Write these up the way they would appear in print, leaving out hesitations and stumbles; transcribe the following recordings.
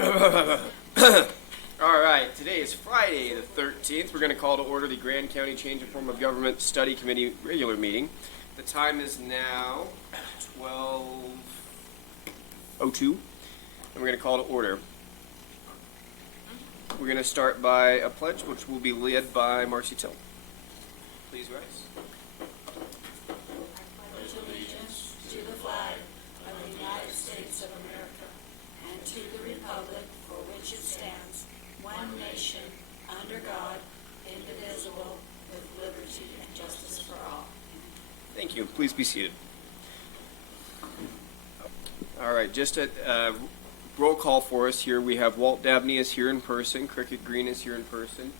All right, today is Friday the 13th. We're going to call to order the Grand County Change and Form of Government Study Committee regular meeting. The time is now 12:02, and we're going to call to order. We're going to start by a pledge, which will be led by Marcy Till. Please rise. I pledge allegiance to the flag of the United States of America and to the republic for which it stands, one nation, under God, indivisible, with liberty and justice for all. Thank you. Please be seated. All right, just a roll call for us here. We have Walt Dabney is here in person, Cricket Green is here in person,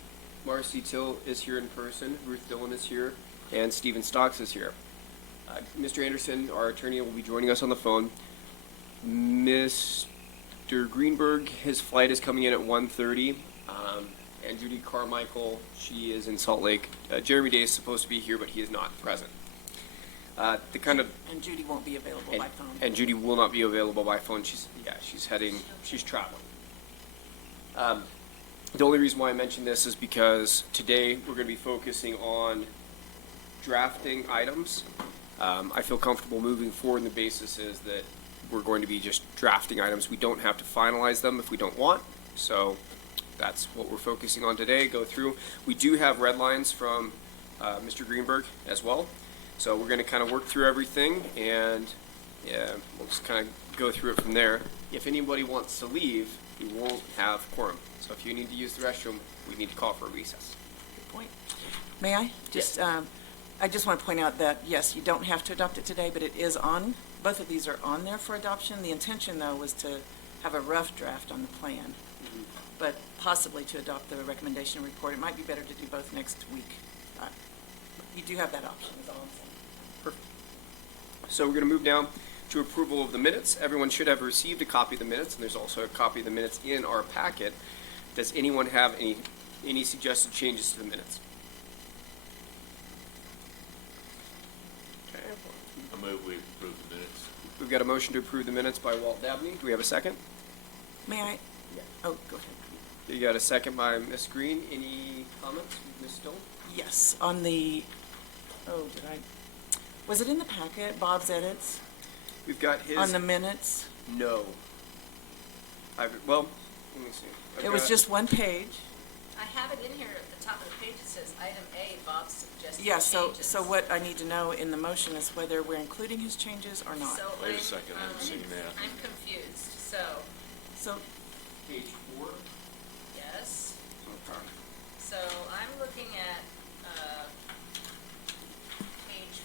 Marcy Till is here in person, Ruth Dillon is here, and Stephen Stocks is here. Mr. Anderson, our attorney, will be joining us on the phone. Mr. Greenberg, his flight is coming in at 1:30, and Judy Carmichael, she is in Salt Lake. Jeremy Day is supposed to be here, but he is not present. And Judy won't be available by phone. And Judy will not be available by phone. She's traveling. The only reason why I mention this is because today we're going to be focusing on drafting items. I feel comfortable moving forward, and the basis is that we're going to be just drafting items. We don't have to finalize them if we don't want. So that's what we're focusing on today. Go through. We do have red lines from Mr. Greenberg as well. So we're going to kind of work through everything, and we'll just kind of go through it from there. If anybody wants to leave, we won't have quorum. So if you need to use the restroom, we need to call for a recess. Good point. May I? I just want to point out that, yes, you don't have to adopt it today, but it is on. Both of these are on there for adoption. The intention, though, was to have a rough draft on the plan, but possibly to adopt the recommendation report. It might be better to do both next week. You do have that option, is all I'm saying. Perfect. So we're going to move now to approval of the minutes. Everyone should have received a copy of the minutes, and there's also a copy of the minutes in our packet. Does anyone have any suggested changes to the minutes? Okay. I move we approve the minutes. We've got a motion to approve the minutes by Walt Dabney. Do we have a second? May I? Yeah. Oh, go ahead. You got a second by Ms. Green. Any comments, Ms. Stone? Yes, on the, was it in the packet, Bob's edits? We've got his. On the minutes? No. Let me see. It was just one page. I have it in here at the top of the page. It says item A, Bob's suggested Yeah, changes. so what I need to know in the motion is whether we're including his changes or not. So Wait a second, I haven't seen that. I'm confused. So, Page 4. Yes. Okay. So I'm looking at page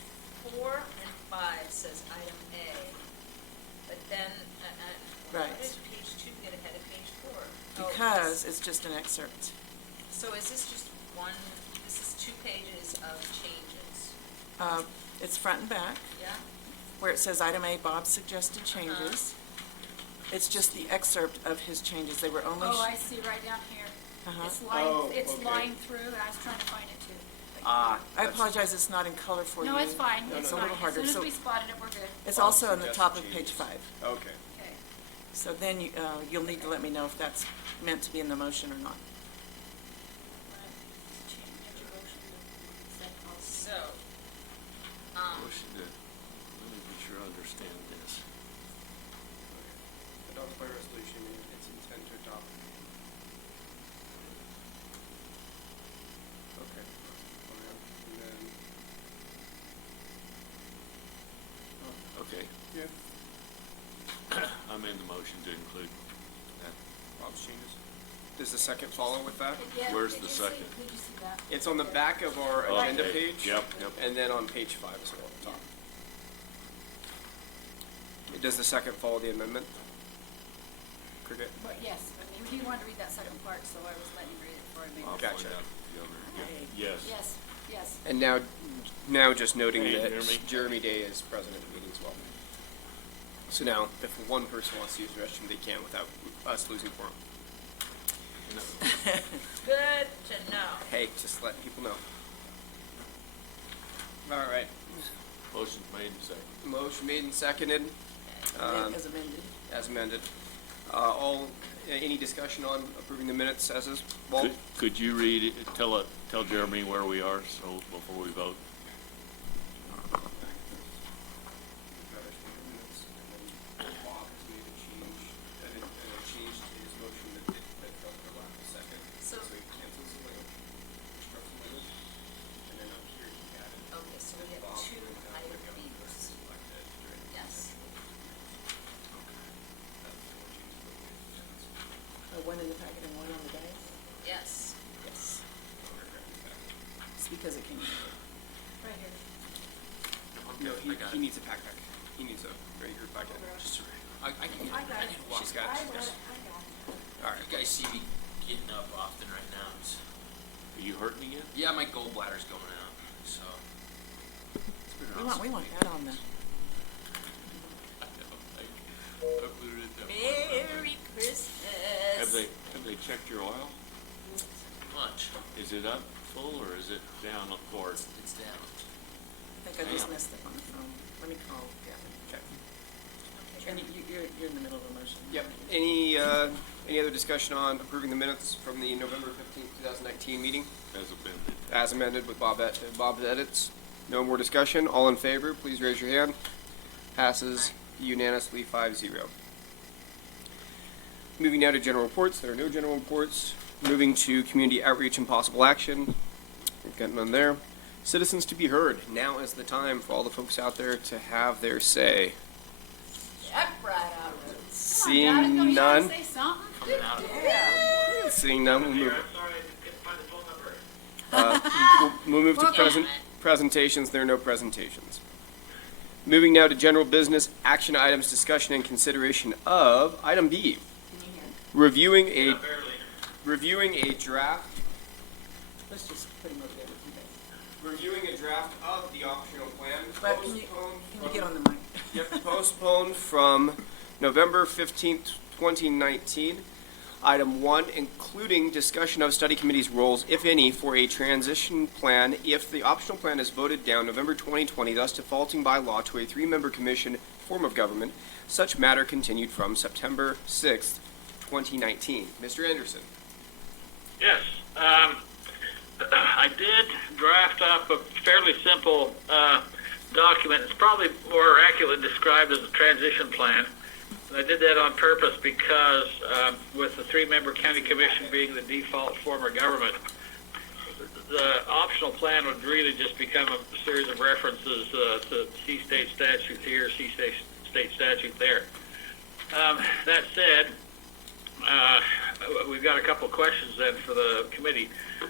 4 and 5 says item A. But then, Right. why did page 2 get ahead of page 4? because it's just an excerpt. So is this just one, this is 2 pages of changes? It's front and back, Yeah? where it says item A, Bob's suggested changes. It's just the excerpt of his changes. They were only. Oh, I see, right down here. Uh-huh. It's okay. lined through, and I was trying to find it too. I apologize, it's not in color for you. No, it's fine, No, it's no, fine. no. Harder. As soon So- as we spotted it, we're good. It's Bob's also on the top of suggested page changes. 5. Okay. Okay. So then you'll need to let me know if that's meant to be in the motion or not. So, Motion to, let me be sure I understand this. Adopted by resolution and its intent to adopt. Okay. And then, Okay, yeah, I made the motion to include that. Bob's changes. Does the second follow with that? Yeah, Where's did the you see- second? Did you see that? It's on the back of our agenda Okay. page. Yep. And then on page 5 as well at the top. Does the second follow the amendment? Cricket? But yes, but he wanted to read that second part, so I was letting him read it before I made I'll it. Gotcha. find out the other. Hey. Yes. Yes, yes. And now just noting Hey, that Jeremy? Jeremy Day is present at the meeting as well. So now, if one person wants to use the restroom, they can without us losing quorum. You know, good to know. Hey, just let people know. All right. Motion's made and seconded. Motion made and seconded. As amended. As amended. All Any discussion on approving the minutes as is? Walt? Could you read it, tell Jeremy where we are, so, before we vote? Bob has made a change, and a change to his motion that fell for lack of a second. So- he cancels the limit, instructs the limit, and then up here he added. Okay, so we have Bob two and that item Govt Bs. was selected during the Yes. That's the one change that we did. One in the packet and one on the dice? Yes. Yes. It's because it came. Right here. No, he needs a packet. He needs a regular packet. I can walk. She's got it. Yes. All right. You guys see me getting up often right now. Are you hurting again? Yeah, my gallbladder's going out, so. It's been We want that on the, I put it in there. Merry Christmas. Have they checked your oil? Much. Is it up full or is it down a quart? It's down. I think I just missed it on the phone. Let me call Gavin. Okay. And you're in the middle of a motion. Yep. Any other discussion on approving the minutes from the November 15th, 2019 meeting? As amended. As amended with Bob's edits. No more discussion. All in favor, please raise your hand. Passes unanimously 5-0. Moving now to general reports. There are no general reports. Moving to community outreach and possible action. We've got none there. Citizens to be heard. Now is the time for all the folks out there to have their say. Step right out. Seeing none. Say something? Coming out of Seeing none, we'll move. We'll move to presentations. There are no presentations. Moving now to general business, action items, discussion and consideration of item B. Reviewing a draft. Let's just put him over there with you guys. Reviewing a draft of the optional plan. But can you get on the mic? Yep, postponed from November 15th, 2019. Item 1, including discussion of study committee's roles, if any, for a transition plan if the optional plan is voted down November 2020, thus defaulting by law to a 3-member commission form of government. Such matter continued from September 6th, 2019. Mr. Anderson. Yes, I did draft up a fairly simple document. It's probably more accurately described as a transition plan. And I did that on purpose because with the 3-member county commission being the default form of government, the optional plan would really just become a series of references to see state statute here, see state statute there. That said, we've got a couple of questions then for the committee.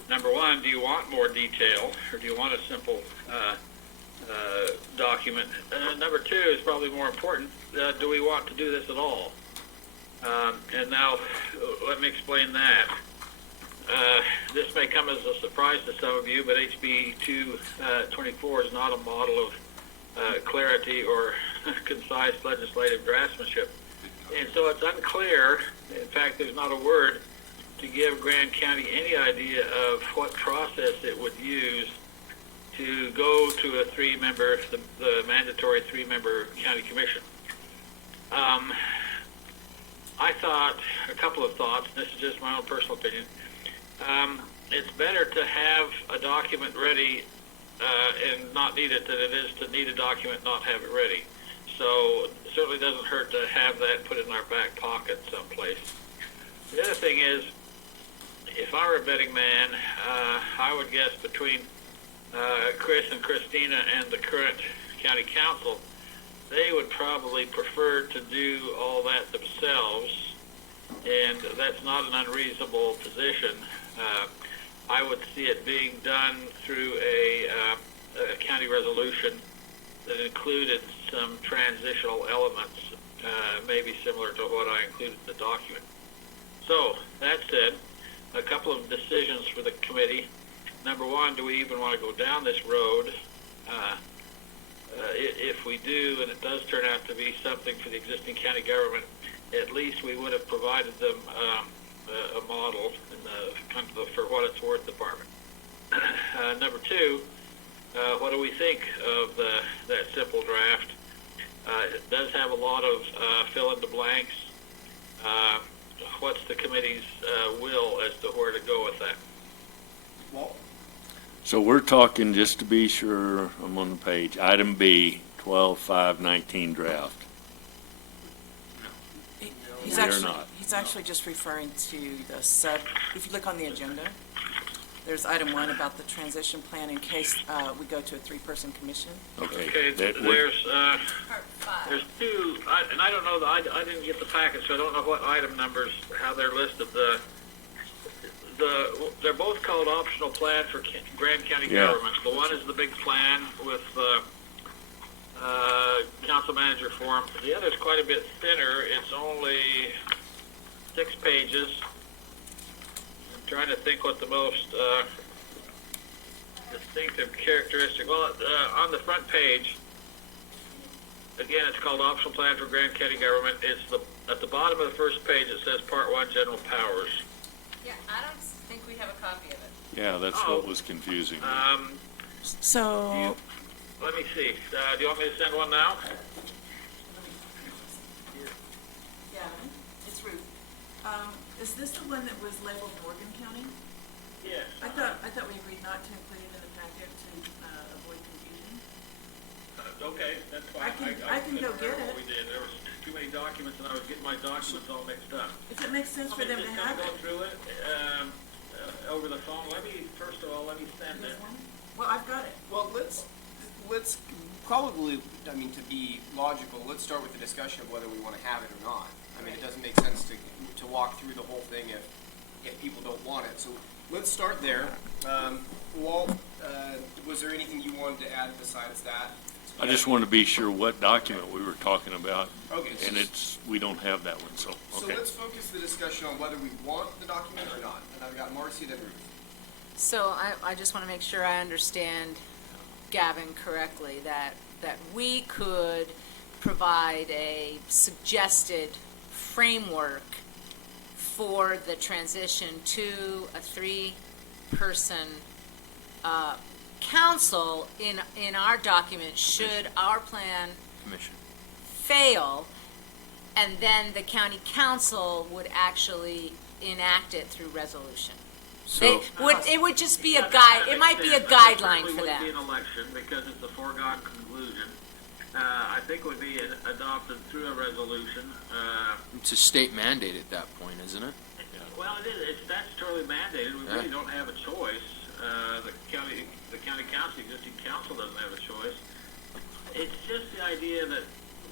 Number one, do you want more detail, or do you want a simple document? Number two is probably more important. Do we want to do this at all? And now, let me explain that. This may come as a surprise to some of you, but HB 224 is not a model of clarity or concise legislative draftsmanship. And so it's unclear, in fact, there's not a word to give Grand County any idea of what process it would use to go to a 3-member, the mandatory 3-member county commission. I thought, a couple of thoughts, and this is just my own personal opinion, it's better to have a document ready and not need it than it is to need a document and not have it ready. So it certainly doesn't hurt to have that put in our back pocket someplace. The other thing is, if I were a betting man, I would guess between Chris and Christina and the current county council, they would probably prefer to do all that themselves, and that's not an unreasonable position. I would see it being done through a county resolution that included some transitional elements, maybe similar to what I included in the document. So, that said, a couple of decisions for the committee. Number one, do we even want to go down this road? If we do, and it does turn out to be something for the existing county government, at least we would have provided them a model in the, kind of the for what it's worth department. Number two, what do we think of that simple draft? It does have a lot of fill in the blanks. what's the committee's will as to where to go with that? Walt? So we're talking, just to be sure I'm on the page, item B, 12-5-19 draft. He's We are actually, not. he's actually just referring to the sub, if you look on the agenda, there's item 1 about the transition plan in case we go to a 3-person commission. Okay, Okay. that would- Part five. there's two, and I don't know, I didn't get the packet, so I don't know what item numbers, how they're listed. They're both called optional plan for Grand County Yeah. government. The one is the big plan with council manager form. The other is quite a bit thinner. It's only 6 pages. I'm trying to think what the most distinctive characteristic. Well, on the front page, again, it's called optional plan for Grand County government. It's at the bottom of the first page. It says Part 1, General Powers. Yeah, I don't think we have a copy of it. Yeah, that's what was confusing. So, Let me see. Do you want me to send one now? yeah, it's Ruth. Is this the one that was labeled Morgan County? Yes. I thought we agreed not to include it in the packet to avoid confusion. Okay, that's fine. I can go get couldn't remember it. what we did. There was too many documents, and I was getting my documents all mixed up. If it makes sense for them to have Just it. gonna go through it over the phone. First of all, let me send it. Well, I've got it. Well, let's probably, I mean, to be logical, let's start with the discussion of whether we want to have it or not. I mean, it doesn't make sense to walk through the whole thing if people don't want it. So let's start there. Walt, was there anything you wanted to add besides that? I just want to be sure what document we were talking about, Okay. and we don't have that one, so, So okay. let's focus the discussion on whether we want the document or not. And I've got Marcy, then Ruth. So I just want to make sure I understand Gavin correctly, that we could provide a suggested framework for the transition to a 3-person council in our document, should our plan Commission. fail, and then the county council would actually enact it through resolution. So, It would just be a guide, it might be a guideline for It wouldn't be them. an election because it's a foregone conclusion. I think it would be adopted through a resolution. it's a state mandate at that point, isn't it? Well, it's statutorily mandated. We really don't have a choice. The county council, existing council doesn't have a choice. It's just the idea that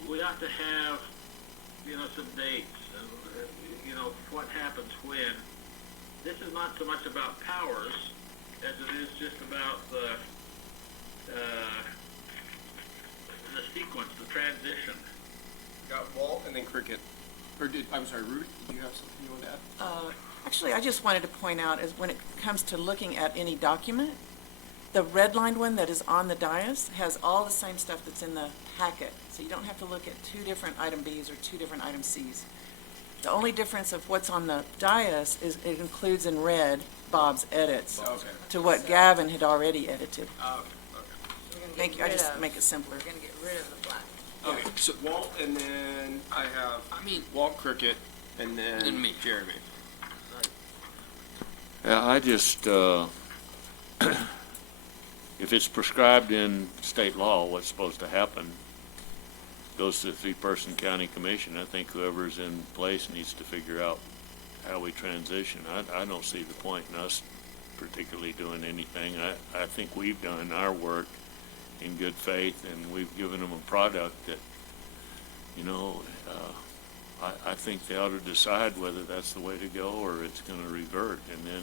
we ought to have, some dates and, what happens when. This is not so much about powers as it is just about the sequence, the transition. Got Walt and then Cricket. I'm sorry, Ruth, did you have something you wanted to add? Actually, I just wanted to point out is when it comes to looking at any document, the redlined one that is on the dais has all the same stuff that's in the packet. So you don't have to look at 2 different item Bs or 2 different item Cs. The only difference of what's on the dais is it includes in red Bob's edits Okay. to what Gavin had already edited. Okay. We're gonna get Thank you, I rid just of- make it simpler. We're gonna get rid of the black. Okay, so Walt, and then I have Walt, Cricket, and then And me. Jeremy. Yeah, I just, if it's prescribed in state law, what's supposed to happen goes to the 3-person county commission. I think whoever's in place needs to figure out how we transition. I don't see the point in us particularly doing anything. I think we've done our work in good faith, and we've given them a product that, I think they ought to decide whether that's the way to go or it's going to revert, and then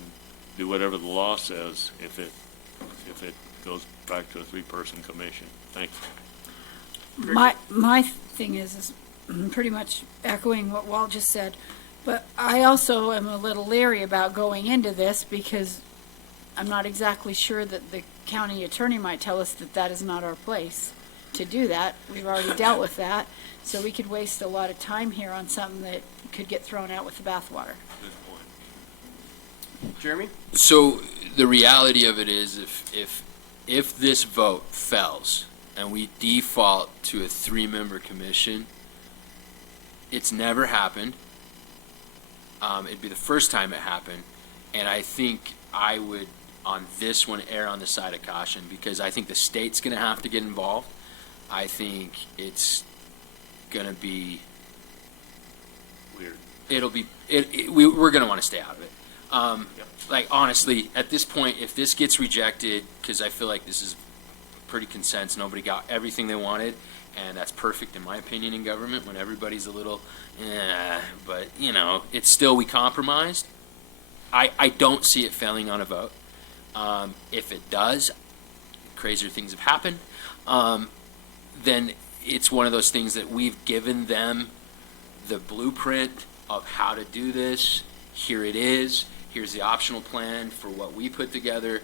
do whatever the law says if it goes back to a 3-person commission. Thank you. My thing is pretty much echoing what Walt just said, but I also am a little leery about going into this because I'm not exactly sure that the county attorney might tell us that that is not our place to do that. We've already dealt with that, so we could waste a lot of time here on something that could get thrown out with the bathwater. Good point. Jeremy? So the reality of it is, if this vote fails and we default to a 3-member commission, it's never happened. It'd be the first time it happened, and I think I would, on this one, err on the side of caution, because I think the state's gonna have to get involved. I think it's gonna be, Weird. we're gonna wanna stay out of it. Like, honestly, at this point, if this gets rejected, because I feel like this is pretty consensus, nobody got everything they wanted, and that's perfect in my opinion in government, when everybody's a little, but, you know, it's still, we compromised. I don't see it failing on a vote. If it does, crazier things have happened, then it's one of those things that we've given them the blueprint of how to do this. Here it is. Here's the optional plan for what we put together.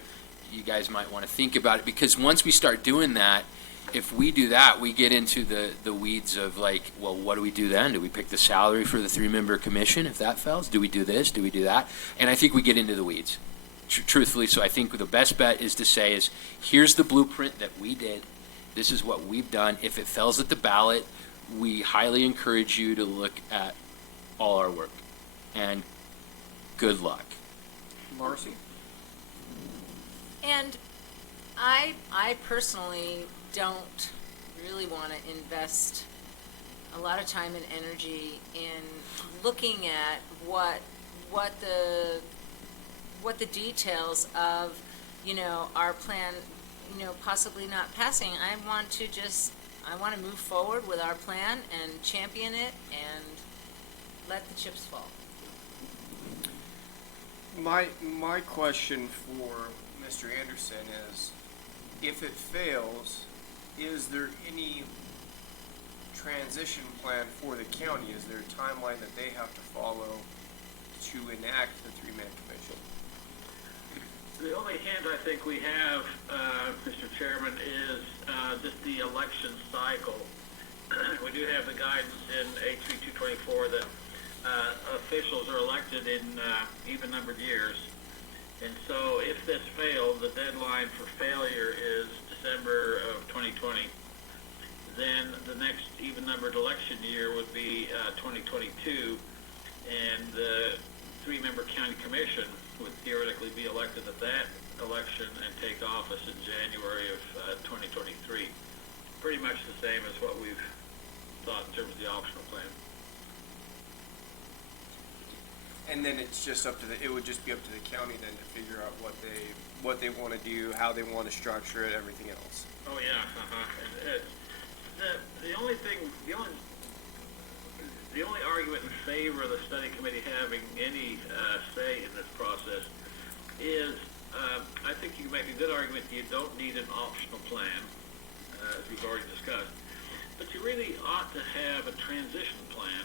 You guys might want to think about it, because once we start doing that, if we do that, we get into the weeds of like, well, what do we do then? Do we pick the salary for the 3-member commission if that fails? Do we do this? Do we do that? And I think we get into the weeds, truthfully. So I think the best bet is to say is, here's the blueprint that we did. This is what we've done. If it fails at the ballot, we highly encourage you to look at all our work. And good luck. Marcy? And I personally don't really want to invest a lot of time and energy in looking at what the details of, you know, our plan, you know, possibly not passing. I want to move forward with our plan and champion it and let the chips fall. My question for Mr. Anderson is, if it fails, is there any transition plan for the county? Is there a timeline that they have to follow to enact the 3-man commission? The only hint I think we have, Mr. Chairman, is just the election cycle. We do have the guidance in HB 224 that officials are elected in even-numbered years. And so if this fails, the deadline for failure is December of 2020. Then the next even-numbered election year would be 2022, and the 3-member county commission would theoretically be elected at that election and take office in January of 2023. Pretty much the same as what we've thought in terms of the optional plan. And then it's just it would just be up to the county then to figure out what they want to do, how they want to structure it, everything else. Oh yeah, and the only argument in favor of the study committee having any say in this process is, I think you can make a good argument that you don't need an optional plan, as we've already discussed, but you really ought to have a transition plan.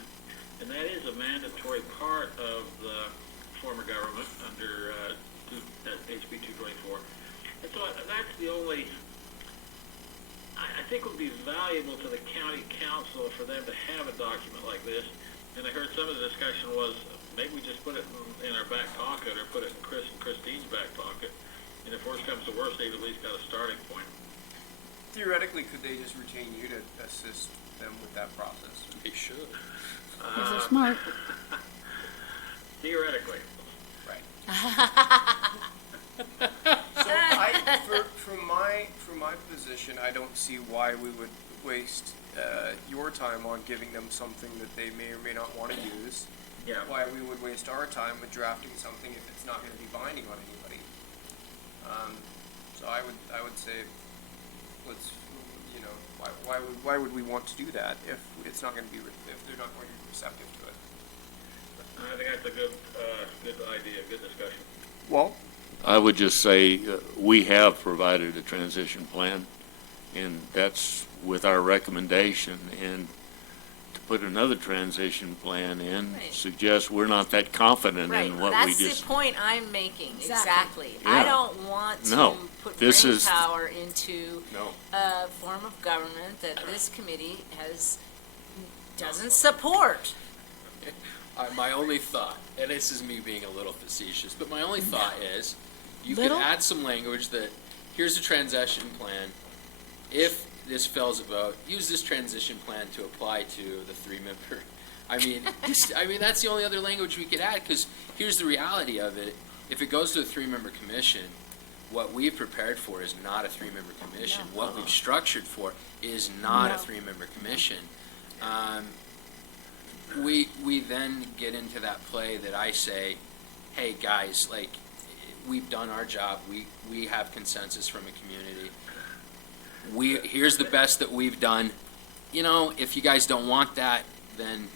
And that is a mandatory part of the former government under HB 224. And so that's the only, I think would be valuable to the county council for them to have a document like this. And I heard some of the discussion was, maybe we just put it in our back pocket or put it in Chris and Christine's back pocket. And if worse comes to worse, they've at least got a starting point. Theoretically, could they just retain you to assist them with that process? They should. Because they're smart. Theoretically. Right. So from my position, I don't see why we would waste your time on giving them something that they may or may not want to use. Yeah. Why we would waste our time with drafting something if it's not going to be binding on anybody. So I would say, let's, you know, why would we want to do that if it's not going to be, if they're not going to be receptive to it? I think that's a good idea, good discussion. Well, I would just say, we have provided a transition plan, and that's with our recommendation, and to put another transition plan in Right. suggests we're not that confident Right, in what we that's just. the point I'm making, Exactly. exactly. I Yeah. don't want to No, put this brain is- power into no. a form of government that this committee doesn't support. My only thought, and this is me being a little facetious, but my only thought is, you could Little? add some language that, here's a transition plan. If this fails a vote, use this transition plan to apply to the 3-member I mean, that's the only other language we could add, because here's the reality of it. If it goes to a three-member commission, what we've prepared for is not a three-member commission. No. What we've structured for is not a No. three-member commission. We then get into that play that I say, hey, guys, like, we've done our job. We have consensus from a community. Here's the best that we've done. You know, if you guys don't want that, then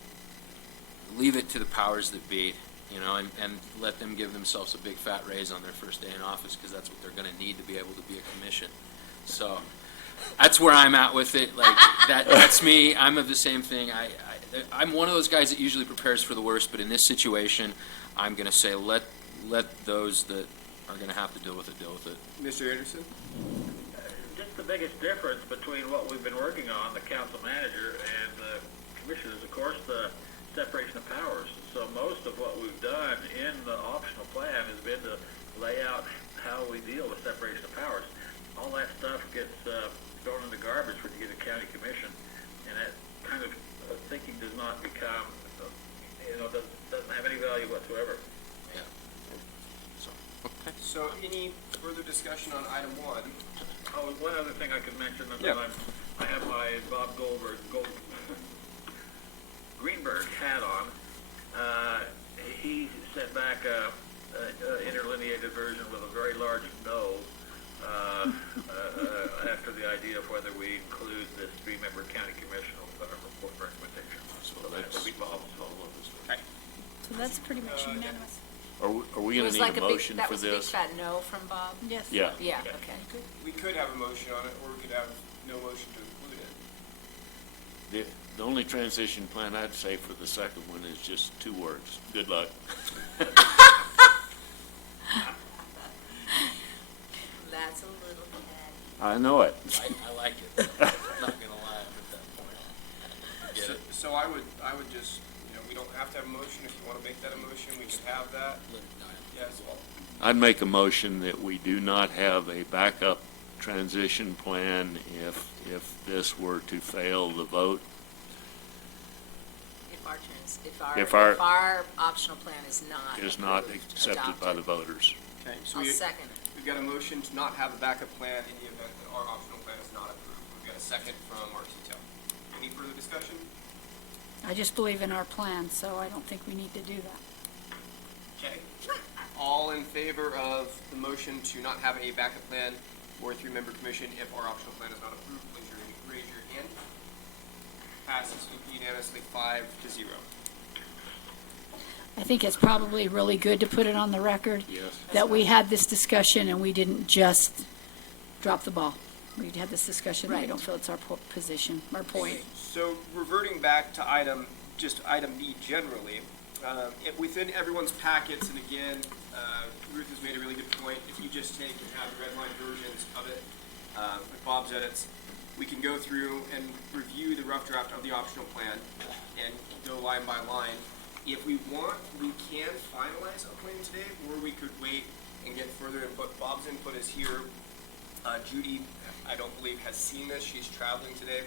leave it to the powers that be, you know, and let them give themselves a big fat raise on their first day in office, because that's what they're going to need to be able to be a commission. So that's where I'm at with it. Like, that's me. I'm of the same thing. I'm one of those guys that usually prepares for the worst, but in this situation, I'm going to say let those that are going to have to deal with it. Mr. Anderson? Just the biggest difference between what we've been working on, the council manager and the commissioners, of course, the separation of powers. So most of what we've done in the optional plan has been to lay out how we deal with separation of powers. All that stuff gets thrown in the garbage when you get a county commission, and that kind of thinking does not become, doesn't have any value whatsoever. So any further discussion on item 1? Oh, one other thing I could mention is Yeah. that I have my Bob Greenberg hat on. He sent back a interlineated version with a very large no after the idea of whether we include this three-member county commission report recommendation. So that would be Bob's vote. Okay. So that's pretty much unanimous. Are we It going was to like need a a big, motion that for was a big this? fat no from Bob? Yes. Yeah. Yeah, okay. We could have a motion on it, or we could have no motion to include it. The only transition plan I'd say for the second one is just 2 words. Good luck. That's a little bad. I know it. I like it. I'm not going to lie at that point. Get it. So I would just, we don't have to have a motion. If you want to make that a motion, we can have that. Let it die. Yes. I'd make a motion that we do not have a backup transition plan if this were to fail the vote. If our optional plan is not Accepted by the voters. Okay. So I'll second it. we've got a motion to not have a backup plan in the event that our optional plan is not approved. We've got a second from Martito. Any further discussion? I just believe in our plan, so I don't think we need to do that. Okay. All in favor of the motion to not have a backup plan or a 3-member commission if our optional plan is not approved, please raise your hand. Passes unanimously 5-0. I think it's probably really good to put it on the record Yes. that we had this discussion and we didn't just drop the ball. We had this discussion, and I Right. don't feel it's our position, our point. So reverting back to item B generally, within everyone's packets, and again, Ruth has made a really good point, if you just take and have red line versions of it, with Bob's edits, we can go through and review the rough draft of the optional plan and go line by line. If we want, we can finalize a plan today, or we could wait and get further input. Bob's input is here. Judy, I don't believe, has seen this. She's traveling today.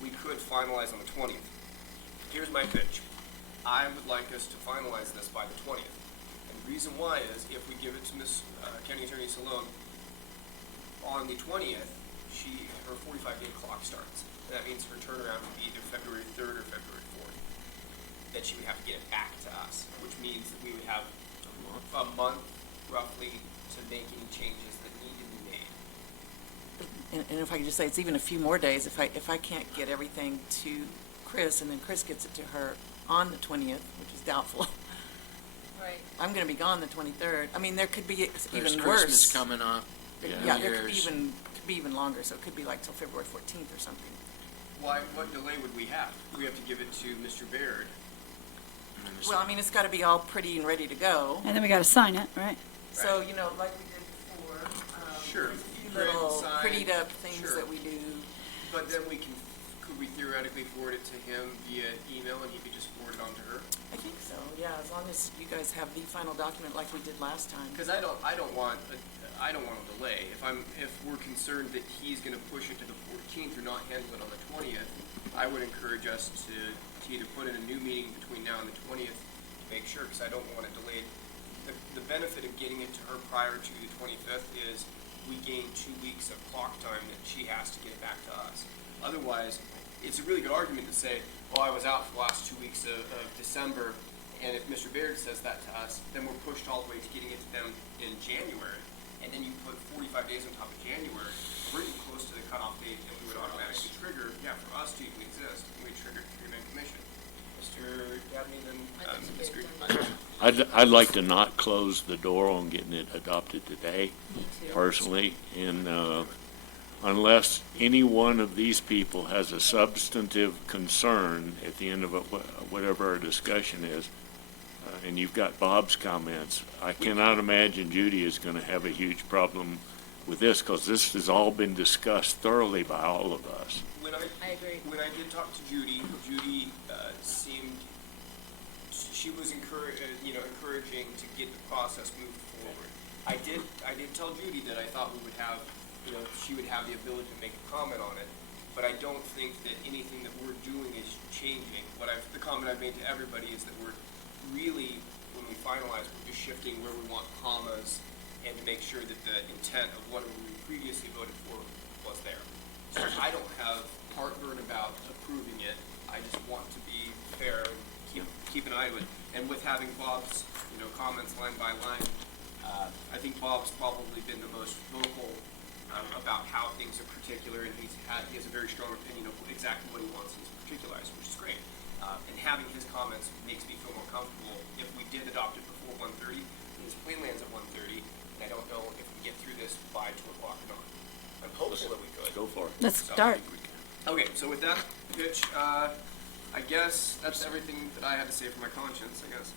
We could finalize on the 20th. Here's my pitch. I would like us to finalize this by the 20th. And the reason why is if we give it to Ms. County Attorney Salone on the 20th, her 45-day clock starts. And that means her turnaround would be either February 3rd or February 4th. Then she would have to get it back to us, which means that we would have a month roughly to make any changes that need to be made. And if I could just say, it's even a few more days, if I can't get everything to Chris, and then Chris gets it to her on the 20th, which is doubtful, Right. I'm gonna be gone the 23rd. I mean, there could be There's even Christmas worse. coming up. Yeah, there could Years. be even longer, so it could be like till February 14th or something. What delay would we have? We have to give it to Mr. Baird. And then there's- Well, I mean, it's gotta be all pretty and ready to go. And then we got to sign it, right? So, like we did before, Sure. there's a few Print, little sign, prettied up things sure. that we do. But then we can could we theoretically forward it to him via email and he could just forward it on to her? I think so, yeah, as long as you guys have the final document like we did last time. Because I don't want a delay. If we're concerned that he's going to push it to the 14th or not handle it on the 20th, I would encourage us to either put in a new meeting between now and the 20th to make sure, because I don't want it delayed. The benefit of getting it to her prior to the 25th is we gain 2 weeks of clock time that she has to get it back to us. Otherwise, it's a really good argument to say, oh, I was out for the last 2 weeks of December, and if Mr. Baird says that to us, then we're pushed all the way to getting it to them in January, and then you put 45 days on top of January, we're getting close to the cutoff date, and we would automatically trigger, for us to even exist, we trigger the three-man commission. Mr. Dabney, then, Ms. Green. I'd like to not close the door on getting it adopted today, personally, and unless any one of these people has a substantive concern at the end of whatever our discussion is, and you've got Bob's comments, I cannot imagine Judy is going to have a huge problem with this, because this has all been discussed thoroughly by all of us. I agree. When I did talk to Judy, seemed, she was encouraging to get the process moved forward. I did tell Judy that I thought we would have, she would have the ability to make a comment on it, but I don't think that anything that we're doing is changing. The comment I've made to everybody is that we're really, when we finalize, we're just shifting where we want commas and to make sure that the intent of what we previously voted for was there. So I don't have heartburn about approving it. I just want to be fair and keep an eye to it. And with having Bob's, comments line by line, I think Bob's probably been the most vocal about how things are particular, and he has a very strong opinion of exactly what he wants things particularized, which is great. And having his comments makes me feel more comfortable. If we did adopt it before 1:30, his plan lands at 1:30, and I don't know if we get through this by 2 o'clock or not. I'm hopeful that we could. Go for it. Let's So, start. Okay, so with that pitch, I guess that's everything that I had to say for my conscience, I guess.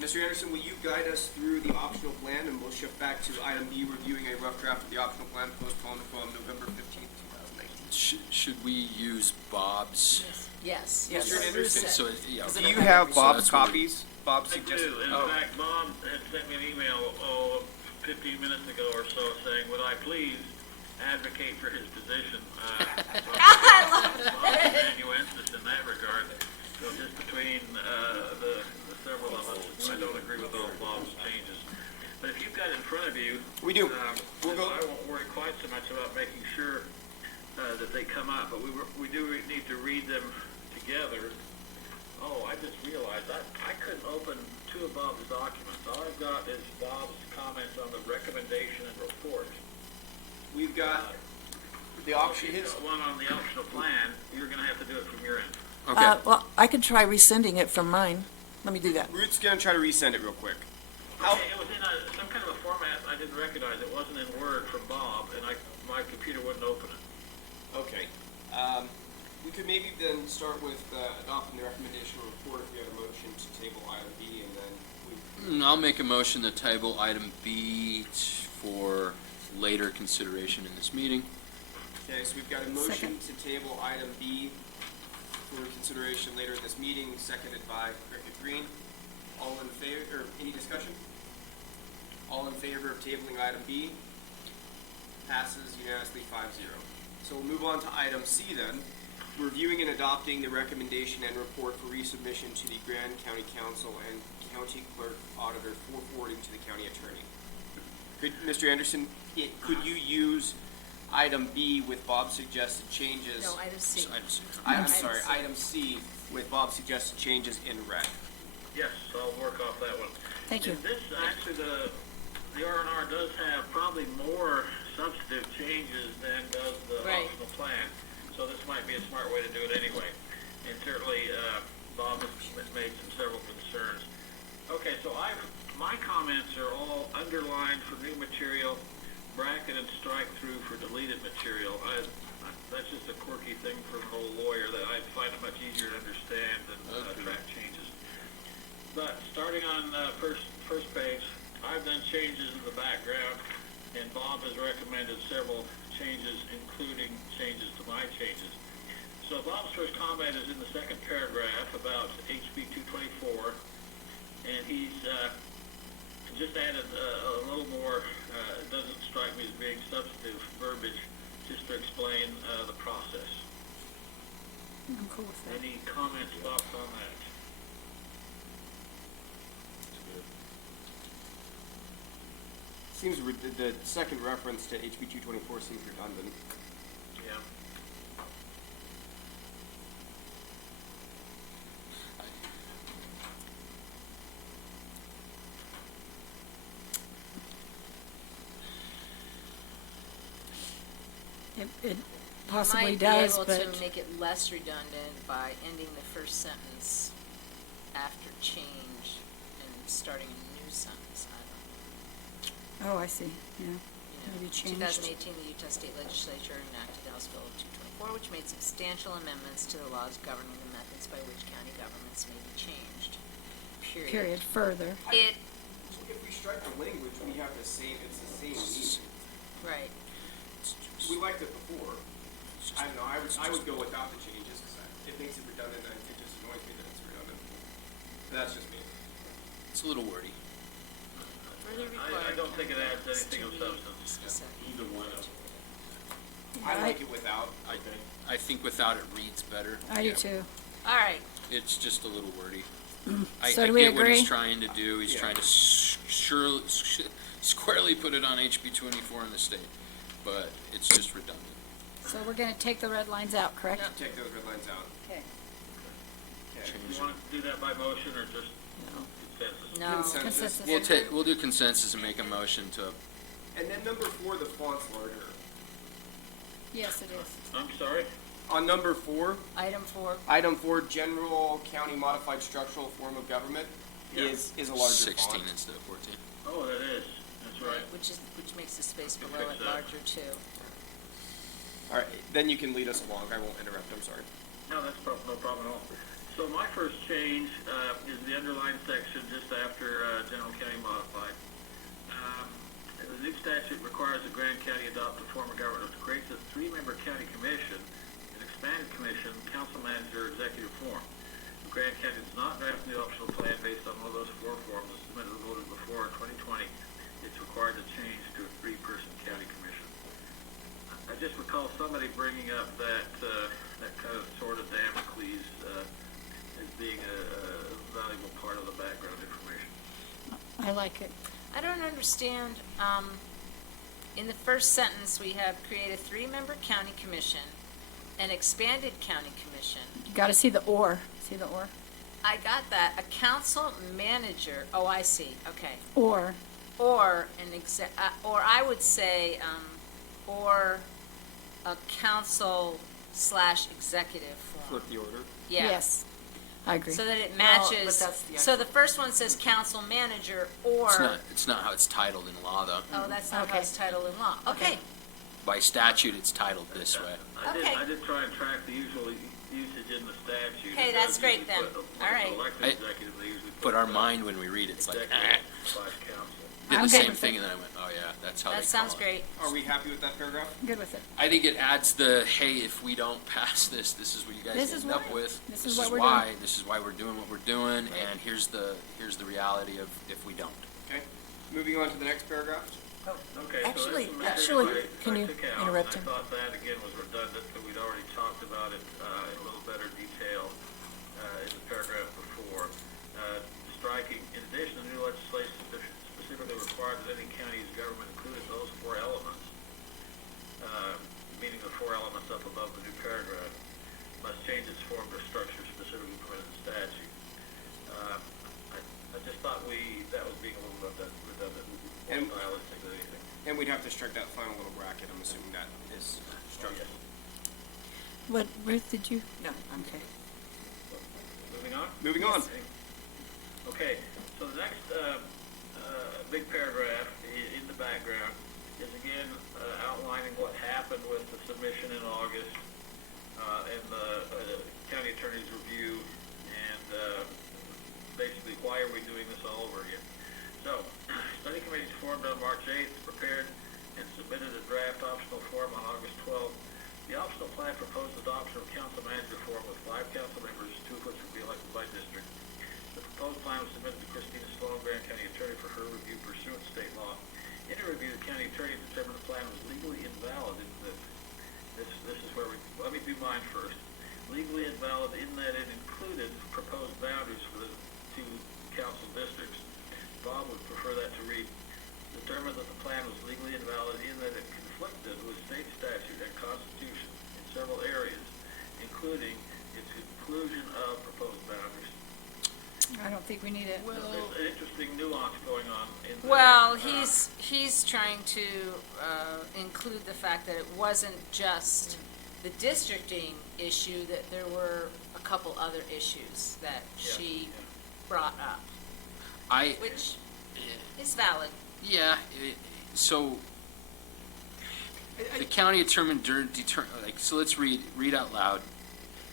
Mr. Anderson, will you guide us through the optional plan, and we'll shift back to item B, reviewing a rough draft of the optional plan postponed from November 15th, 2019. Should we use Bob's? Yes. Yes. Mr. Anderson, So, yeah. Is do it you a- have So Bob's that's what copies? Bob I suggested. do. In fact, Bob had sent me an email, 15 minutes ago or so, saying, would I please advocate for his position? Bob's an amanuensis in that regard. So just between the several of us, I don't agree with all Bob's changes. But if you've got it in front of you, We do. We'll go. I won't worry quite so much about making sure that they come out, but we do need to read them together. Oh, I just realized I couldn't open two of Bob's documents. All I've got is Bob's comments on the recommendation and report. We've got the option. If you've got one on the optional plan, you're going to have to do it from your end. Okay. Well, I could try resending it from mine. Let me do that. Ruth's gonna try to resend it real quick. Okay, it was in some kind of a format I didn't recognize. It wasn't in Word from Bob, and my computer wouldn't open it. Okay. We could maybe then start with adopting the recommendation report if we have a motion to table item B, and then I'll make a motion to table item B for later consideration in this meeting. okay, so we've got a motion to table item B for consideration later in this meeting, seconded by Cricket Green. All in favor, or any discussion? All in favor of tabling item B? Passes unanimously 5-0. So we'll move on to item C then. Reviewing and adopting the recommendation and report for resubmission to the Grand County Council and County Clerk Auditor for forwarding to the County Attorney. Mr. Anderson, could you use item B with Bob's suggested changes? No, item C. So item C. I'm sorry, item C with Bob's suggested changes in red. Yes, so I'll work off that one. Thank you. And this, actually, the R&R does have probably more substantive changes than does the Right. optional plan. So this might be a smart way to do it anyway. And certainly, Bob has made several concerns. Okay, so my comments are all underlined for new material, bracket and strike through for deleted material. That's just a quirky thing for an old lawyer that I find it much easier to understand than track changes. But starting on first page, I've done changes in the background, and Bob has recommended several changes, including changes to my changes. So Bob's first comment is in the second paragraph about HB 224, and he's just added a little more, it doesn't strike me as being substantive verbiage, just to explain the process. I'm cool with that. Any comments, thoughts on that? Seems, the second reference to HB 224 seems redundant. Yeah. It possibly Might does, be able but to make it less redundant by ending the first sentence after change and starting a new sentence. I don't know. oh, I see, yeah. Maybe changed. 2018, the Utah State Legislature enacted House Bill 224, which made substantial amendments to the laws governing the methods by which county governments may be changed. Period, further. It, If we strike the language, we have the same, it's the same meaning. right. We liked it before. I don't know, I would go without the changes, because it makes it redundant, and it just annoys me that it's redundant. But that's just me. It's a little wordy. Further I required don't think it adds counties anything to of be substance. specific. Either one of them. I like it without. I think without it reads better. I do too. All right, It's just a little wordy. So I do we get what he's agree? trying to do. He's Yeah. trying to squarely put it on HB 24 in the state, but it's just redundant. So we're gonna take the red lines out, correct? Take those red lines out. Okay. Okay. You want to do that by motion or just consensus? no. Consensus. We'll do consensus and make a motion to, And then number 4, the font's larger. Yes, it is. I'm sorry? On number 4, Item 4, item 4, general county modified structural form of government is a larger 16 font. instead of 14. Oh, that is, that's right. which makes the space below fix it that. larger too. All right, then you can lead us along. I won't interrupt. I'm sorry. No, that's no problem at all. So my first change is the underlined section just after general county modified. The new statute requires the Grand County adopt a form of government which creates a 3-member county commission, an expanded commission, council manager, executive form. The Grand County does not draft a new optional plan based on one of those 4 forms as submitted and voted before in 2020. It's required to change to a 3-person county commission. I just recall somebody bringing up that kind of sword of Damocles as being a valuable part of the background information. I like it. I don't understand, in the first sentence, we have create a 3-member county commission, an expanded county commission. You gotta see the or. See the or? I got that, a council manager, oh, I see, okay. Or. Or or I would say, or a council/executive form. Flip the order. Yeah. Yes. I agree. So that it Well, but matches, that's the so the first one says council manager or, It's not how it's titled in law, though. oh, that's not how Okay. it's titled in law. Okay, By statute, it's titled this way. Okay. I did try and track the usual usage in the statute. Okay, It that's does great usually then. put, All right. Elected I- executive, they usually put. But our mind, when we read it, it's like, Executive slash council. did I'm the good same with thing, it. and then I went, oh, yeah, that's how they call that sounds it. great. Are we happy with that paragraph? Good with it. I think it adds the, hey, if we don't pass this, this is what you guys This is end up why. with. This is what we're doing. This is why we're doing what we're doing, and here's the reality of if we don't. Okay. Moving on to the next paragraph. Okay, so Actually- this is actually, material can I you took out, interrupt and him? I thought that again was redundant, but we'd already talked about it in a little better detail in the paragraph before. Striking, in addition to new legislation specifically required that any county's government included those 4 elements, meaning the 4 elements up above the new paragraph, must change its form or structure specifically permitted in statute. I just thought that was being a little redundant, more And- stylistic than anything. And we'd have to strike that final little bracket. I'm assuming that is struck. Yes. What, Ruth, did you? No, I'm okay. Moving on? Moving on. Okay, so the next big paragraph in the background is again outlining what happened with the submission in August and the county attorney's review and basically why are we doing this all over again. So, study committees formed on March 8th, prepared and submitted a draft optional form on August 12th. The optional plan proposed adoption of council manager form with 5 council members, 2 of which would be elected by district. The proposed plan was submitted to Christina Sloan, Grand County Attorney, for her review pursuant to state law. In her review, the county attorney determined the plan was legally invalid. This is where let me do mine first. Legally invalid in that it included proposed boundaries for the 2 council districts. Bob would prefer that to read, determined that the plan was legally invalid in that it conflicted with state statute and constitution in several areas, including its inclusion of proposed boundaries. I don't think we need it. There's an interesting nuance going on in there. Well, he's trying to include the fact that it wasn't just the districting issue, that there were a couple other issues that she brought up, which is valid. Yeah, so the county determined, so let's read out loud.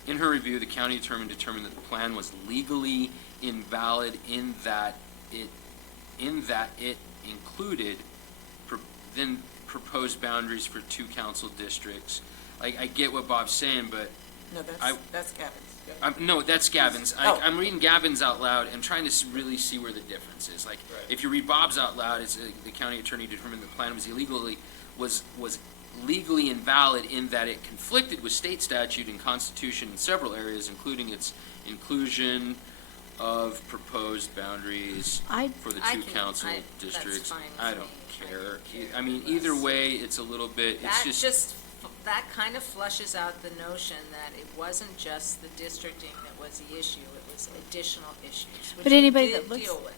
In her review, the county determined that the plan was legally invalid in that it included then proposed boundaries for 2 council districts. I get what Bob's saying, but No, that's Gavin's. no, that's Gavin's. Oh. I'm reading Gavin's out loud and trying to really see where the difference is. Like, if you read Bob's out loud, it's the county attorney determined the plan was legally invalid in that it conflicted with state statute and constitution in several areas, including its inclusion of proposed boundaries for the 2 council districts. That's fine I with don't me. care. I mean, either way, it's a little bit. It's That kind of flushes out the notion that it wasn't just the districting that was the issue, it was additional issues, which But we anybody did that looks- deal with.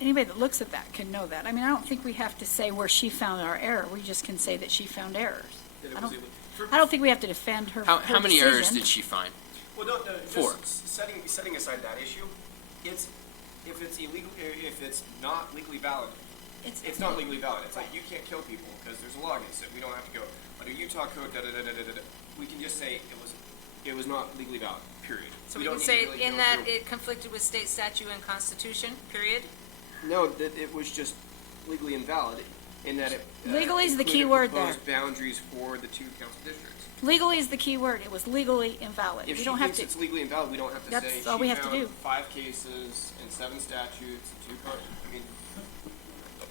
Anybody that looks at that can know that. I mean, I don't think we have to say where she found our error. We just can say that she found errors. I don't think we have to defend her how her many errors decision. did she find? Well, no, 4. just setting aside that issue, if it's illegal, if it's not legally valid, it's not legally valid. It's like you can't kill people because there's a law against it. We don't have to go under Utah code. We can just say it was not legally valid. Period. So we don't can need to say really in go that through- it conflicted with state statute and constitution, period? No, that it was just legally invalid in that it Legally is the key included word there. proposed boundaries for the 2 council districts. Legally is the key word. It was legally invalid. If We she don't have thinks to. it's legally invalid, we don't have to That's say all she we have to found do. 5 cases and 7 statutes and 2 cars. I mean,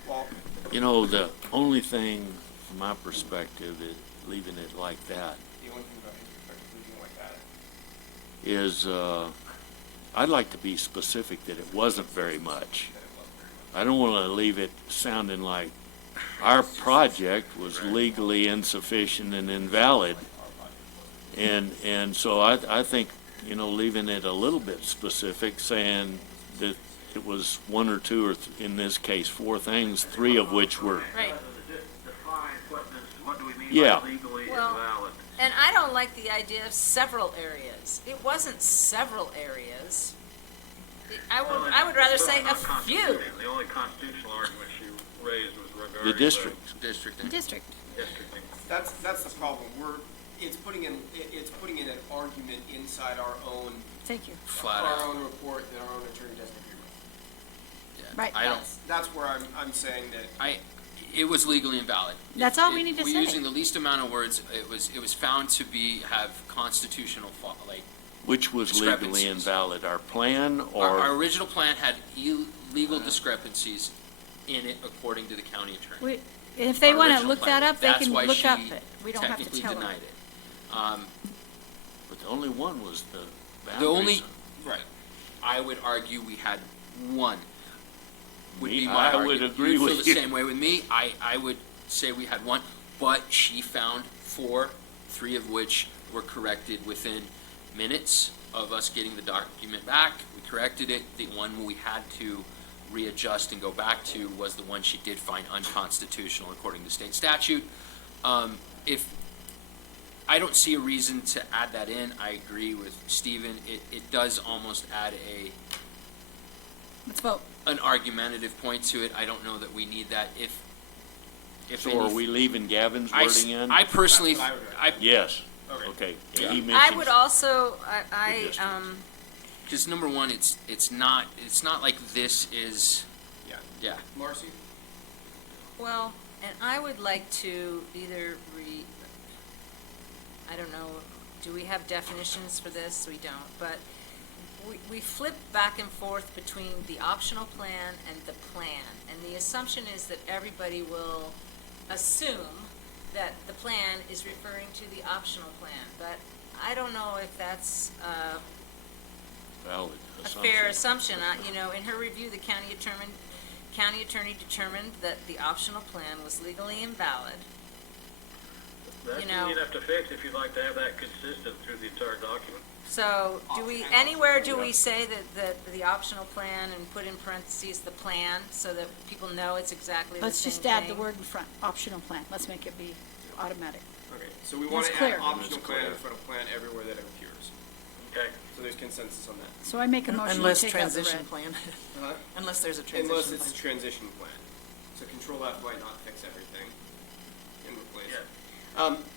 well, You know, the only thing from my perspective is leaving it like that the only thing about conclusion like that. is, I'd like to be specific that it wasn't very much. I don't want to leave it sounding like our project was legally insufficient and invalid. And so I think, you know, leaving it a little bit specific, saying that it was 1 or 2 or in this case 4 things, 3 of which were, Right. Define what do we mean Yeah. by legally Well, invalid? And I don't like the idea of several areas. It wasn't several areas. I would rather say a few. The only constitutional argument she raised was regarding the district. Districting. District. districting. That's the problem. It's putting in an argument inside our own Thank you. Flat our out. own report that our own attorney doesn't agree with. Yeah. Right. I don't. That's where I'm saying that It was legally invalid. That's all we need to We're say. using the least amount of words. It was found to have constitutional Which was legally Discrepancies. invalid, our plan Our or, original plan had illegal discrepancies in it, according to the county attorney. If they Our want to original look plan. that up, they That's can why look she up it. We don't have to technically tell them. denied it. but the only one was the The only, boundaries. right, I would argue we had one. Would Me, be my I would argument. agree You with feel the you. same way with me. I would say we had one, but she found 4, 3 of which were corrected within minutes of us getting the document back. We corrected it. The one we had to readjust and go back to was the one she did find unconstitutional according to state statute. If I don't see a reason to add that in, I agree with Stephen. It does almost add Let's vote. an argumentative point to it. I don't know that we need that. If So are anything- we leaving Gavin's I wording in? I personally, That's what I would I, Yes, Okay. okay. Yeah. He I mentioned would also, the districts. because number one, it's not like this is, Yeah. yeah. Marcy? well, and I would like to either I don't know, do we have definitions for this? We don't, but we flip back and forth between the optional plan and the plan. And the assumption is that everybody will assume that the plan is referring to the optional plan. But I don't know if that's Valid a assumption. fair assumption. You know, in her review, the county attorney determined that the optional plan was legally invalid. That's You know- easy enough to fix if you'd like to have that consistent through the entire document. So, anywhere do we say that the optional plan and put in parentheses the plan, so that people know it's exactly the Let's same just add the thing? word in front, optional plan. Let's make it be automatic. Okay, so we want It's to add clear. optional It's plan in clear. front of plan everywhere that it appears. Okay. So there's consensus on that. So I make a motion to Unless take out the transition red. plan, Huh? unless there's a Unless transition it's a plan. transition plan. So Control F might not fix everything and replace Yeah. it.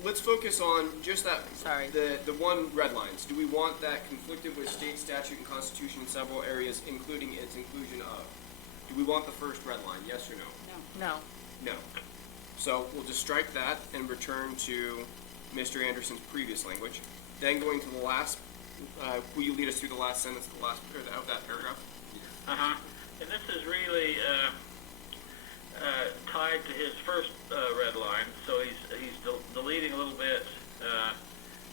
Let's focus on just that, Sorry. the one red lines. Do we want that conflicted with state statute and constitution in several areas, including its inclusion of? Do we want the first red line, yes or no? No. No. So we'll just strike that and return to Mr. Anderson's previous language. Then going to the last, will you lead us through the last sentence, the last, or of that paragraph? Uh-huh. And this is really tied to his first red line, so he's deleting a little bit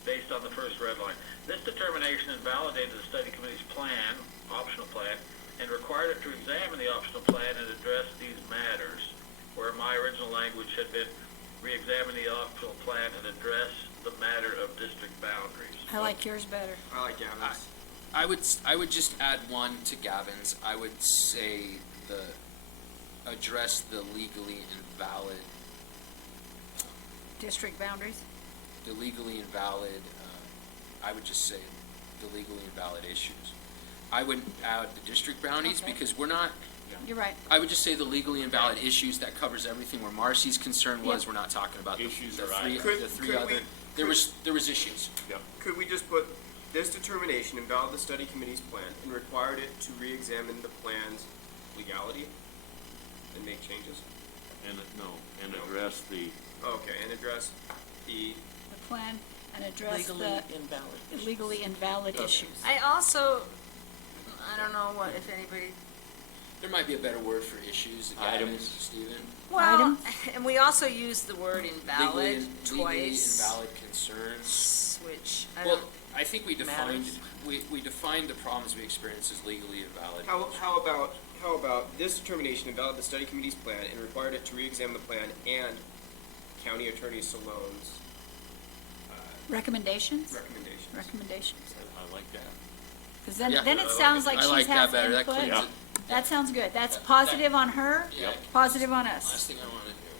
based on the first red line. This determination invalidated the study committee's plan, optional plan, and required it to examine the optional plan and address these matters, where my original language had been re-examine the optional plan and address the matter of district boundaries. I like yours better. I like Gavin's. I would just add one to Gavin's. I would say address the legally invalid, District boundaries? I would just say the legally invalid issues. I wouldn't add the district boundaries Okay. because we're not, You're right. I would just say the legally invalid issues, that covers everything where Marcy's concern was. Yep. We're not talking about the Issues the are three, Could- the three could other, we- there was issues. Could we just put, this determination invalid the study committee's plan and required it to re-examine the plan's legality and make changes? And, address the, Okay, and address the, The plan and address Legally the invalid. legally invalid Okay. issues. I also, I don't know what, if anybody, There might be a better word for issues, Gavin, Items. Stephen. well, Items? and we also use the word invalid Legally twice, invalid concerns. which I Well, don't, I think we defined, Matters. we defined the problems we experienced as legally invalid. how about this determination invalid the study committee's plan and required it to re-examine the plan and County Attorney Salone's Recommendations? recommendations? Recommendations. I like that. Because then, Yeah. then it sounds like I she like that has better. That input. cleans Yeah. it. That sounds good. That's positive on her, Yeah. positive on Last us. thing I wanted to hear.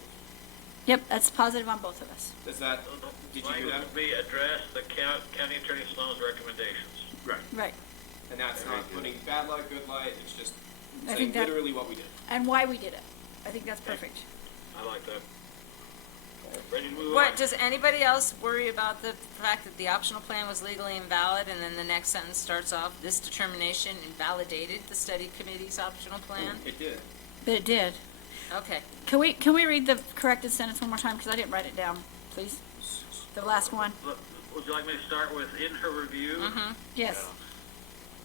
Yep, that's positive on both of us. Does that, did you do Language that? would be address the County Attorney Sloan's recommendations. Right. Right. And that's not putting bad light, good light, it's just I saying think that- literally what we did. And why we did it. I think that's perfect. I like that. Ready to move on? what, does anybody else worry about the fact that the optional plan was legally invalid, and then the next sentence starts off, this determination invalidated the study committee's optional plan? It did. But it did. Okay, Can we read the corrected sentence one more time? Because I didn't write it down, please. The last one. Would you like me to start with in her review? Yes.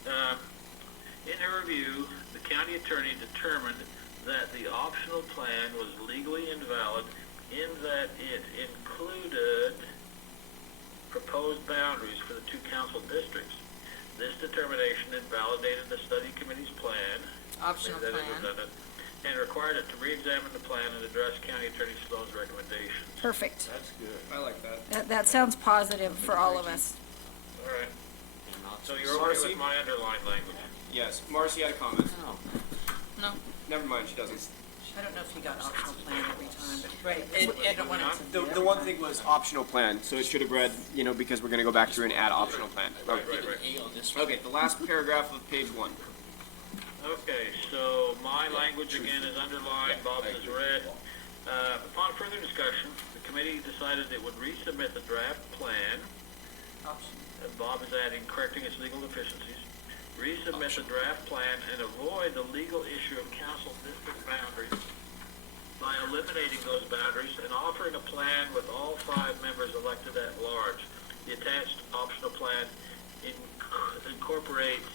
In her review, the county attorney determined that the optional plan was legally invalid in that it included proposed boundaries for the two council districts. This determination invalidated the study committee's plan. optional Maybe that is plan. redundant, and required it to re-examine the plan and address County Attorney Sloan's recommendations. Perfect. That's good. I like that. That sounds positive for all of us. All right, And not so you're okay Marcy? with my underlined language? Yes, Marcy had a comment. No, Never mind, she doesn't. I don't know if you got optional plan every time, but. Right, I don't want it to. the one thing was optional plan, so it should have read, because we're gonna go back through and add optional plan. Right, Okay. right, right. A on this one. Okay, the last paragraph of page 1. Okay, so my language again is underlined, Bob's is red. Upon further discussion, the committee decided it would resubmit the draft plan. Bob is adding, correcting its legal deficiencies. Resubmit the draft plan and avoid the legal issue of council district boundaries by eliminating those boundaries and offering a plan with all 5 members elected at large. the attached optional plan incorporates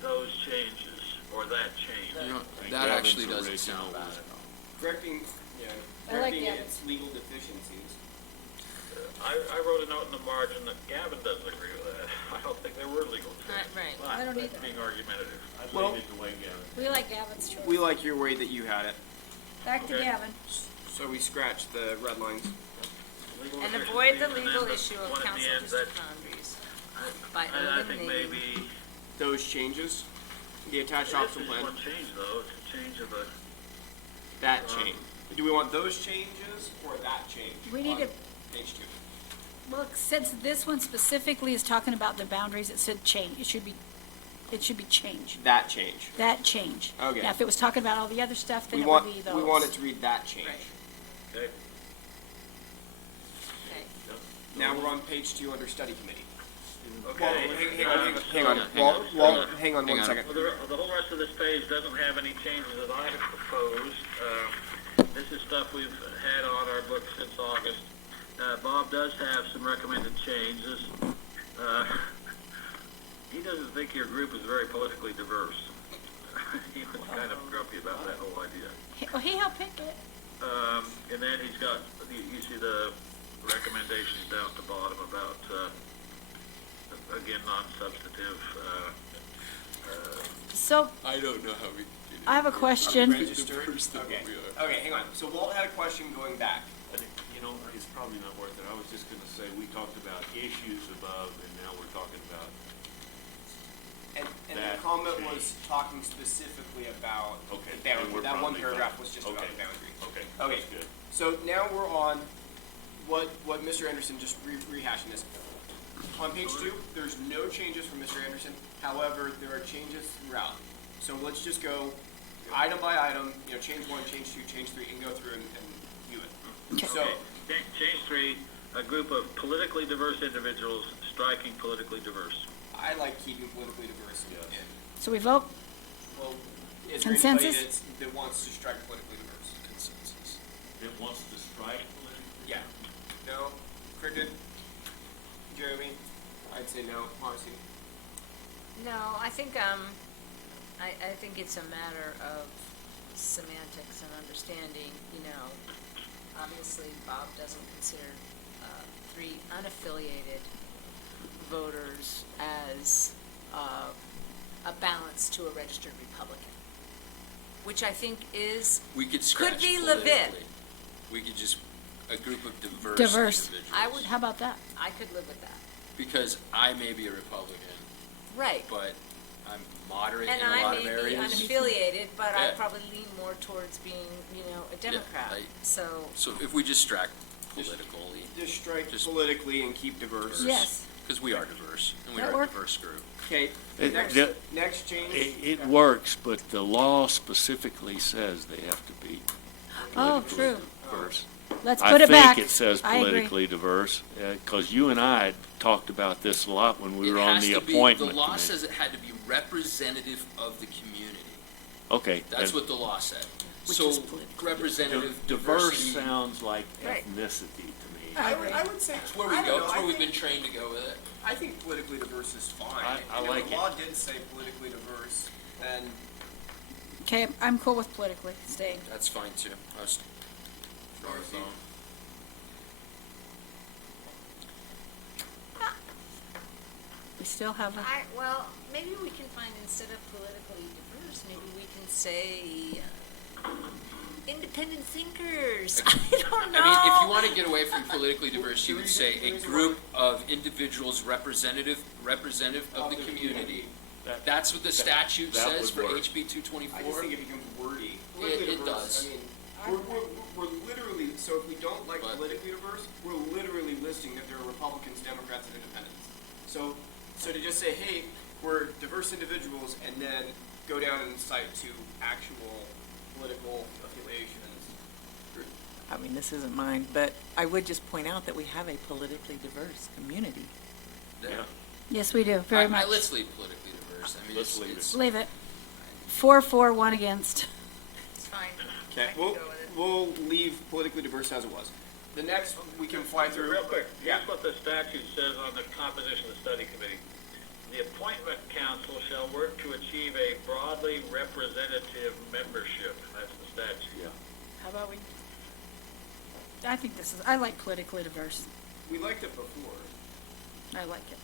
those changes, or that change. You know, Like that Gavin's actually doesn't original sound bad was- at all. Correcting, yeah, I like correcting Gavin's. its legal deficiencies. I wrote a note in the margin that Gavin doesn't agree with that. I don't think there were legal changes. Right. But I don't that's either. being argumentative. I'd Well- leave it the way Gavin. We like Gavin's choice. We like your way that you had it, Back to Okay. Gavin. so we scratched the red lines. Legal And avoid the deficiencies, and legal then issue of one at the council end, district that- boundaries by I think eliminating. maybe. Those changes, the attached This optional is plan, one change, though. It's a change of a. that change. Do we want those changes or that change? We need on to- Page two. Well, since this one specifically is talking about the boundaries, it said change. It should be change. That change. That change. Okay. Now, if it was talking about all the other stuff, then We it want, would be those. we want it to read that change. Right. Okay. Okay. Now we're on page two under study committee. Okay. Well, hang on, Hang on, hang on hang one on. second. Well, the whole rest of this page doesn't have any changes that I have proposed. This is stuff we've had on our books since August. Bob does have some recommended changes. He doesn't think your group is very politically diverse. He was kind of grumpy about that whole idea. Well, he helped pick it. And then he's got, you see the recommendations down at the bottom about, again, non-substantive, So, I don't know how we. I have a question. Registered? Okay, okay, hang on. So Walt had a question going back. I think, it's probably not worth it. I was just gonna say, we talked about issues above, and now we're talking about, And the That comment change. was talking specifically about Okay, the then boundary. we're That one probably paragraph fine. was just about Okay. the boundary. okay, Okay. that's good. So now we're on what Mr. Anderson just rehashing this. On page two, there's no changes from Mr. Anderson. However, there are changes throughout. So let's just go item by item, change one, change two, change three, and go through and view it. Okay. So, change 3, a group of politically diverse individuals, striking politically diverse. I like keeping politically diverse in. So we vote? Well, is there anybody Consensus? that wants to strike politically diverse? Consensus. It wants to strike politically? Yeah. No? Cricket? Jeremy? I'd say no. Marcy? No, I think, I think it's a matter of semantics and understanding, obviously Bob doesn't consider, 3 unaffiliated voters as, a balance to a registered Republican, which I think is, We could scratch be politically. Levit. We could just, a group of diverse Diverse. individuals. I would- How about that? I could live with that. Because I may be a Republican, Right. but I'm moderate And in a I lot may of be areas. unaffiliated, but I Yeah. probably lean more towards being, a Democrat. I- So, So if we just strike politically, Just strike Just- politically and keep diverse. Yes. because we are diverse, and we That are a work? diverse group. Okay, It- next, the- next change. It works, but the law specifically says they have to be Oh, politically true. diverse. Let's put it back. I think it says I agree. politically diverse, because you and I talked about this a lot when we were on the appointment The law committee. says it had to be representative of the community. Okay. That's then what the law said. Which So is politically representative diverse diversity. sounds like Right. ethnicity to me. I I would say. That's where we I don't go, know, that's I where we've think- been trained to go with it. I think politically diverse is fine. I like The it. law did say politically diverse, and Okay, I'm cool with politically staying. That's fine too. I was throwing a bone. We still have a, well, maybe we can find, instead of politically diverse, maybe we can say, independent thinkers. I don't know. I mean, if you want to get away from politically diverse, you would say a group of individuals representative of the community. That's what the statute that says for would work. HB 224. I just think it becomes wordy. It Politically diverse, does. I mean, we're literally, so if we don't like But- politically diverse, we're literally listing that there are Republicans, Democrats, and Independents. So to just say, hey, we're diverse individuals, and then go down and cite to actual political affiliations. I mean, this isn't mine, but I would just point out that we have a politically diverse community. Yeah. yes, we do, very I- much. let's leave politically diverse. I mean, Let's leave it's, Leave it. 4, 1 against. It's fine. Okay, I can go with it. we'll leave politically diverse as it was. the next, we can fly through. Real quick, Yeah. here's what the statute says on the composition of the study committee. The appointment council shall work to achieve a broadly representative membership. That's the statute. How about we, I think I like politically diverse. We liked it before. I like it.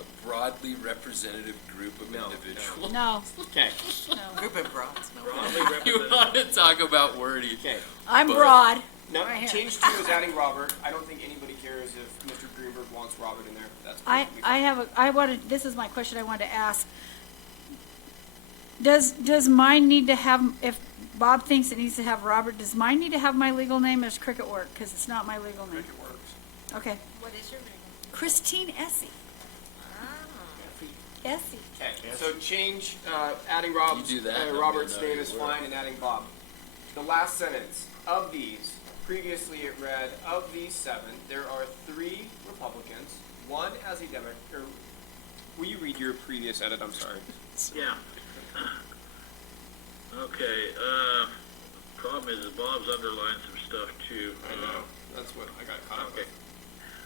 A broadly representative group of No, individuals. No, Okay, no. Group of bronze, no. Broadly You representative. want to talk about wordy? okay. I'm But- broad. No, Right here. change 2 is adding Robert. I don't think anybody cares if Mr. Greenberg wants Robert in there. That's I perfectly fine. have I wanted, this is my question I wanted to ask. Does mine need to have, if Bob thinks it needs to have Robert, does mine need to have my legal name, or does Cricket work? Because it's not my legal name. It works. Okay. What is your name? Christine Essie. Essie. Okay, so change, adding You do that, that'll be Robert's another name is word. fine, and adding Bob. The last sentence, of these, previously it read, of these 7, there are 3 Republicans, 1 as a Democrat, or, will you read your previous edit, I'm sorry. Yeah. Okay, problem is that Bob's underlined some stuff too. I know, that's what I got caught up Okay.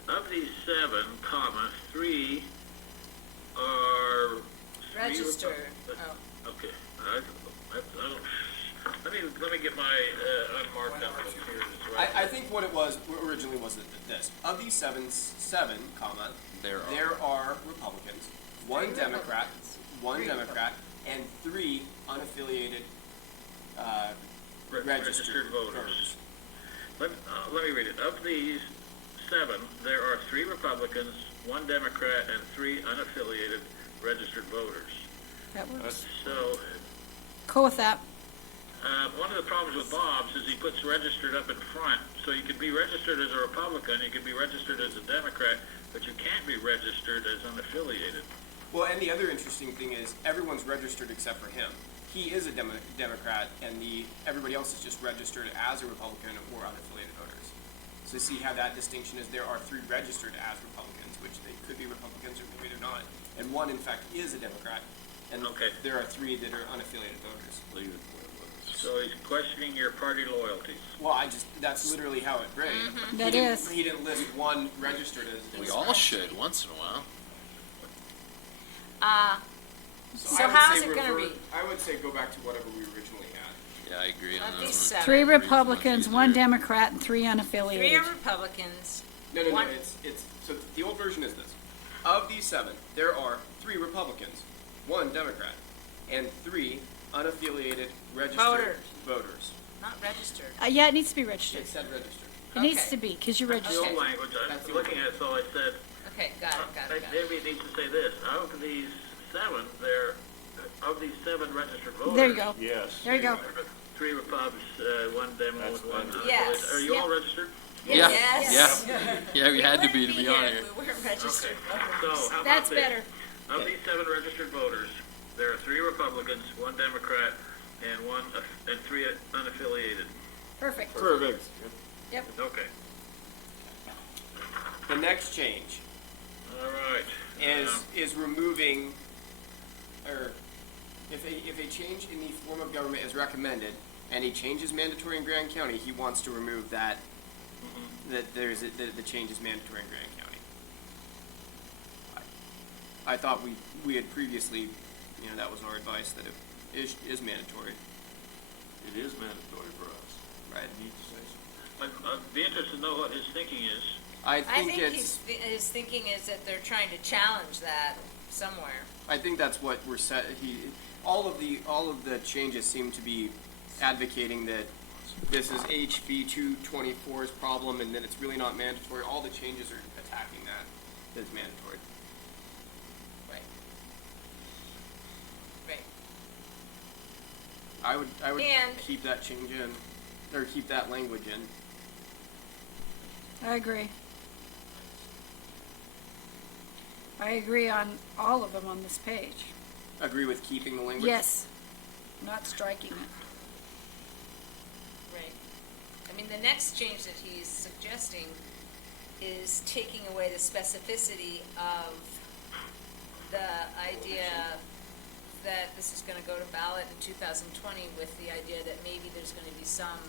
with. Of these 7, 3 are. Registered. But- Oh. Okay, I don't, let me get my, unmarked envelope here. That's right. I think what it was, originally was this, of these 7, comma, There there are Republicans, 1 Democrat, 1 Democrat, and 3 unaffiliated, registered voters. Let me read it. Of these 7, there are 3 Republicans, 1 Democrat, and 3 unaffiliated registered voters. That works. So, Cool with that. one of the problems with Bob's is he puts registered up in front. So you could be registered as a Republican, you could be registered as a Democrat, but you can't be registered as unaffiliated. Well, and the other interesting thing is, everyone's registered except for him. He is a Democrat, and everybody else is just registered as a Republican or unaffiliated voters. So see how that distinction is, there are 3 registered as Republicans, which they could be Republicans or maybe they're not. And 1, in fact, is a Democrat, and Okay. there are 3 that are unaffiliated voters. Leave it where it was. So he's questioning your party loyalties. Well, that's literally how it read. That is. He didn't list 1 registered as. We all should once in a while. So I would how's say it gonna revert- read? I would say go back to whatever we originally had. Yeah, I agree on Of that these one. 7. 3 Read Republicans, much 1 easier. Democrat, and 3 3 unaffiliated. are Republicans. No, One- it's, so the old version is this. Of these 7, there are 3 Republicans, 1 Democrat, and 3 unaffiliated registered voters. Not registered. Yeah, it needs to be registered. It said registered. It needs Okay. to be, because you're That's the registered. old language. That's the I'm old looking at it, so I said, Okay, got it. maybe it needs to say this. Of these 7, of these 7 registered voters. There you go. Yes. There you go. 3 Republicans, 1 Demo, and 1. Yes. Are you all registered? Yeah, Yes. yeah, we had to be wouldn't on if here. we weren't registered. So, how about That's this? better. Of these 7 registered voters, there are 3 Republicans, 1 Democrat, and 3 unaffiliated. Perfect. Perfect. Okay. The next change All right. is removing, or if a change in the form of government is recommended, and a change is mandatory in Grand County, he wants to remove that, that the change is mandatory in Grand County. I thought we had previously, that was our advice, that it is mandatory, It is mandatory for us. right? Need to say something. I'd be interested to know what his thinking is. I I think think it's, his thinking is that they're trying to challenge that somewhere. I think that's what we're set, all of the changes seem to be advocating that this is HB 224's problem and that it's really not mandatory. All the changes are attacking that it's mandatory. Right. Right. I would And- keep that change in, or keep that language in. I agree. I agree on all of them on this page. Agree with keeping the language? Yes, not striking it. Right. I mean, the next change that he's suggesting is taking away the specificity of the idea that this is gonna go to ballot in 2020 with the idea that maybe there's gonna be some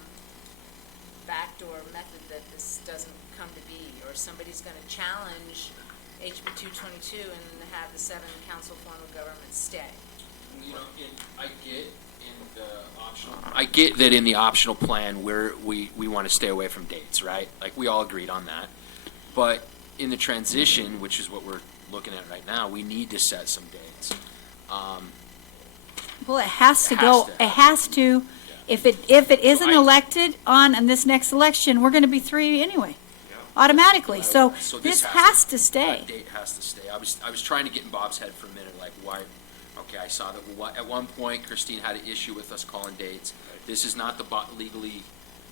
backdoor backdoor method that this doesn't come to be, or somebody's gonna challenge HB 222 and have the 7 council form of government stay. You know, I get that in the optional plan we want to stay away from dates, right? Like, we all agreed on that. But in the transition, which is what we're looking at right now, we need to set some dates. Well, it has to It go, has to. it has to. If it isn't elected in this next election, we're gonna be 3 anyway, automatically. So this has to stay. That date has to stay. I was trying to get in Bob's head for a minute, like, why, okay, I saw that at one point Christine had an issue with us calling dates. This is not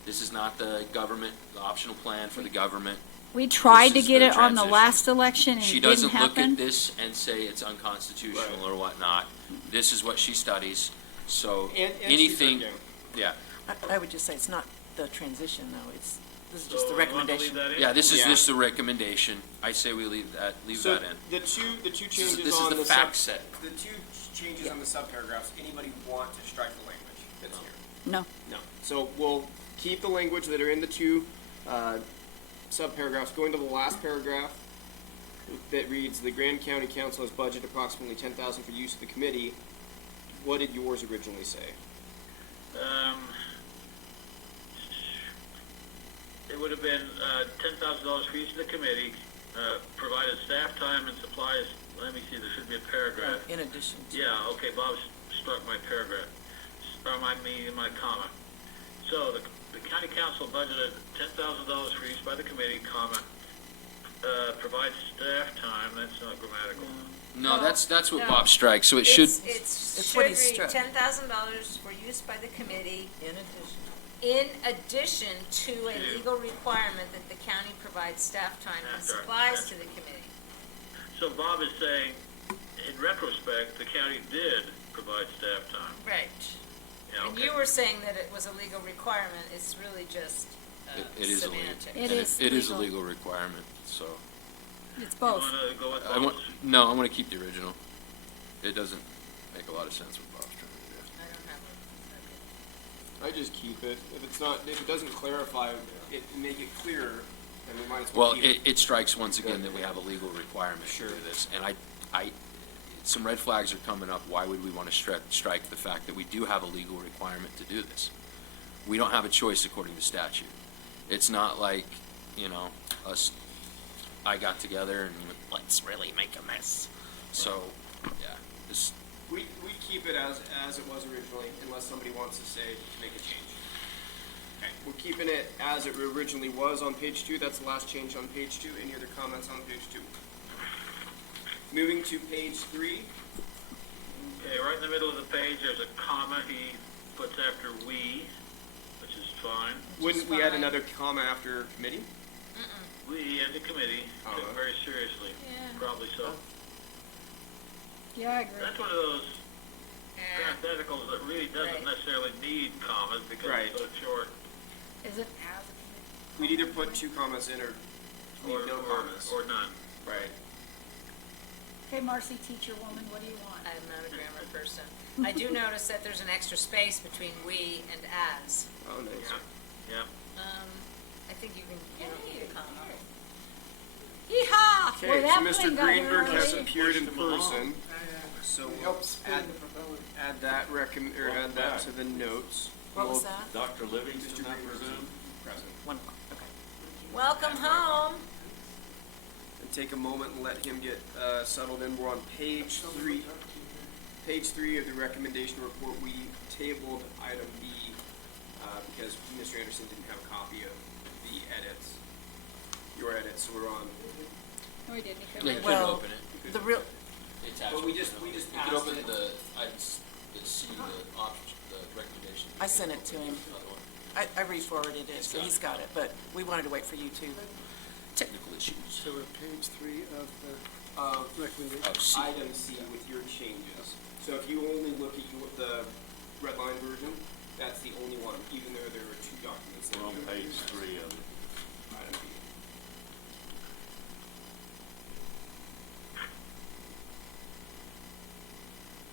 this is not the government, the optional plan for the government. We tried to This is get the it on the transition. last election and She it didn't doesn't look at happen. this and say it's unconstitutional or whatnot. This is what she studies, so And anything, she's yeah. I would just say it's not the transition, though, this is just the So you want to leave recommendation. that in? Yeah, this is Yeah. just a recommendation. I say we leave that So in. the two changes This is on the the fact set. the two changes on the subparagraphs, anybody want to strike the language that's here? No. No. So we'll keep the language that are in the two subparagraphs. Going to the last paragraph that reads, "The Grand County Council has budgeted approximately $10,000 for use of the committee." What did yours originally say? It would have been $10,000 for each of the committee, provided staff time and supplies. Let me see, there should be a paragraph. In addition to. Yeah, okay, Bob struck my paragraph, or my comma. So the county council budgeted $10,000 for each by the committee, comma, provides staff time, that's not grammatical. No, that's what No. Bob strikes, so it should, It's Should what he read struck. $10,000 for use by the committee In addition. in addition to a legal requirement that the county provides staff time and That's right. supplies to the committee. So Bob is saying, in retrospect, the county did provide staff time. Right. Yeah, And okay. you were saying that it was a legal requirement, it's really just it is illegal. semantics. It And is it is a legal. legal requirement, so. It's You both. want to go with I want, Bob's? no, I want to keep the original. It doesn't make a lot of sense what Bob's trying to do. I don't have a, I just keep it. If it doesn't clarify it, make it clearer, then we might as well Well, keep it strikes once again that we have a legal requirement to do this, and some red flags are coming up. Why would we want to strike the fact that we do have a legal requirement to do this? We don't have a choice according to statute. It's not like, I got together and let's really make a mess. So, yeah, this, We keep it as it was originally, unless somebody wants to say to make a change. Okay, we're keeping it as it originally was on page 2. That's the last change on page 2. Any other comments on page 2? Moving to page 3. Okay, right in the middle of the page, there's a comma he puts after "we," which is fine. Wouldn't we add another comma after committee? We, as a committee, took it very seriously. Yeah. Probably so. Yeah, I agree. That's one of those yeah, parentheticals that really doesn't Right. necessarily need commas because Right. it's so short. Is it We'd either put 2 commas in or leave no commas. Or none. Right. Okay, Marcy, teacher woman, what do you want? I'm not a grammar person. I do notice that there's an extra space between we and as. Oh, nice. Yeah. I think you don't need a comma. Yeehaw! Okay, Boy, so that Mr. plane got Greenberg here has early. appeared in person. So we'll add that add that to the notes. What was We'll- that? Dr. Livingston, I presume? Present. 1 o'clock, okay. Welcome home. And take a moment and let him get settled in. We're on page 3. Page 3 of the recommendation report. We tabled item B because Mr. Anderson didn't have a copy of the edits, your edits. So we're on. No, we didn't. He you couldn't. could Well, open it. The real, But we just You passed could open it. the items, the options, the recommendation. I sent it to him. I re-forwarded it, so he's got it, but we wanted to wait for you too. Technical issues. So we're page 3 of the recommendation. Of C. Item C with your changes. So if you only look at the red line version, that's the only one, even though there are 2 documents. that We're on you- page 3 of it. Item B.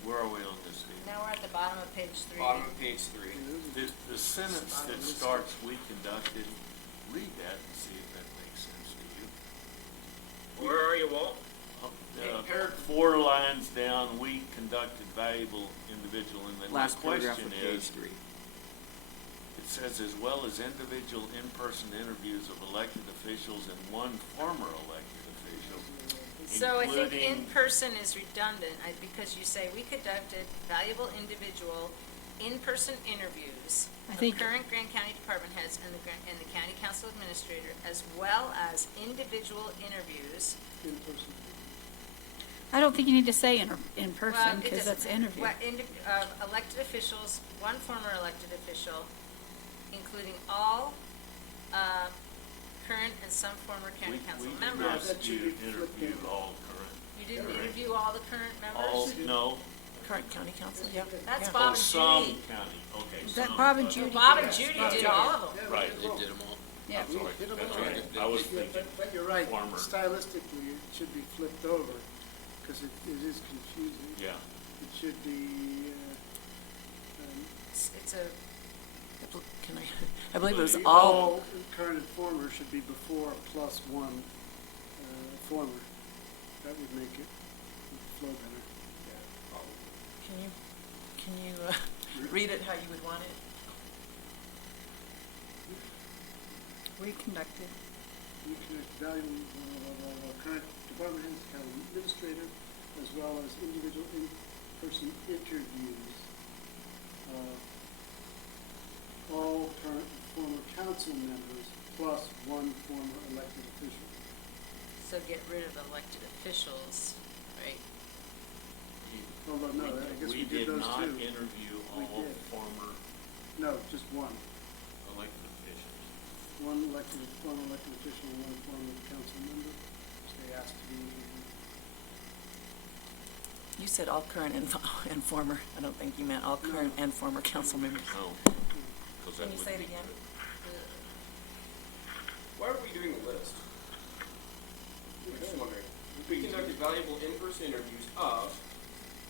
Where are we on this here? Now we're at the bottom of page 3. Bottom of page 3. The sentence that starts, "we conducted," read that and see if that makes sense to you. Where are you, Walt? Four lines down, we conducted valuable individual, and then my Last paragraph question of page is, 3. it says as well as individual in-person interviews of elected officials and one former elected official. So I think including- in-person is redundant, because you say we conducted valuable individual in-person interviews I of think- current Grant County department heads and the county council administrator, as well as individual interviews. In person. I don't think you need to say in Well, person, it because doesn't that's interview. What, elected officials, one former elected official, including all, current and some former county council We members. That should be interviewed flipped all current. You didn't interview all the current All, members? no. Current county council, yeah. That's yeah. Bob Oh, and some Judy. county, okay. That some, Bob and but- Judy. Bob and Judy did all of them. Yeah, Right. They did them all. Yeah. I'm sorry, Hit 'em that's all. right. I was thinking, But you're right, Former. stylistically, it should be flipped over, because it is confusing. yeah. It should be, It's a, Can I believe it was the all, current and former should be before plus one, former. That would make it flow better. can you read it how you would want it? We conducted. We connect valuable, current department heads, county administrator, as well as individual in-person interviews. All current and former council members, plus one former elected official. so get rid of elected officials, right? Although, no, I guess we did those not too. interview We all did. former No, just one. elected officials. One former elected official, and one former council member, which they asked to be interviewed. You said all current and former. I don't think you meant all current and former council members. No, because that Can you would say it be again? good. Why are we doing the list? I'm just wondering. We conducted valuable in-person interviews of,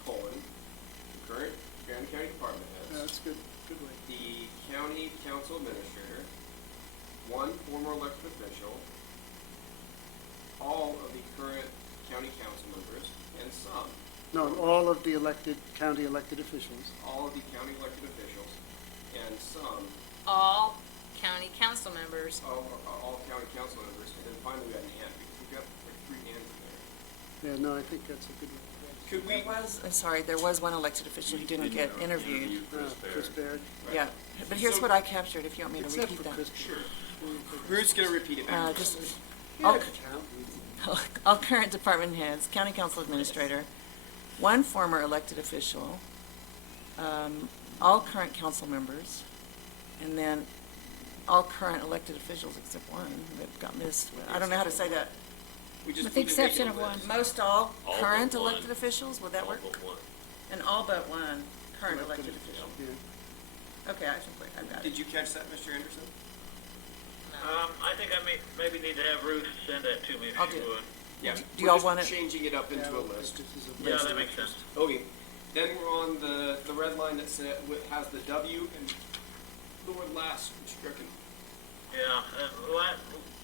the current Grand County department Yeah, heads, that's good, good way. the county council administrator, one former elected official, all of the current county council members, and some, No, all of the county elected officials. all of the county elected officials, and some, All county council members. all county council members, and then finally we got an and, because we've got like 3 ands in there. Yeah, no, I think that's a good one. Could we, There was one elected official who didn't get interviewed. Interview Chris Baird. Yeah, but here's So- what I captured, if you want me to Except repeat for that. Chris. Sure. Ruth's gonna repeat it back. Just, Yeah, all, I could count. all current department heads, county council administrator, one former elected official, all current council members, and then all current elected officials except one that got missed. I don't know how to say that. We just With the need to make it exception a of one. list. Most all All but current one. elected officials, would that All work? but one. And all but one current elected official. Yeah. Okay, I think I've got it. Did you catch that, Mr. Anderson? I think I maybe need to have Ruth send that to me if I'll she do it. would. Yeah. Do we're y'all just want it? changing it up into Yeah, a list. this is a Yeah, list. that makes sense. Okay, then we're on the red line that has the W and the word last stricken. Yeah,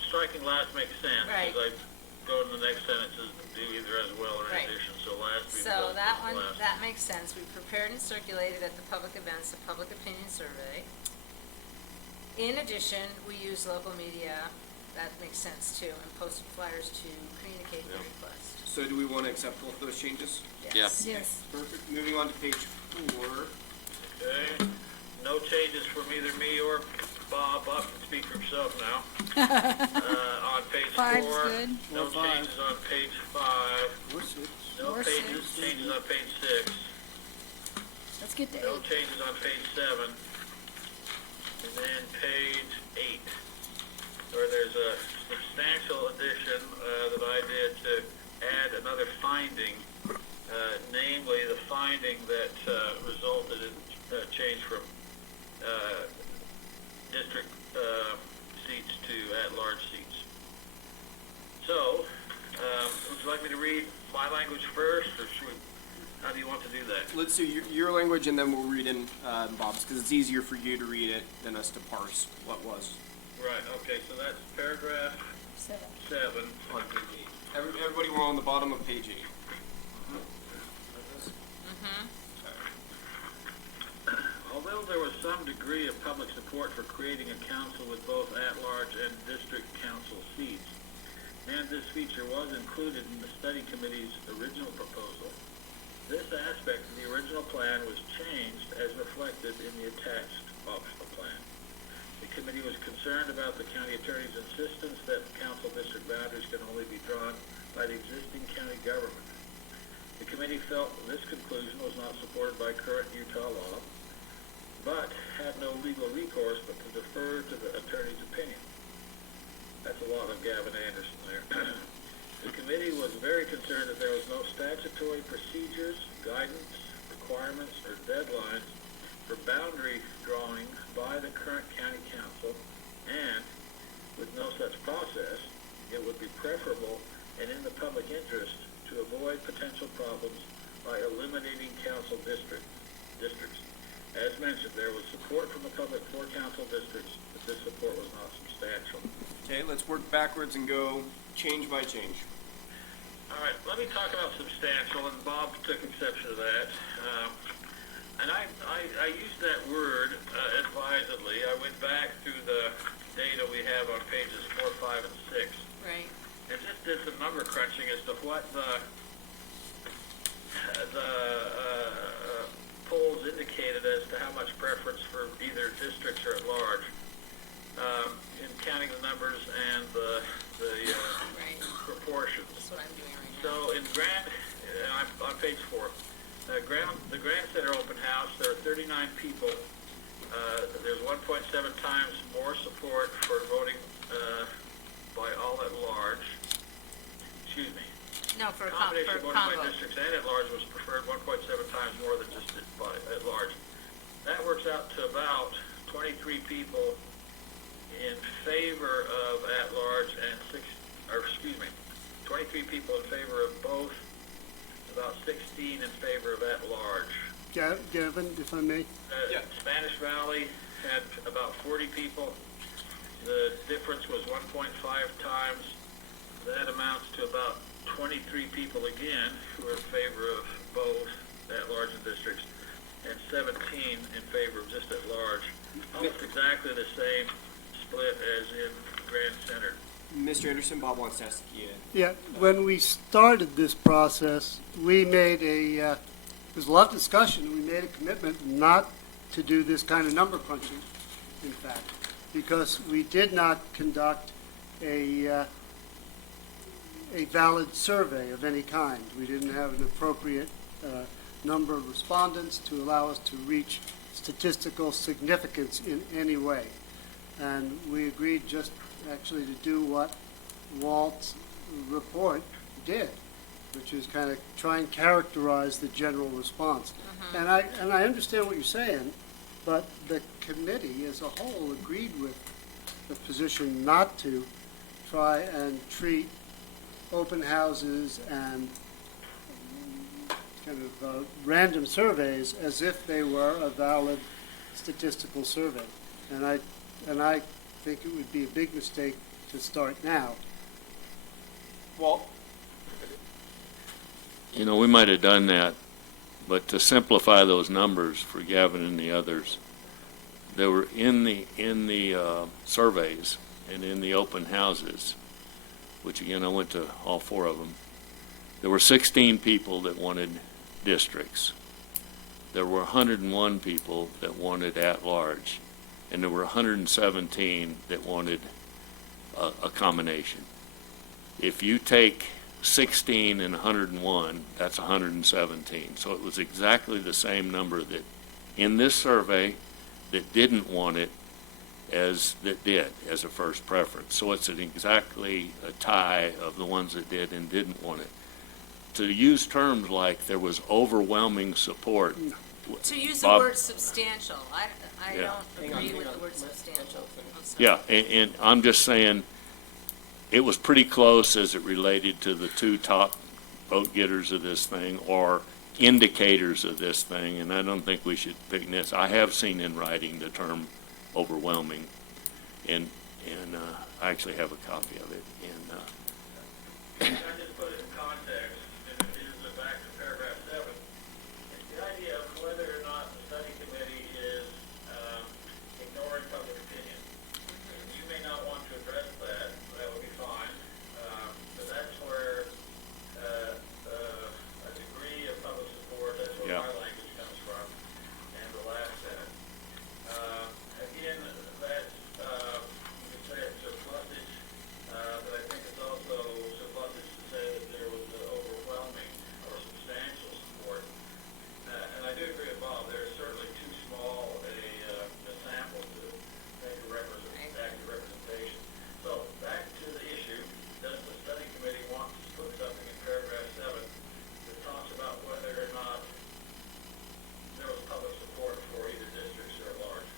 striking last makes sense. Right. Because I go to the next sentences and do either as well or in Right. addition, so last be the So that one, last. that makes sense. We prepared and circulated at the public events a public opinion survey. In addition, we use local media, that makes sense too, and posted flyers to communicate the Yeah. request. So do we want to accept both those changes? Yes. Yes. Perfect. Moving on to page 4. Okay, no changes from either me or Bob. Bob can speak for himself now. On page 4. Five's good. No Or 5. changes on page 5. Or 6. No Or changes, 6. changes on page 6. Let's get to No 8. changes on page 7. And then page 8, where there's a substantial addition that I did to add another finding, namely the finding that resulted in change from district seats to at-large seats. So, would you like me to read my language first, or should we, how do you want to do that? Let's do your language and then we'll read in Bob's, because it's easier for you to read it than us to parse what was. Right, Okay, so that's paragraph 7. On page 8. Everybody, we're on the bottom of page 8. Although there was some degree of public support for creating a council with both at-large and district council seats, and this feature was included in the study committee's original proposal, this aspect of the original plan was changed as reflected in the attached optional plan. The committee was concerned about the county attorney's insistence that council district boundaries can only be drawn by the existing county government. The committee felt this conclusion was not supported by current Utah law, but had no legal recourse but to defer to the attorney's opinion. That's a lot of Gavin Anderson there. The committee was very concerned that there was no statutory procedures, guidance, requirements, or deadlines for boundary drawing by the current county council, and with no such process, it would be preferable and in the public interest to avoid potential problems by eliminating council districts. As mentioned, there was support from the public for council districts, but this support was not substantial. Okay, let's work backwards and go change by change. All right, let me talk about substantial, and Bob took exception to that. And I used that word advisedly. I went back through the data we have on pages 4, 5, and 6. Right. And just did some number crunching as to what the polls indicated as to how much preference for either districts or at large, in counting the numbers and the Right. proportions. That's what I'm doing right now. So in Grand, I'm on page 4, the Grand Center open house, there are 39 people. There's 1.7 times more support for voting by all at large. Excuse me. No, for Combination of voting by combo. districts and at large was preferred 1.7 times more than just by at large. That works out to about 23 people in favor of at large and 23 people in favor of both, about 16 in favor of at large. Gavin, if I may? Yeah. Spanish Valley had about 40 people. The difference was 1.5 times. That amounts to about 23 people again who are in favor of both at-large and districts, and 17 in favor of just at-large. Almost exactly the same split as in Grand Center. Mr. Anderson, Bob wants to ask you. Yeah, when we started this process, we made there was a lot of discussion. We made a commitment not to do this kind of number crunching, in fact, because we did not conduct a valid survey of any kind. We didn't have an appropriate number of respondents to allow us to reach statistical significance in any way. And we agreed just actually to do what Walt's report did, which is kind of try and characterize the general response. And I understand what you're saying, but the committee as a whole agreed with the position not to try and treat open houses and kind of random surveys as if they were a valid statistical survey. And I think it would be a big mistake to start now. Walt? You know, we might have done that, but to simplify those numbers for Gavin and the others, they were in the surveys and in the open houses, which again, I went to all 4 of them. There were 16 people that wanted districts. There were 101 people that wanted at-large, and there were 117 that wanted a combination. If you take 16 and 101, that's 117. So it was exactly the same number that in this survey that didn't want it as that did as a first preference. So it's exactly a tie of the ones that did and didn't want it. To use terms like there was overwhelming support. To use the Bob? word substantial, I Yeah. don't agree with the word substantial. I'm sorry. Yeah, and I'm just saying, it was pretty close as it related to the 2 top vote getters of this thing, or indicators of this thing, and I don't think we should pick this. I have seen in writing the term overwhelming, and And I actually have a copy of it. And Can I just put it in context, and it is back to paragraph 7, it's the idea of whether or not the study committee is ignoring public opinion. You may not want to address that, that would be fine, but that's where a degree of public support, that's where Yeah. my language comes from, and the last sentence. Again, that's, you could say it's surplusage, but I think it's also surplusage to say that there was overwhelming or substantial support. And I do agree with Bob, there's certainly too small a sample to make a accurate representation. So, back to the issue, does the study committee want to put something in paragraph 7 that talks about whether or not there was public support for either districts or large?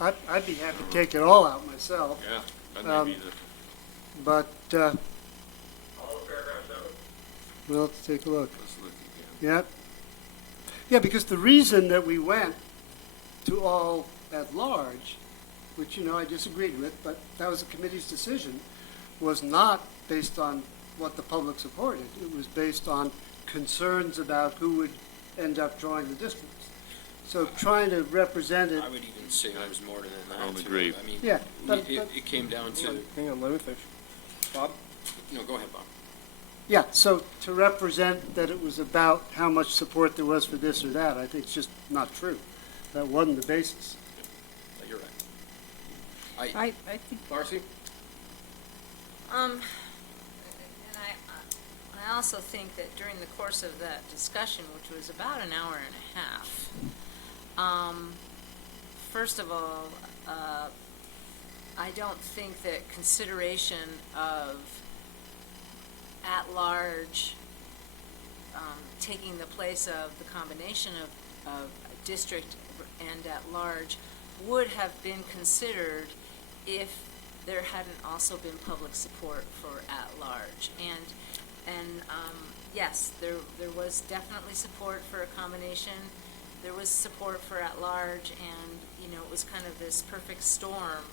I'd be happy to take it all out myself, yeah, that may be but, All of paragraph 7? well, let's take a look. let's look again. Yeah. Yeah, because the reason that we went to all at large, which, I disagreed with, but that was the committee's decision, was not based on what the public supported. It was based on concerns about who would end up drawing the districts. So trying to represent it, I would even say it was more than that. I don't too. agree. I mean, yeah, but, it came down to, Hang on, let me finish. Bob? no, go ahead, Bob. yeah, so to represent that it was about how much support there was for this or that, I think it's just not true. That wasn't the basis. You're right. I think Marcy? And I also think that during the course of that discussion, which was about an hour and a half, first of all, I don't think that consideration of at-large taking the place of the combination of district and at-large would have been considered if there hadn't also been public support for at-large. And yes, there was definitely support for a combination. There was support for at-large, and, it was kind of this perfect storm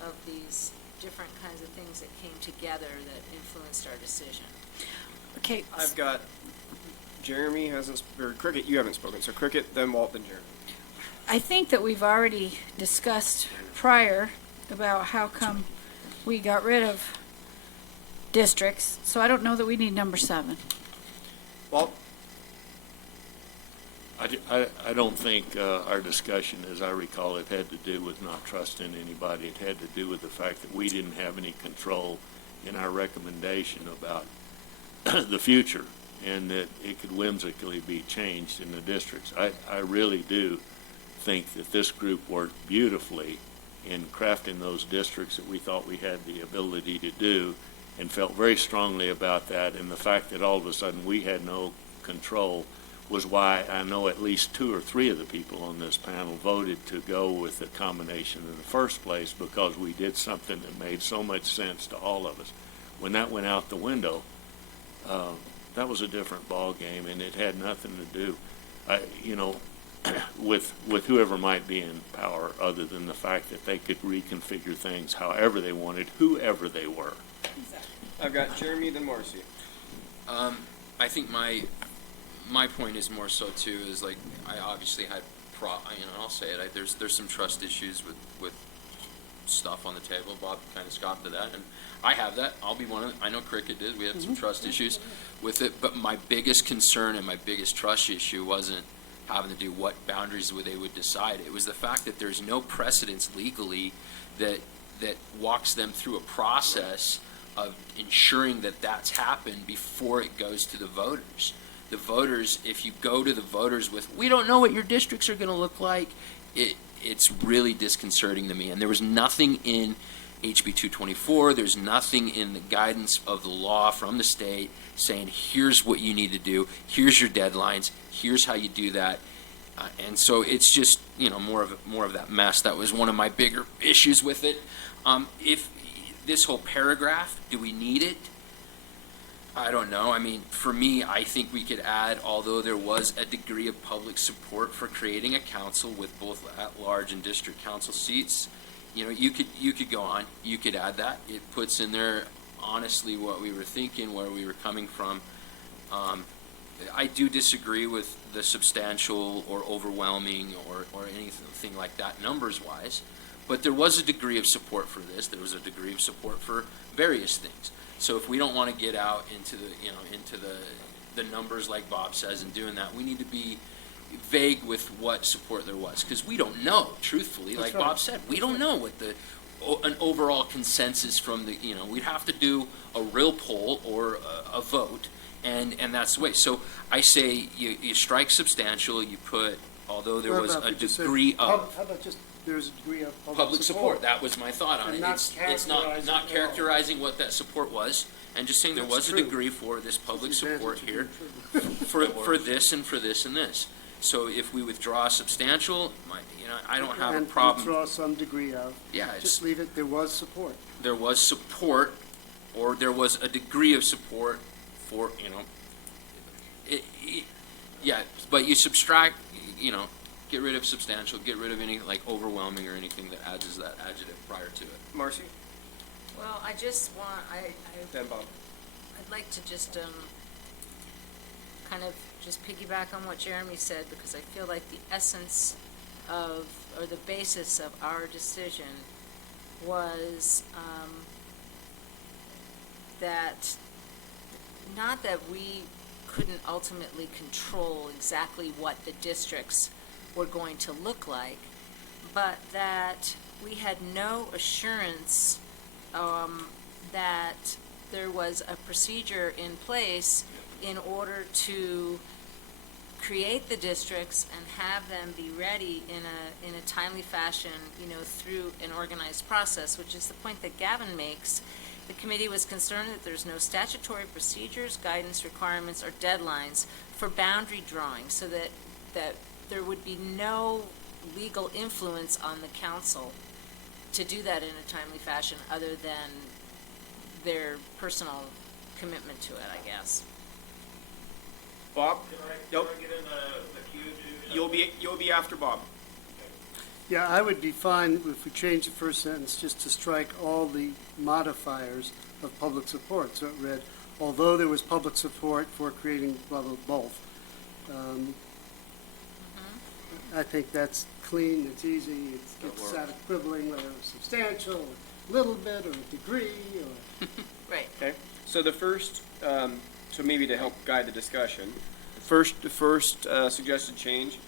of these different kinds of things that came together that influenced our decision. okay. I've got, Jeremy hasn't, or Cricket, you haven't spoken, so Cricket, then Walt, then Jeremy. I think that we've already discussed prior about how come we got rid of districts, so I don't know that we need number 7. Walt? I don't think our discussion, as I recall it, had to do with not trusting anybody. It had to do with the fact that we didn't have any control in our recommendation about the future, and that it could whimsically be changed in the districts. I really do think that this group worked beautifully in crafting those districts that we thought we had the ability to do, and felt very strongly about that. And the fact that all of a sudden we had no control was why I know at least 2 or 3 of the people on this panel voted to go with the combination in the first place, because we did something that made so much sense to all of us. When that went out the window, that was a different ball game, and it had nothing to do, with whoever might be in power, other than the fact that they could reconfigure things however they wanted, whoever they were. I've got Jeremy, then Marcy. I think my point is more so too, is like, I obviously had I'll say it, there's some trust issues with stuff on the table. Bob kind of scoffed to that, and I have that. I'll be one of them. I know Cricket did. We had some trust issues with it, but my biggest concern and my biggest trust issue wasn't having to do what boundaries they would decide. It was the fact that there's no precedence legally that walks them through a process of ensuring that that's happened before it goes to the voters. The voters, if you go to the voters with, we don't know what your districts are going to look like, it's really disconcerting to me. And there was nothing in HB 224, there's nothing in the guidance of the law from the state saying, here's what you need to do, here's your deadlines, here's how you do that. And so it's just, more of that mess. That was one of my bigger issues with it. If this whole paragraph, do we need it? I don't know. I mean, for me, I think we could add, although there was a degree of public support for creating a council with both at-large and district council seats, you know, you could go on, you could add that. It puts in there honestly what we were thinking, where we were coming from. I do disagree with the substantial or overwhelming or anything like that numbers-wise, but there was a degree of support for this. There was a degree of support for various things. So if we don't want to get out into the numbers like Bob says and doing that, we need to be vague with what support there was, because we don't know, truthfully, like right. Bob said, we don't know what an overall consensus from the, we'd have to do a real poll or a vote, and that's the way. So I say you strike substantial, you put, although there What was about a if you said degree of How about just, there's a degree of public support. That was my thought on And it. not It's not characterizing at all. characterizing what that support was, and just saying there That's was a true. degree for this public It's the support advantage here, of being for this and for this and this. So if we withdraw substantial, I don't have a And problem. withdraw some degree of, Yeah, it's, just leave it, there was support. there was support, or there was a degree of support for, yeah, but you subtract, get rid of substantial, get rid of any like overwhelming or anything that adds that adjective prior to it. Marcy? Well, I just want, Then Bob. I'd like to just, kind of just piggyback on what Jeremy said, because I feel like the essence of, or the basis of our decision was, that, not that we couldn't ultimately control exactly what the districts were going to look like, but that we had no assurance, that there was a procedure in place in order to create the districts and have them be ready in a timely fashion, through an organized process, which is the point that Gavin makes. The committee was concerned that there's no statutory procedures, guidance requirements, or deadlines for boundary drawing, so that there would be no legal influence on the council to do that in a timely fashion, other than their personal commitment to it, I guess. Bob? Nope. Can I get in the queue too? You'll be after Bob. Yeah, I would be fine if we change the first sentence just to strike all the modifiers of public support. So it read, although there was public support for creating blah, blah, both. I think that's clean, it's easy, it gets out of quibbling whether it was substantial, or a little bit, or a degree, or... Right. Okay, so the first, so maybe to help guide the discussion, the first suggested change,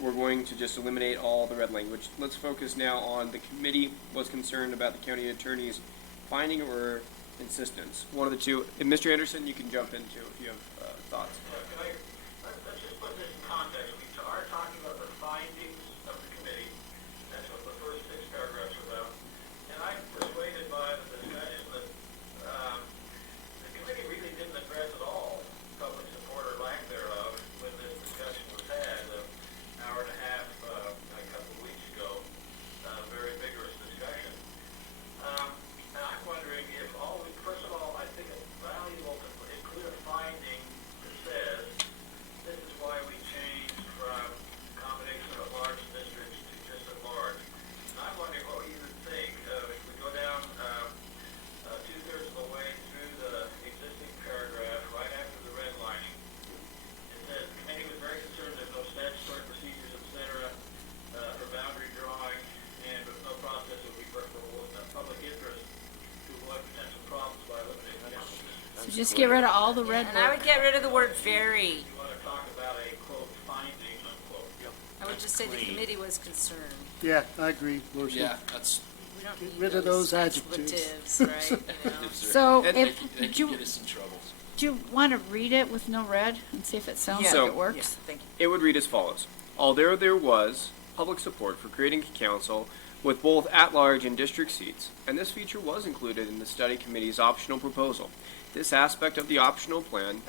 we're going to just eliminate all the red language. Let's focus now on the committee was concerned about the county attorney's finding or insistence. One of the two. And Mr. Anderson, you can jump in too if you have thoughts. Let's just put this in context. We are talking about the findings of the committee. That's what the first 6 paragraphs are about. And I'm persuaded by the discussion that the committee really didn't address at all public support or lack thereof when this discussion was had an hour and a half a couple of weeks ago. Very vigorous discussion. And I'm wondering if first of all, I think it's valuable to include a finding that says this is why we changed from combination of large districts to just at large. And I'm wondering what you would think if we go down 2/3 of the way through the existing paragraph, right after the redlining. It says the committee was very concerned there's no statutory procedures, etc., for boundary drawing, and with no process would be preferable in the public interest to avoid potential problems by eliminating council. So just get rid of all the red And I work. would get rid of the word very. You want to talk about a quote finding unquote. I would just say the committee was concerned. Yeah, I agree, Marcia. Yeah, that's. We don't need rid of those adjectives. expletives, right? So And- if, That do could you, get us in trouble. do you want to read it with no red and see if it sounds Yeah. like So- it works? Yes, thank you. It would read as follows. Although there was public support for creating a council with both at-large and district seats, and this feature was included in the study committee's optional proposal. This aspect of the optional plan,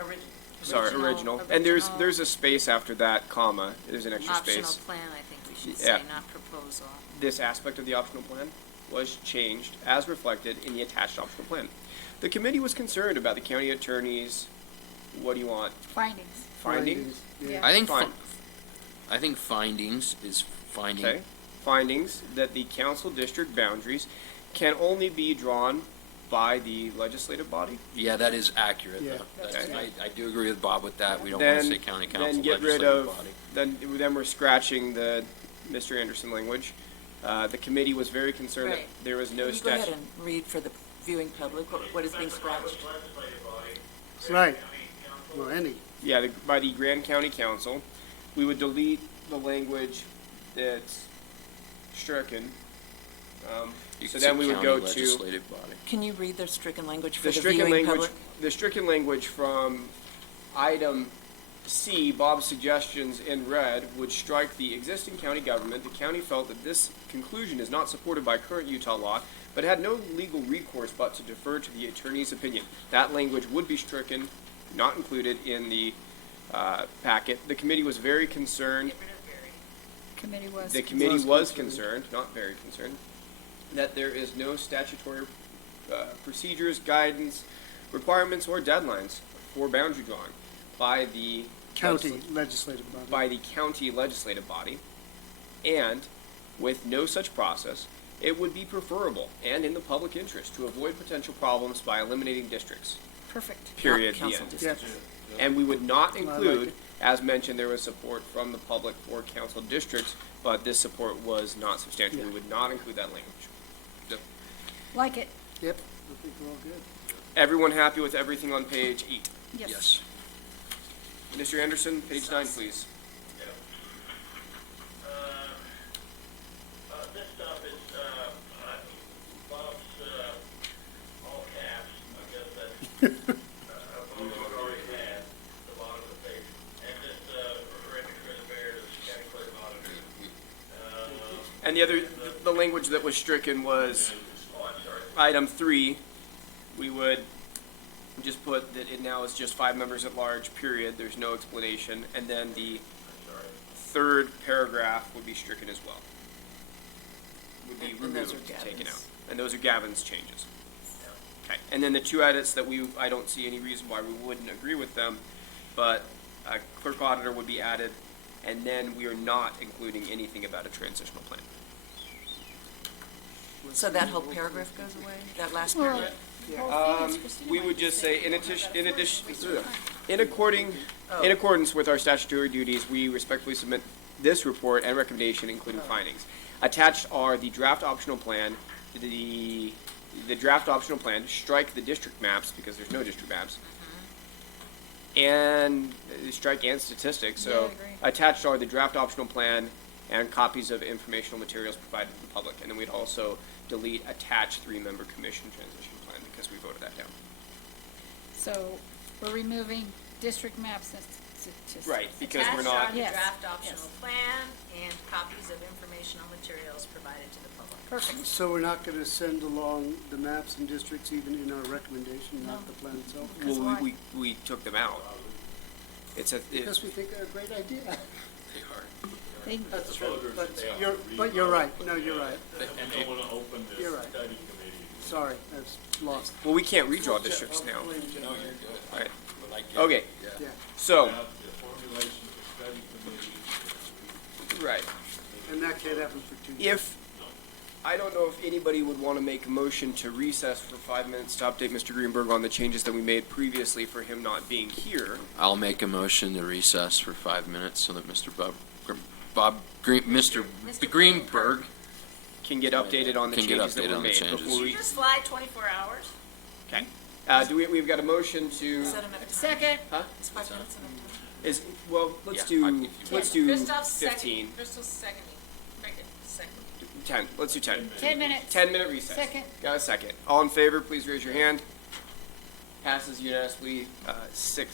original, and there's a space after that, comma, there's an extra Optional space. plan, I think we should Yeah. say, not proposal. This aspect of the optional plan was changed as reflected in the attached optional plan. The committee was concerned about the county attorney's, what do you want, Findings. findings? Yeah. I think Fine. I think findings is finding. Okay. findings that the council district boundaries can only be drawn by the legislative body. Yeah, that is accurate, Yeah. though. That's, Okay. I do agree with Bob with that. We don't want to say county council, Then get rid legislative of, body. then we're scratching the Mr. Anderson language. The committee was very concerned that Right. there was no Can you go ahead statute. and read for the viewing public what is being scratched? Right. Well, any. Yeah, by the Grand County Council. We would delete the language that's stricken. You So could then say we would county go to legislative body. Can you read the stricken language for the the stricken viewing language. public? The stricken language from item C, Bob's suggestions in red, would strike the existing county government. The county felt that this conclusion is not supported by current Utah law, but had no legal recourse but to defer to the attorney's opinion. That language would be stricken, not included in the packet. The committee was very concerned. Committee was. The committee was concerned, not very concerned, that there is no statutory procedures, guidance, requirements, or deadlines for boundary drawing by the County legislative body. by the county legislative body, and with no such process, it would be preferable and in the public interest to avoid potential problems by eliminating districts. Perfect. Period. Not The council end. district. Yeah. And we would not like include, it. as mentioned, there was support from the public for council districts, but this support was not substantial. We Yeah. would not include that language. Like it. Yep, I think we're all good. Everyone happy with everything on page 8? Yes. Mr. Anderson, page 9, please. This stuff is, Bob's, all caps, I guess that's, Bob's already had the bottom of the page. And just, Randy Bear, the county clerk auditor. And the other, the language that was stricken was Oh, I'm sorry. item 3. We would just put that it now is just 5 members at large, period. There's no explanation. And then the third paragraph would be stricken as well. Would be And those removed, are taken out. Gavin's. And those are Gavin's changes. Okay, and then the two edits that I don't see any reason why we wouldn't agree with them, but clerk auditor would be added, and then we are not including anything about a transitional plan. So that whole paragraph goes away, that last Well, paragraph? We would just say, in accordance with our statutory duties, we respectfully submit this report and recommendation, including findings. Attached are the draft optional plan, the draft optional plan, strike the district maps, because there's no district maps, and strike and statistics, Yeah, I so agree. attached are the draft optional plan and copies of informational materials provided to the public, and then we'd also delete attached 3-member commission transition plan, because we voted that down. So we're removing district maps and statistics. Right, because we're Attached not, are the Yes, draft optional yes. plan and copies of informational materials provided to the public. Perfect. So we're not gonna send along the maps and districts even in our recommendation, not the plan itself? Because well, why? we took them out. Because we think they're a great idea. They- That's true, but you're right, no, you're right, I don't wanna open this You're right. study committee. sorry, I was lost. well, we can't redraw districts now. I'll blame Jen. Right. Like, Okay, Yeah, so, About the formulation of the study committee. right. and that can't happen for 2 years. If, I don't know if anybody would want to make a motion to recess for 5 minutes to update Mr. Greenberg on the changes that we made previously for him not being here. I'll make a motion to recess for 5 minutes so that Mr. Mr. Greenberg Can get updated on the Can get changes that updated were on the made changes. before we, Just fly 24 hours? okay. We've got a motion to, Is that enough time? Second. Is 5 minutes enough time? well, let's Yeah, do, let's do Christoph's 15, Crystal's seconding. Very good, second. 10, let's do 10. 10 minutes. 10-minute recess. Second. Got a second. All in favor, please raise your hand. Passes unanimously, 6-0.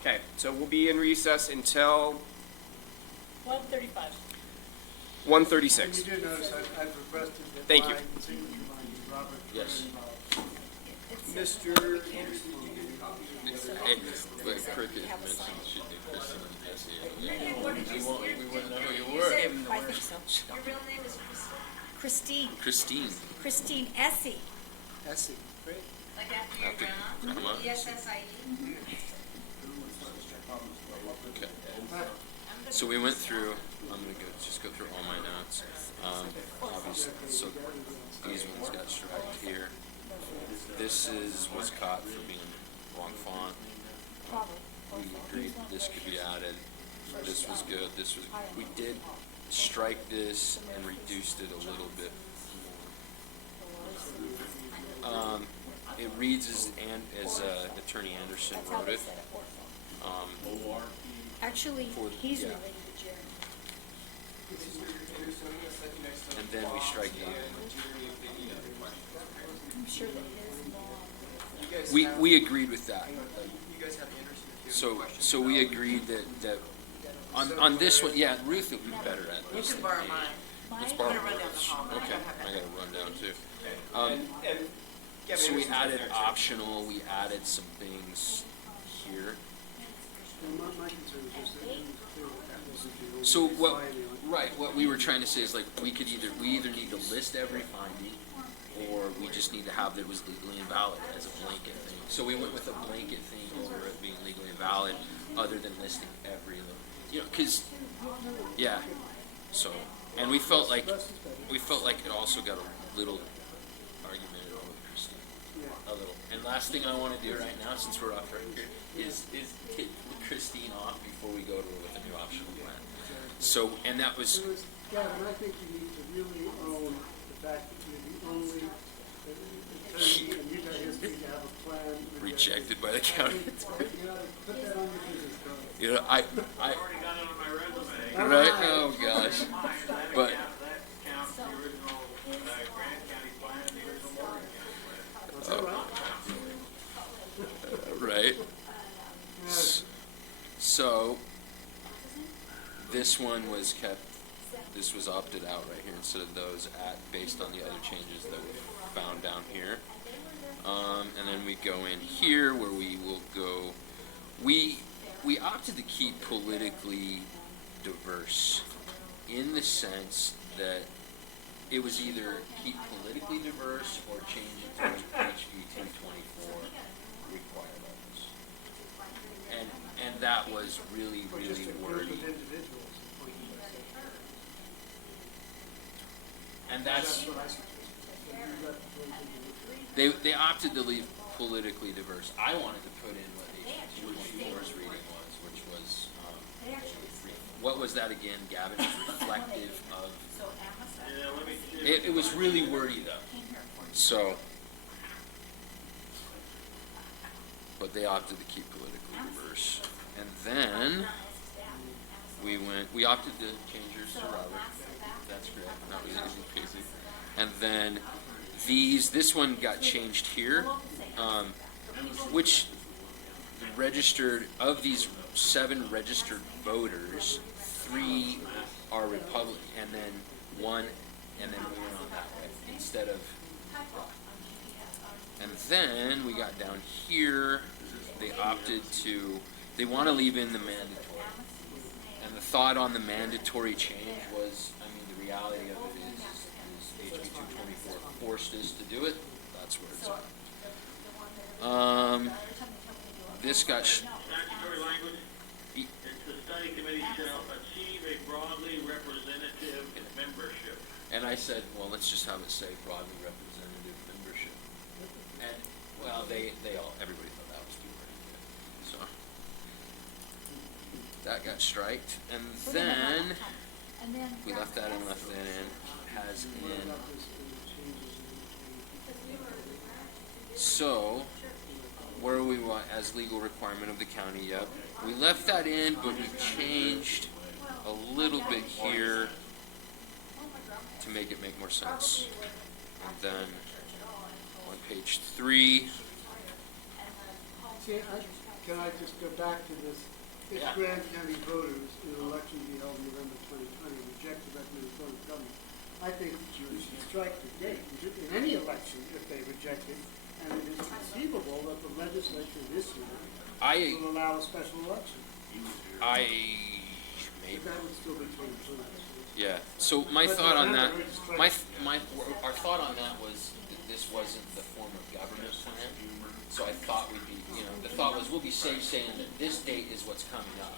Okay, so we'll be in recess until 12:35. 1:36. And you do notice I've requested that Thank you. my signature line be Robert. Yes. Mr. Cricket mentioned should do Kristen and Essie. I think so. Your real name is Christine, Christine. Christine. Christine Essie. Essie, great. like after your After grandma? grandma. ESSIE. Okay. I'm So we went through, I'm gonna just go through all my notes. Obviously, so these ones got striked here. This was caught for being wrong font. We agreed that this could be added. This was good, we did strike this and reduced it a little bit more. It reads as Attorney Anderson wrote it. Actually, he's related to Jeremy. And then we strike it. I'm sure that his mom. We agreed with that. So we agreed that on this one, yeah, Ruth would be better at You this. can borrow mine. Let's I'm borrow gonna run mine. down the hall. Okay, I gotta run down too. So we added optional, we added some things here. Well, my concern is just that it was clear that wasn't the only So what, finding. right, what we were trying to say is like, we either need to list every finding, or we just need to have that it was legally invalid as a blanket thing. So we went with a blanket thing over it being legally invalid, other than listing every, you know, cause, yeah, so, and we felt like it also got a little argumentative with Christine. A little. And last thing I wanna do right now, since we're off record, is take Christine off before we go to her with a new optional plan. So, and that was, Gavin, I think you need to really own the fact that you're the only attorney in Utah history to have a plan. rejected by the county. You know, put that on your business card. You know, I, Already got it on my resume. right, oh gosh, but, That counts the original Grant County plan, the original Morgan County plan. right. So, this one was kept, this was opted out right here instead of those based on the other changes that we found down here. And then we go in here where we will go, we opted to keep politically diverse in the sense that it was either keep politically diverse or change it to HB 224 required levels. And that was really, really Just a group wordy. of individuals. And that's, That's what I suggested. You got the point of view. they opted to leave politically diverse. I wanted to put in what HB 224's reading was, which was, what was that again, Gavin? It was reflective of, Yeah, let me see. it was really wordy though. So, but they opted to keep politically diverse. And then, we opted to change yours to Robert. That's great. That was easy peasy. And then this one got changed here, which registered, of these 7 registered voters, 3 are Republican, and then 1, and then we went on that way instead of. And then we got down here, they opted to, they want to leave in the mandatory. And the thought on the mandatory change was, I mean, the reality of it is HB 224 forced us to do it. That's where it's at. This got, Statutory language, it's the study committee shall achieve a broadly representative membership. and I said, well, let's just have it say broadly representative membership. And, well, everybody thought that was too wordy. So, that got striked. And then, we left that in, has in. So, where we want as legal requirement of the county, yep. We left that in, but we changed a little bit here to make it make more sense. And then, on page 3, See, can I just go back to this? If Yeah. Grand County voters in an election to be held in November 2020 reject the recommended form of government, I think that you should strike the date in any election if they reject it. And it is conceivable that the legislature this year will allow a special election. maybe. But that would still be 2020. Yeah, so my But thought on that, remember, it's our thought on that was that this wasn't the form of government plan. So I thought the thought was we'll be safe saying that this date is what's coming up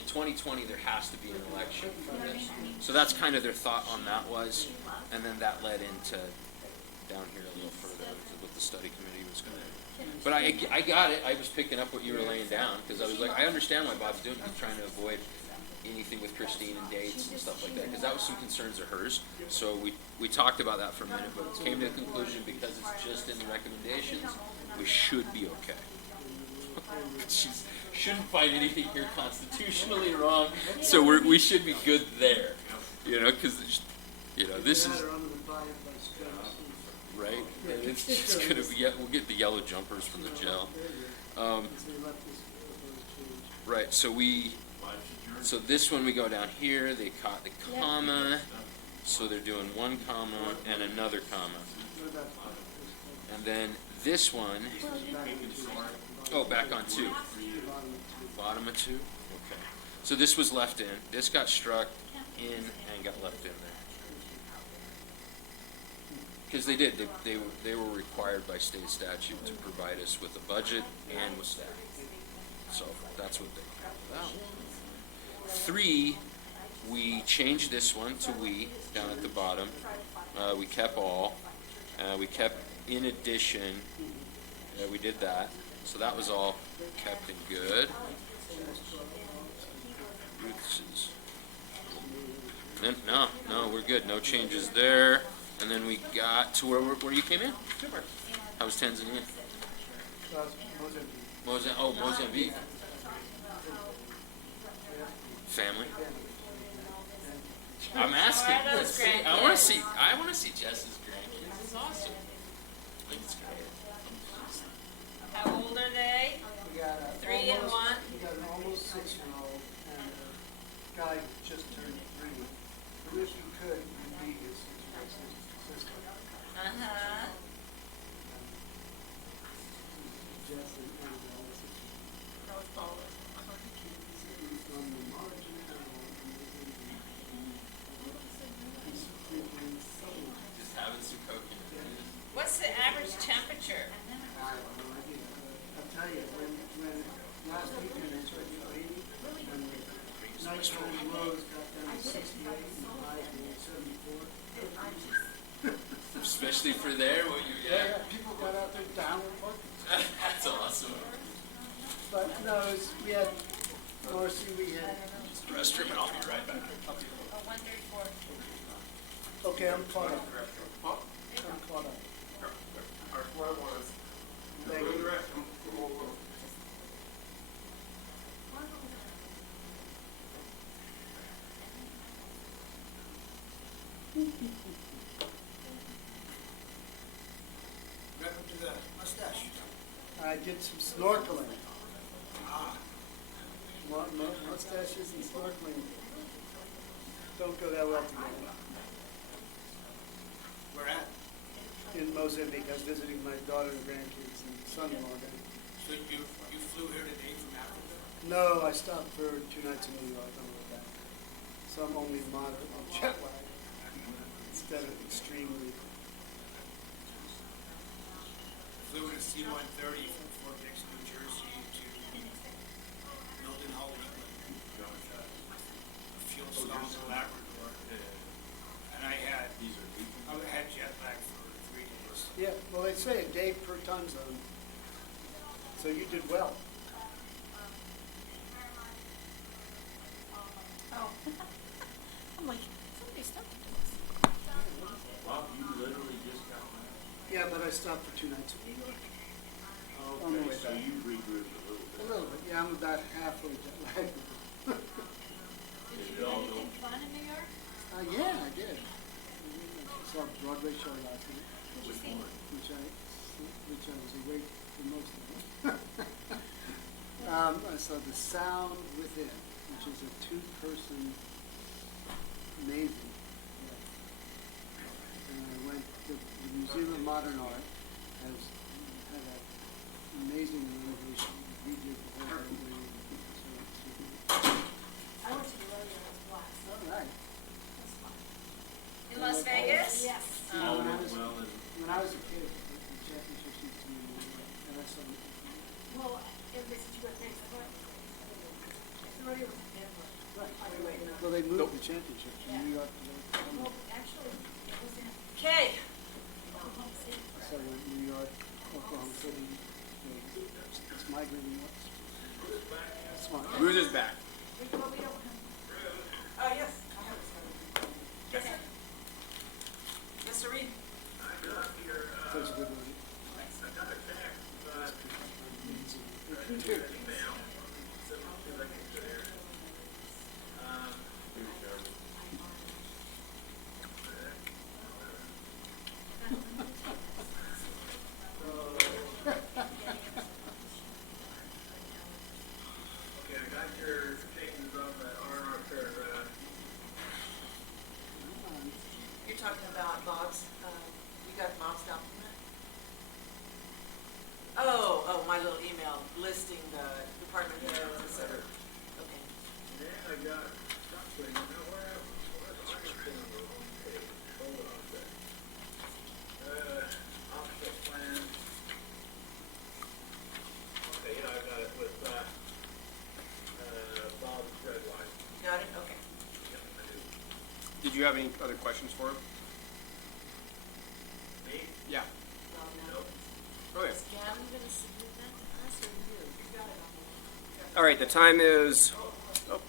in 2020, there has to be an election for this. So that's kind of their thought on that was, and then that led into down here a little further with what the study committee was going to do. But I got it. I was picking up what you were laying down because I was like, I understand why Bob's doing it. He's trying to avoid anything with Christine and dates and stuff like that because that was some concerns of hers. So we talked about that for a minute, but came to the conclusion because it's just in the recommendations, we should be okay. She shouldn't find anything here constitutionally wrong, so we should be good there. You know, because this is right. And it's just gonna be we'll get the yellow jumpers from the jail. Right. So this one we go down here. They caught the comma, so they're doing one comma and another comma, and then this one. Oh, back on 2. Bottom of 2? Okay. So this was left in. This got struck in and got left in there. Because they did. They were required by state statute to provide us with a budget and with staff. So that's what they got. 3, we changed this one to we down at the bottom. We kept all. We kept in addition. We did that. So that was all kept and good. No, we're good. No changes there. And then we got to where you came in. How was Tanzania? Mozambique. Family. I'm asking. I want to see Jess's grandkids. It's awesome. I think it's great. How old are they? We got 3 and 1? We got an almost 6-year-old and a guy who just turned 3. Who, if you could, would be his sister. Uh-huh. Jess and Annabelle. From the margin Just having some coconut. What's the average temperature? I have no idea. I'll tell you, when last weekend it's what, 80, and the nights when the lows got down to 68 and the highs were 74. Especially for there, what you Yeah, people got out there down and parking. That's awesome. But no, we had, Marcy, we had, Restroom, and I'll be right back. okay, I'm caught up. I'm caught up. Thank you. Welcome to the mustache. I did some snorkeling. Mustaches and snorkeling don't go that well together. Where at? In Mozambique, I was visiting my daughter and grandkids and son-in-law there. So you flew here today from Africa? No, I stopped for 2 nights in New York on the way back. So I'm only moderately jet lagged instead of extremely. Flew in a C-130 from Fort Dix, New Jersey to Milton, England. Fuel stop in Labrador. And I had jet lag for 3 days. Yeah, well, they say a day per time zone. So you did well. Oh. I'm like, somebody stopped to us. Bob, you literally just got back. Yeah, but I stopped for 2 nights in New York. On the way Okay, so back. you regrouped a little A bit. little bit, yeah, I'm about halfway jet lagged. Did it all go? Yeah, I did. I saw a Broadway show last night. Which one? Which I was awake for most of it. I saw The Sound Within, which is a 2-person Navy. And I went to the Museum of Modern Art had an amazing renovation. We did the whole thing. I went to the rodeo once. All right. In Las Vegas? Yes. All When I went was- well and When I was a kid, the championship used to be and I saw Well, it was, did you go thanks for it? Well, they moved the championship from New York to Okay. so New York, Oklahoma City, it's migrating west. Smart. Ruth is back. Yes. Yes, sir. Yes, sir, Reed. That's a good one. Okay, I got your changes on the R&R paragraph. You're talking about Bob's, you got Bob's document? Oh, my little email listing the department heads, et cetera. Okay. Then I got something, now where's I on the wrong page? Hold on a sec. Optional plan. Okay, yeah, I got it with, Bob's red line. Got it? Okay. Yep, I do. Did you have any other questions for him? Me? Yeah. Nope. Okay. Is Gavin gonna submit that to us or you? All right, the time is, oh,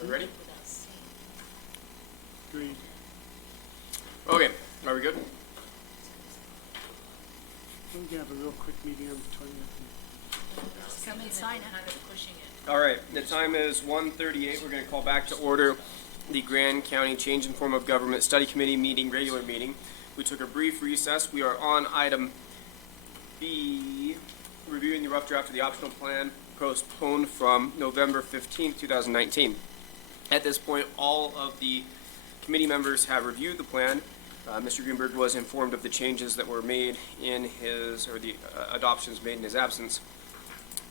are we ready? Agreed. Okay, are we good? We can have a real quick meeting on the 20th. Come and sign it. Kind of pushing it. All right, the time is 1:38. We're going to call back to order the Grand County Change in Form of Government Study Committee meeting, regular meeting. We took a brief recess. We are on item B, reviewing the rough draft of the optional plan postponed from November 15th, 2019. At this point, all of the committee members have reviewed the plan. Mr. Greenberg was informed of the changes that were made in his, or the adoptions made in his absence.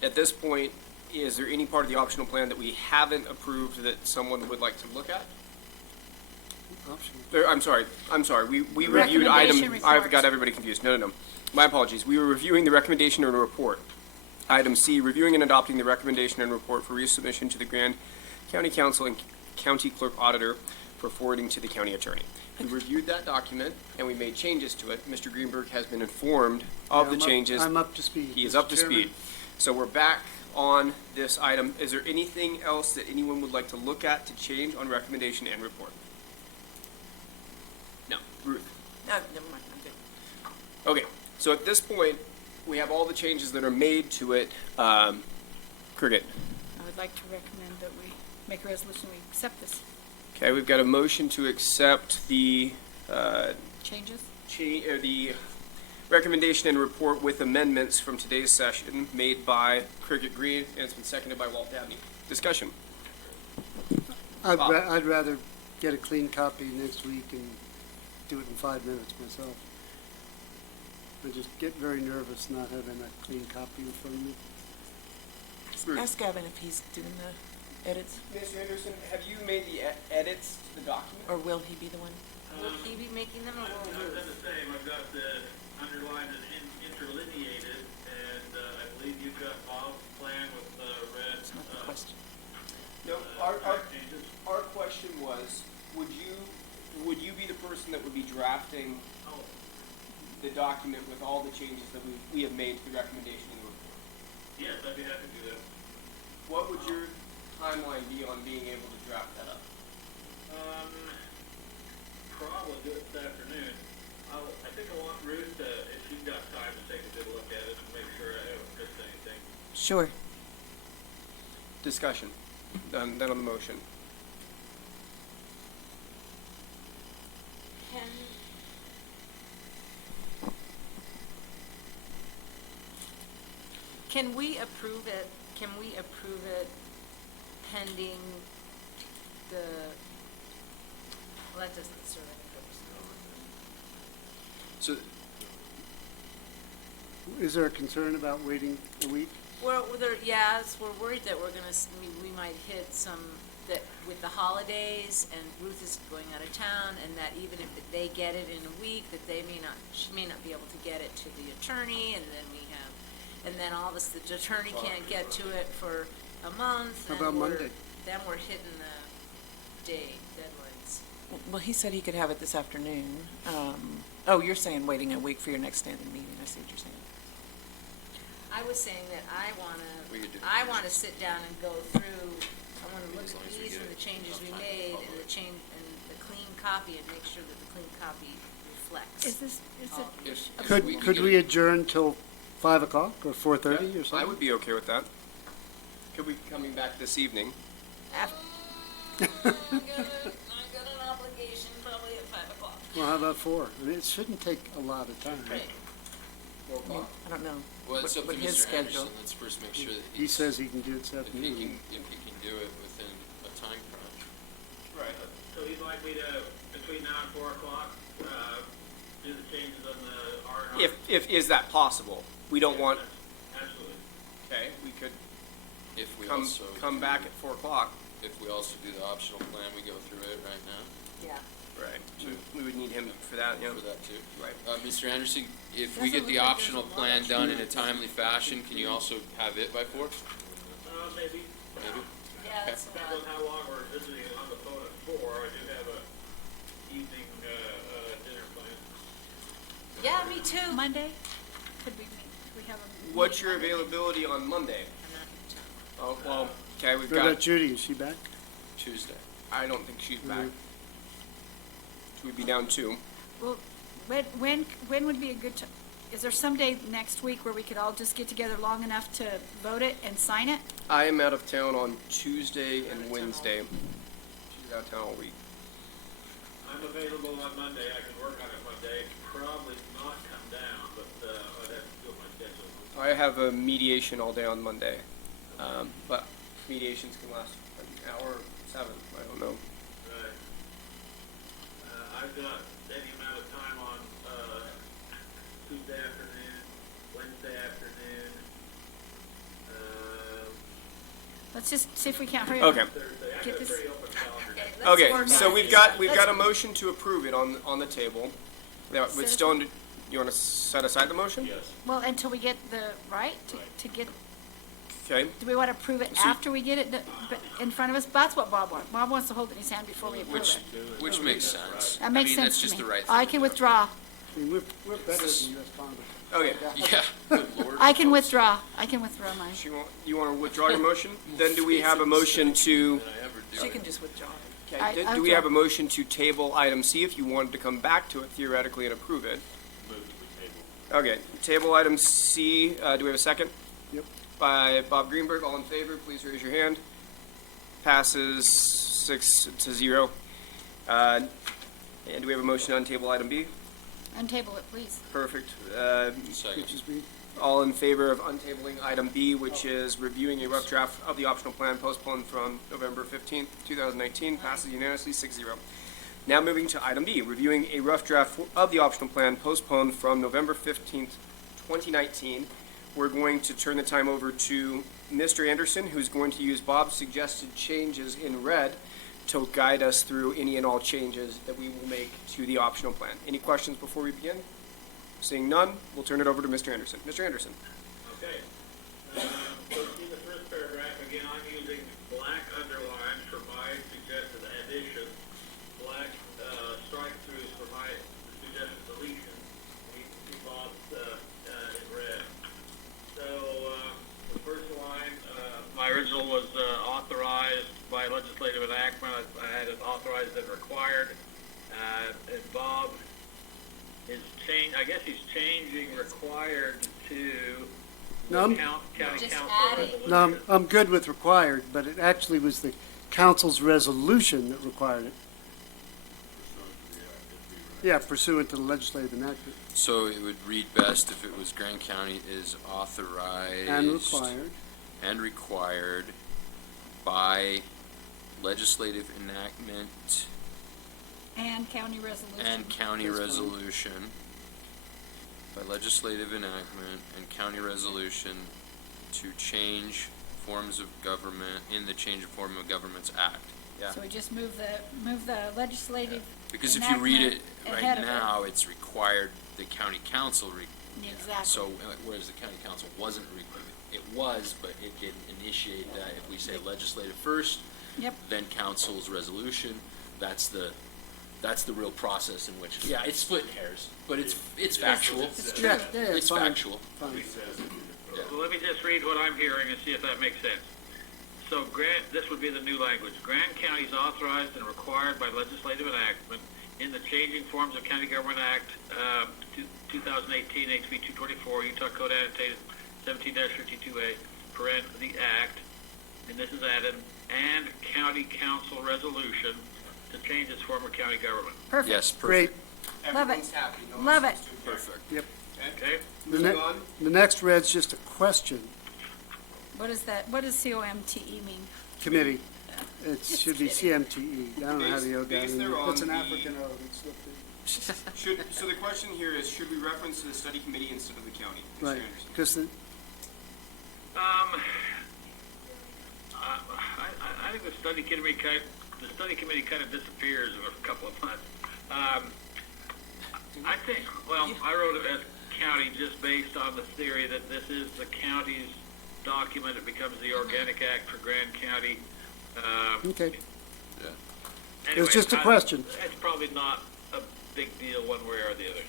At this point, is there any part of the optional plan that we haven't approved that someone would like to look at? Optional. I'm sorry, we reviewed item, Recommendation I've report. got everybody confused, no. My apologies, we were reviewing the recommendation and report. Item C, reviewing and adopting the recommendation and report for resubmission to the Grand County Council and County Clerk Auditor for forwarding to the county attorney. We reviewed that document and we made changes to it. Mr. Greenberg has been informed of the changes. I'm up to speed. He is Mr. up to Chairman. speed. So we're back on this item. Is there anything else that anyone would like to look at to change on recommendation and report? No. Ruth? No, never mind, I'm good. Okay, so at this point, we have all the changes that are made to it. Cricket? I would like to recommend that we make a resolution, we accept this. Okay, we've got a motion to accept the, Changes? the recommendation and report with amendments from today's session made by Cricket Green, and it's been seconded by Walt Dabney. Discussion. Bob. I'd rather get a clean copy next week and do it in 5 minutes myself. I just get very nervous not having a clean copy in front of me. Ruth. Ask Gavin if he's doing the edits, Mr. Anderson, have you made the edits to the document? or will he be the one? Will he be making them or will I've done Ruth? the same, I've got the underlined and interlineated, and I believe you've got Bob's plan with the red, That's not the question. No, changes. our question was, would you be the person that would be drafting Oh, the document with all the changes that we have made to the recommendation in the report? yes, I'd be happy to do that. What would your timeline be on being able to draft that up? Probably do it this afternoon. I think I want Ruth to, if she's got time, to take a good look at it and make sure I haven't missed anything. Sure. Discussion. Then on the motion. Can we approve it, pending the, well, that doesn't serve any purpose. So, Is there a concern about waiting a week? We're worried that we're gonna, we might hit some that with the holidays and Ruth is going out of town, and that even if they get it in a week, that she may not be able to get it to the attorney, and then all of us, the attorney can't get to it for a month. How about Monday? Then we're hitting the deadlines. Well, he said he could have it this afternoon. Oh, you're saying waiting a week for your next standing meeting. I see what you're saying. I was saying that We could do- I wanna sit down and go through, I wanna look at these and the changes we made and the clean copy and make sure that the clean copy reflects. Is it, Could we adjourn till 5 o'clock or 4:30 or something? I would be okay with that. Could we be coming back this evening? I got an obligation probably at 5 o'clock. Well, how about 4? I mean, it shouldn't take a lot of time. Right. 4 o'clock? I don't know. Well, it's up to What his Mr. schedule. Anderson. Let's first make sure that He says he can do it this if he afternoon. can do it within a time crunch. Right. So he'd like me to, between now and 4 o'clock, do the changes on the R&R? Is that possible? We don't want, Absolutely. okay, we could If we come also back at 4 o'clock. If we also do the optional plan, we go through it right now Yeah. Right. So we would need him for that, yeah. for that too. Right. Mr. Anderson, if we get the optional plan done in a timely fashion, can you also have it by 4? Maybe. Maybe? Yeah, that's Depends on how long we're visiting on the phone at 4. I do have a evening, dinner plan. Yeah, me too. Monday? Could we meet, could we have a meeting What's your Monday? availability on Monday? I'm not in town. Oh, well, okay, we've What about got, Judy? Is she back? Tuesday. I don't think she's back. So we'd be down 2. Well, when would be a good time? Is there some day next week where we could all just get together long enough to vote it and sign it? I am out of town on Tuesday and Wednesday. She's out of town all week. I'm available on Monday. I can work on it Monday. Probably not come down, but I'd have to do my schedule. I have a mediation all day on Monday. But mediations can last an hour or 7, I don't know. Right. I've got any amount of time on Tuesday afternoon, Wednesday afternoon, Let's just see if we can't hurry up. Okay. Thursday. I Get got a this- pretty open calendar. Okay, organize so we've this. got Let's- a motion to approve it on the table. Now, Set but it- still, you want to set aside the motion? Yes. Well, until we get the, right, to get, Okay. do we want to approve it So- after we get it in front of us? That's what Bob wants. Bob wants to hold it in his hand before we approve Which, it. which makes sense. That makes I mean, sense that's to just me. the right thing. I can withdraw. I mean, we're better than U.S. Congress. Okay. Yeah, good lord. I can withdraw. I can withdraw mine. You want to withdraw your motion? Then do we have a motion to, Did I ever do She it? can just withdraw. okay, I do we have a withdraw. motion to table item C if you wanted to come back to it theoretically and approve it? Move to the table. Okay, table item C, do we have a second? Yep. By Bob Greenberg, all in favor, please raise your hand. Passes 6-0. And do we have a motion on table item B? Untable it, please. Perfect. Second. Which is me. All in favor of untabling item B, which is reviewing a rough draft of the optional plan postponed from November 15th, 2019, passes unanimously 6-0. Now moving to item B, reviewing a rough draft of the optional plan postponed from November 15th, 2019. We're going to turn the time over to Mr. Anderson, who's going to use Bob's suggested changes in red to guide us through any and all changes that we will make to the optional plan. Any questions before we begin? Seeing none, we'll turn it over to Mr. Anderson. Mr. Anderson. Okay. So in the first paragraph, again, I'm using black underlines for my suggested addition, black strike-throughs for my suggested deletion. You can see Bob's in red. So the first line, my original was authorized by legislative enactment. I had it authorized and required. And Bob is I guess he's changing required to No, I'm- county Just council adding. resolution. No, I'm good with required, but it actually was the council's resolution that required it. Yeah, pursuant to the legislative enactment So it would read best if it was Grand County is authorized. and required. And required by legislative enactment And county resolution. and county That's fine. resolution. By legislative enactment and county resolution to change forms of government, in the Change of Form of Governments Act. Yeah. So we just move the legislative Because if you read it enactment right ahead of it. now, it's required the county council. Exactly. So, whereas the county council wasn't, it was, but it can initiate that if we say legislative first, Yep. then council's resolution. That's the real process in which, yeah, it's splitting hairs, but it's factual. It's true. Yeah, yeah, It's fine, factual. fine. Well, let me just read what I'm hearing and see if that makes sense. So this would be the new language. Grant County is authorized and required by legislative enactment in the Changing Forms of County Government Act, 2018, HB 224, Utah Code annotated 17-52A, the Act, and this is added, and County Council resolution to change its form of county government. Perfect. Yes, Great. perfect. Love it. Everyone's happy. No one Love seems it. too care. Perfect. Yep. Okay? The Moving on. The next red's just a question, What is that? What does COMTE mean? committee. It Just should be kidding. CMTE. I don't know how to yell Based that. there It's on an the- African O that slipped in. So the question here is, should we reference the study committee instead of the county? Mr. Right, Anderson? because I think the study committee kind of disappears in a couple of months. I think, well, I wrote it as county just based on the theory that this is the county's document. It becomes the organic act for Grand County. okay. Anyway, It's just a question. It's probably not a big deal one way or the other.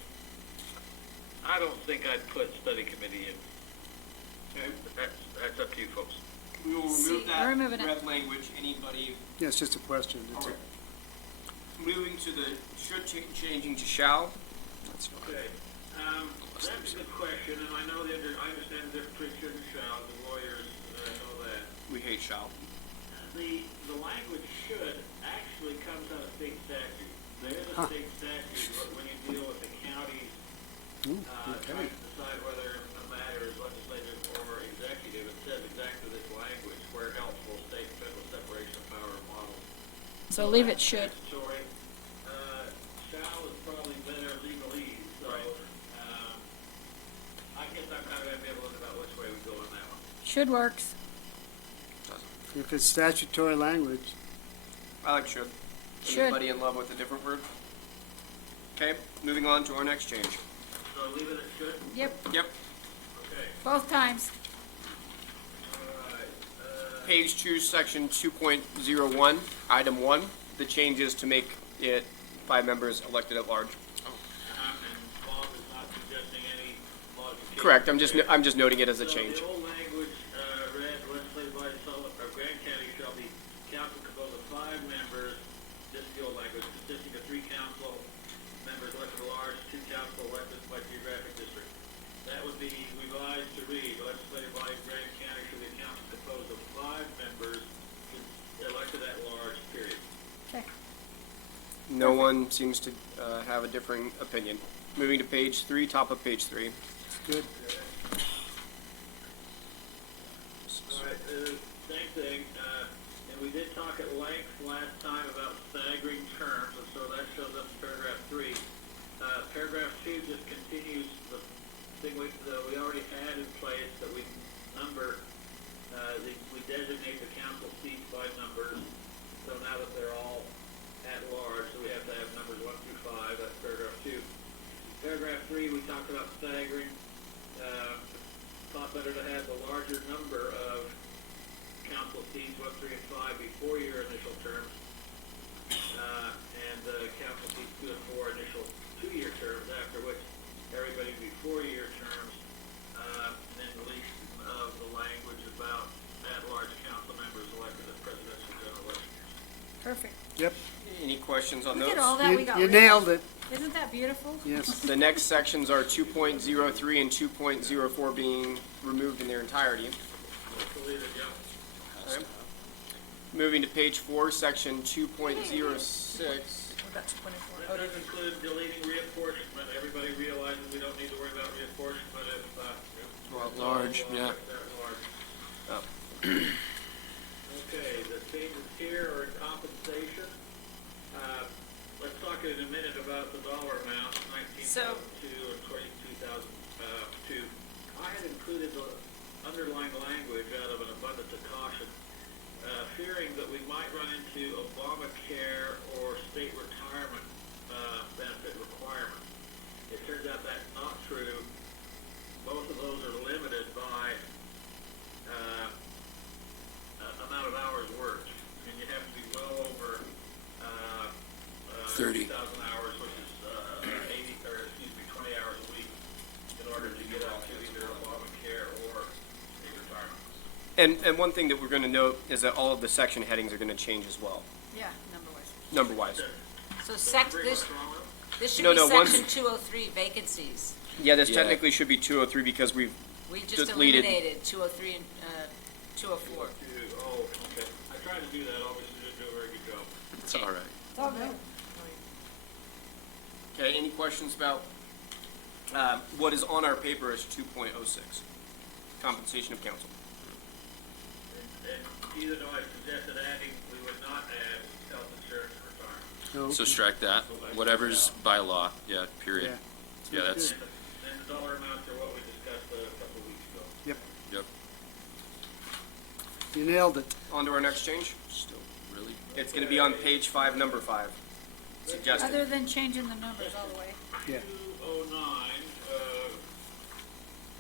I don't think I'd put study committee in. Okay. That's up to you folks. We will See, remove that we're removing it. red language. Anybody? Yeah, it's just a question. It's a- Okay. Moving to the changing to shall. That's fine. Okay, that's a good question, and I know I understand the difference between should and shall, the lawyers, know that. We hate shall. The language should actually comes out of state statute. There is a Huh. state statute, but when you deal with the counties, Ooh, trying okay. to decide whether a matter is legislative or executive, it says exactly this language, where helpful, state and federal separation of power models. So leave it should. Sorry, shall is probably better legalese, so, I guess I'm kind of ambivalent about which way we go on that one. Should works. If it's statutory language, I like should. Should. Anybody in love with a different word? Okay, moving on to our next change. So leave it at should? Yep. Yep, Okay, Both times. all right, page 2, section 2.01, item 1. The change is to make it 5 members elected at large. and Bob is not suggesting any modification. Correct, I'm just noting it as a So change. the old language, read, legislative body of Grand County shall be council composed of 5 members, this is the old language, consisting of 3 council members elected at large, 2 council elected by geographic district. That would be revised to read, legislative body of Grand County shall be a council composed of 5 members elected at large, period. Okay. No one seems to have a differing opinion. Moving to page 3, top of page 3. it's good. All right, same thing, and we did talk at length last time about staggering terms, and so that shows up in paragraph 3. Paragraph 2 just continues the thing we already had in place, that we number, we designate the council seats by numbers, so now that they're all at large, so we have to have numbers 1 through 5, that's paragraph 2. Paragraph 3, we talked about staggering, thought better to have the larger number of council seats, 1, 3, and 5, before your initial terms, and council seats 2 and 4 initial 2-year terms, after which everybody would be 4-year terms, and then release of the language about at-large council members elected at presidential general election. Perfect. Yep, Any questions on Look those? at all that we got you rid of. nailed it, Isn't that beautiful? yes. The next sections are 2.03 and 2.04 being removed in their entirety. So leave it, yeah. Okay. Moving to page 4, section 2.06. What about 2.4? That does include deleting reapportionment. Everybody realizes we don't need to worry about reapportionment if, Well, at large, yeah. they're at large. Oh. Okay, the changes here are in compensation. Let's talk in a minute about the dollar amount, 19,002 and 22,002. I had included the underlying language out of an abundance of to Obamacare or state retirement benefit requirement. It turns out that's not true. Both of those are limited by amount of hours worked. And you have to be well over 30. 2,000 hours, which is 20 hours a week, in order to get out to either Obamacare or state retirement. And one thing that we're gonna note is that all of the section headings are gonna change as well, Yeah, number-wise. number-wise. So Agree this, what's wrong with it? this should No, be no, once- section 203, vacancies. Yeah, this Yeah. technically should be 203 because we've We just deleted. eliminated 203 and 204. Oh, okay. I tried to do that, obviously didn't do a very good job. It's all right. Okay, any questions about, what is on our paper as 2.06, compensation of council? And even though I suggested adding, we would not add health insurance and retirement. No? So strike that, whatever's by law, yeah, period. Yeah. Yeah, that's, And the dollar amounts are what we discussed a couple of weeks ago. Yep, yep, you nailed it. On to our next change. still really, It's gonna be on page 5, number 5, suggested. Other than changing the numbers all the way. Yeah. 209,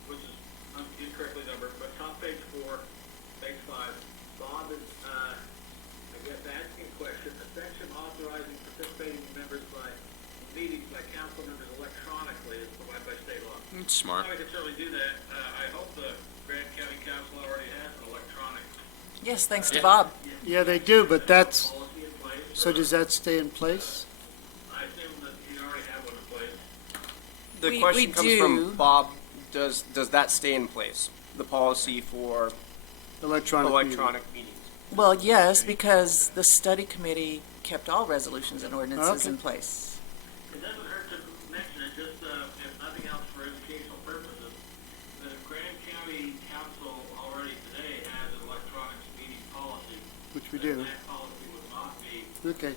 which is incorrectly numbered, but top page 4, page 5, Bob is, I guess, asking a question. A section authorizing participating members by meetings by council members electronically is provided by state law. it's smart. We can certainly do that. I hope the Grant County Council already has an electronic Yes, thanks to Yeah. Bob. Yeah, they do, but that's, policy in place. so does that stay in place? I assume that you already have one in place. The We question comes do. from Bob, does that stay in place? The policy for Electronic meeting. electronic meetings? Well, yes, because the study committee kept all resolutions and ordinances Okay. in place. It doesn't hurt to mention it, just, if nothing else for educational purposes, that if Grand County Council already today has an electronics meeting policy, Which we then do. that policy would not be, Okay,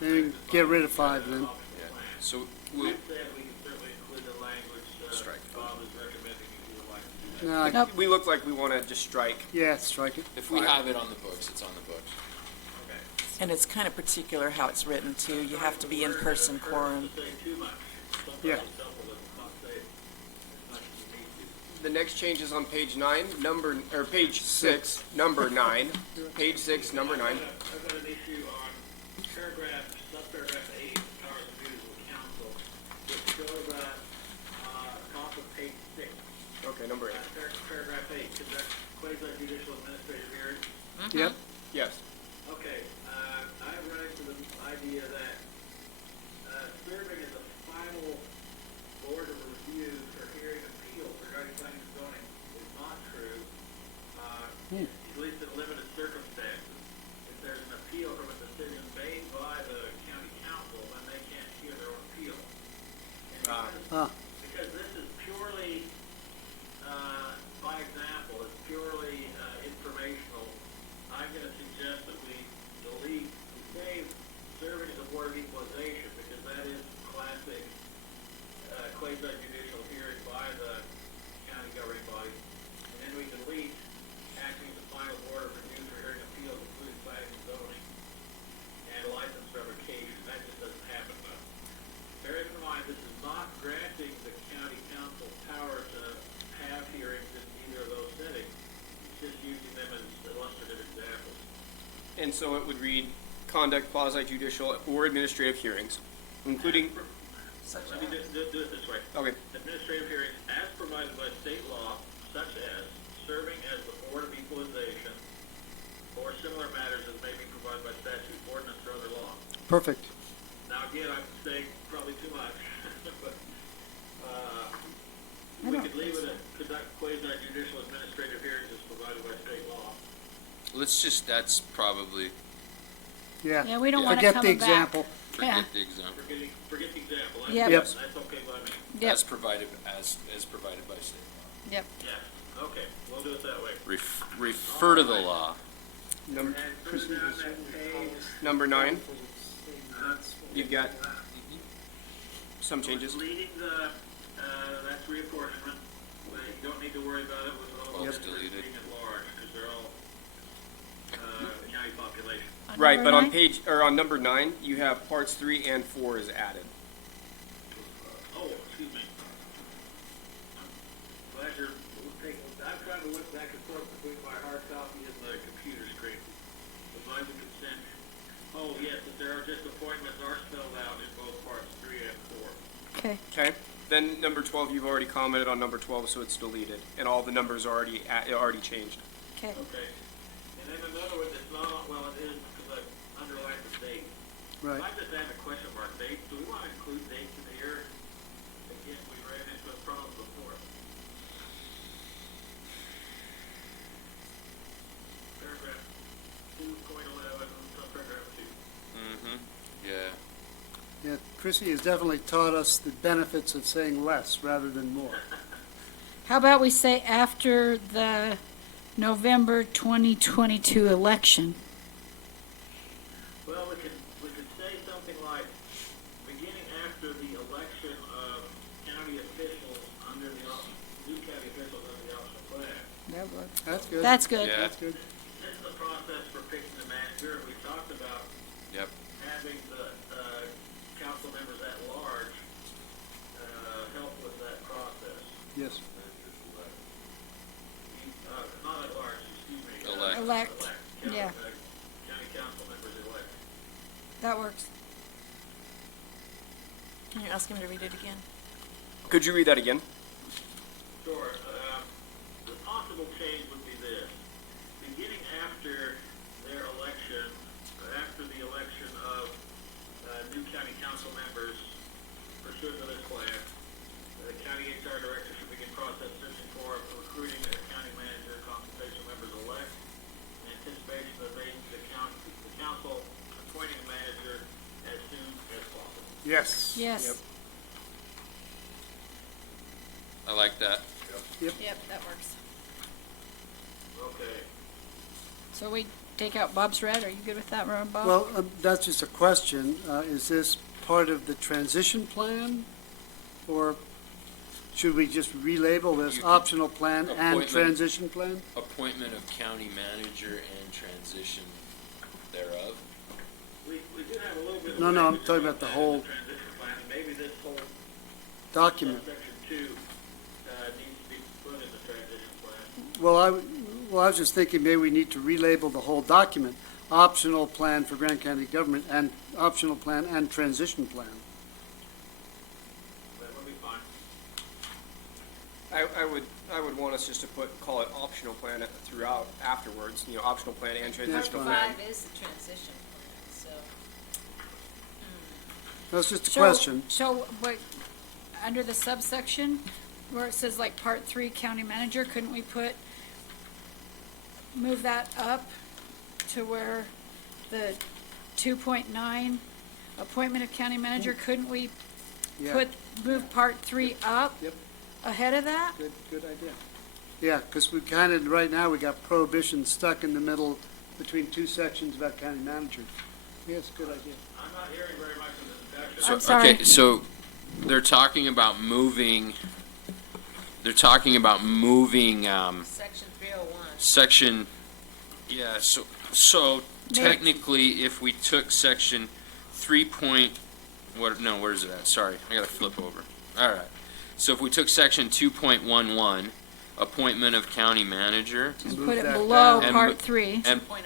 then get rid of 5 then. office plan. So, That said, we can certainly include the language, Strike. Bob is recommending if you would like to do that. No, I- Nope. we look like we wanna just strike. yeah, strike it. If we have it on the books, it's on the books. Okay. And it's kind of particular how it's written too. You have to be in person quorum. Say too much. Sometimes Yeah. it's helpful to not say as much as you need to. The next change is on page 9, page 6, number 9. Page 6, number 9. I've got an issue on subparagraph 8, powers and duties of the council, which shows that, top of page 6, Okay, number 8. paragraph 8, conduct quasi-judicial administrative hearings. Yep, Yes. Okay, I've run into the idea that, serving as a final board of review for hearing appeals regarding planning and zoning is not true, at least in limited circumstances. If there's an appeal from a decision made by the county council, then they can't hear their own appeal. And Ah. because this is purely, by example, it's purely informational, I'm going to suggest that we save serving as a board of equalization, because that is classic quasi-judicial hearing by the county governing body. And then we delete acting as the final board of review for hearing appeals, including planning and zoning, and license revocation. That just doesn't happen, though. Bear in mind, this is not granting the county council power to have hearings in either of those settings. It's just using them as illustrative examples. And so it would read, conduct quasi-judicial or administrative hearings, including, Let me do it this way. okay, Administrative hearings as provided by state law, such as serving as the board of equalization, or similar matters as may be provided by statute, ordinance, or other law. perfect. Now, again, I'm saying probably too much, but, I we don't could leave it at conduct quasi-judicial administrative hearings as provided by state law. Let's just, that's probably, Yeah, we don't want it Forget the coming back. example. Yeah, forget the example. Forget the example. That's- Yep. Yep. That's okay by me. yep, As provided, as provided by state law. yep. Yeah, okay, we'll do it that way. Refer to the law. num- And further down that page, number 9, uh, you've got some changes. Deleting the, that's reapportionment. You don't need to worry about it with all Well, the it's districts deleted. being at large, because they're all, county population. Right, number but on nine? page, or on number 9, you have parts 3 and 4 is added. Oh, excuse me. Glad you're taking, I'm trying to look back and forth between my hard copy and the computer screen. Advise the consent. Oh, yes, that there are just appointments are spelled out in both parts 3 and 4. Okay, Okay, then number 12, you've already commented on number 12, so it's deleted, and all the numbers are already changed. okay. Okay. And then another one that's not, well, it is because I underlined the date. Right. I just add a question mark date. Do we want to include dates in here? Again, we ran into a problem before. Paragraph 2.11, subparagraph 2. Mm-hmm, yeah. Yeah, Chrissy has definitely taught us the benefits of saying less rather than more. How about we say after the November 2022 election? Well, we could say something like, beginning after the election of county officials under the, new county officials under the optional plan. That works. That's good. That's good. Yeah. That's good. This is the process for picking the manager, and we talked about Yep. having the, council members at large, help with that process. Yes. Not at large, excuse me. Elect. Elect, County- yeah. County council members elect. That works. Can you ask him to read it again? Could you read that again? Sure. The possible change would be this. Beginning after their election, or after the election of new county council members pursuant to this plan, the county HR director should begin process searching for recruiting a county manager, compensation members elect, in anticipation of the council appointing a manager as soon as possible. Yes. Yes. Yep. I like that. Yep, that works. Okay. So we take out Bob's red. Are you good with that, Bob? Well, that's just a question. Is this part of the transition plan? Or should we just relabel this You could- optional plan and Appointment. transition plan? Appointment of county manager and transition thereof. We do have a little bit of. No, I'm language talking about the that whole in the transition plan, and maybe this whole Document. section 2 needs to be put in the transition plan. Well, I was just thinking maybe we need to relabel the whole document, optional plan for Grant County government and optional plan and transition plan. That would be fine. I would want us just to call it optional plan throughout afterwards, optional plan and transitional fine. plan. 5 is the transition plan, so. That's just a So- question. So, what, under the subsection, where it says like part 3 county manager, couldn't we move that up to where the 2.9 appointment of county manager, couldn't we Yeah, move part 3 up? Yep. Ahead of that? good idea. Yeah, because we kind of, right now, we got prohibition stuck in the middle between two sections about county manager. Yes, good idea. I'm not hearing very much of the discussion. I'm sorry. Okay, so they're talking about moving, Section 301. section, yeah, so technically, if we took section 3 where is it at? Sorry, I gotta flip over. All right. So if we took section 2.11, appointment of county manager, Just Move put it that below down. part 3. and, 0.09.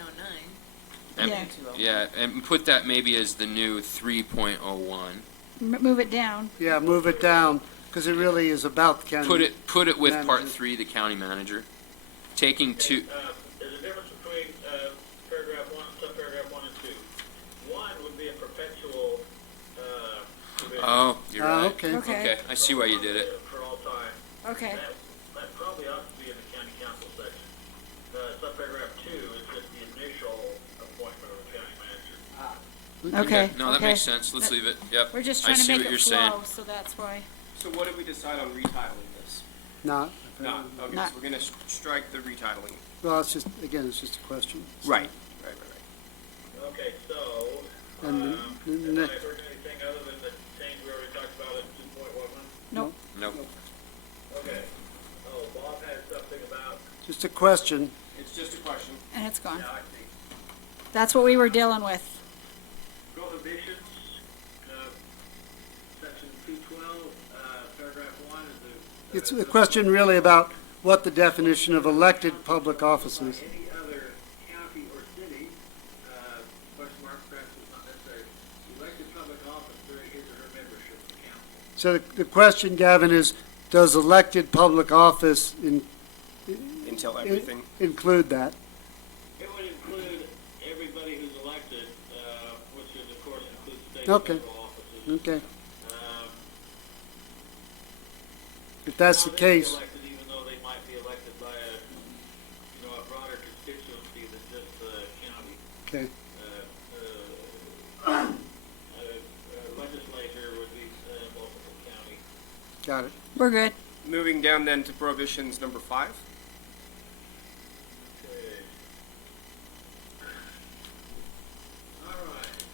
and, Yeah. yeah, and put that maybe as the new 3.01. Move it down. Yeah, move it down, because it really is about the county. Put it with part Manager. 3, the county manager. Taking two, There's a difference between paragraph 1, subparagraph 1 and 2. 1 would be a perpetual provision. oh, you're right. Okay. Okay. Okay, I see why you did it. For all time. Okay. That probably ought to be in the county council section. Subparagraph 2 is just the initial appointment of the county manager. Okay. No, that okay. makes sense. Let's leave it. Yep. We're just I trying to see make what it you're saying. flow, so that's why. So what did we decide on retitling this? Not. Not, okay, Not- so we're gonna strike the retitling. Well, it's just, again, it's just a question. Right. Okay, so, And the- have I the- heard anything other than the change we already talked about in 2.11? Nope. Nope. Okay. Oh, Bob had something about, Just a question. It's just a question. And it's gone. yeah, I see. That's what we were dealing with. Prohibitions, section 212, paragraph 1 is the... It's a question really about what the definition of elected public office is. Any other county or city, question mark, perhaps it's not necessary, elected public office during his or her membership of the council. So the question, Gavin, is does elected public office Until everything. include that? It would include everybody who's elected, which is, of course, includes state Okay. and federal offices. Okay. Um, If that's the how they be case, elected, even though they might be elected by a broader constituency than just the county. okay. Legislature would be multiple county. Got it. We're good. Moving down then to prohibitions number 5. Okay. All right.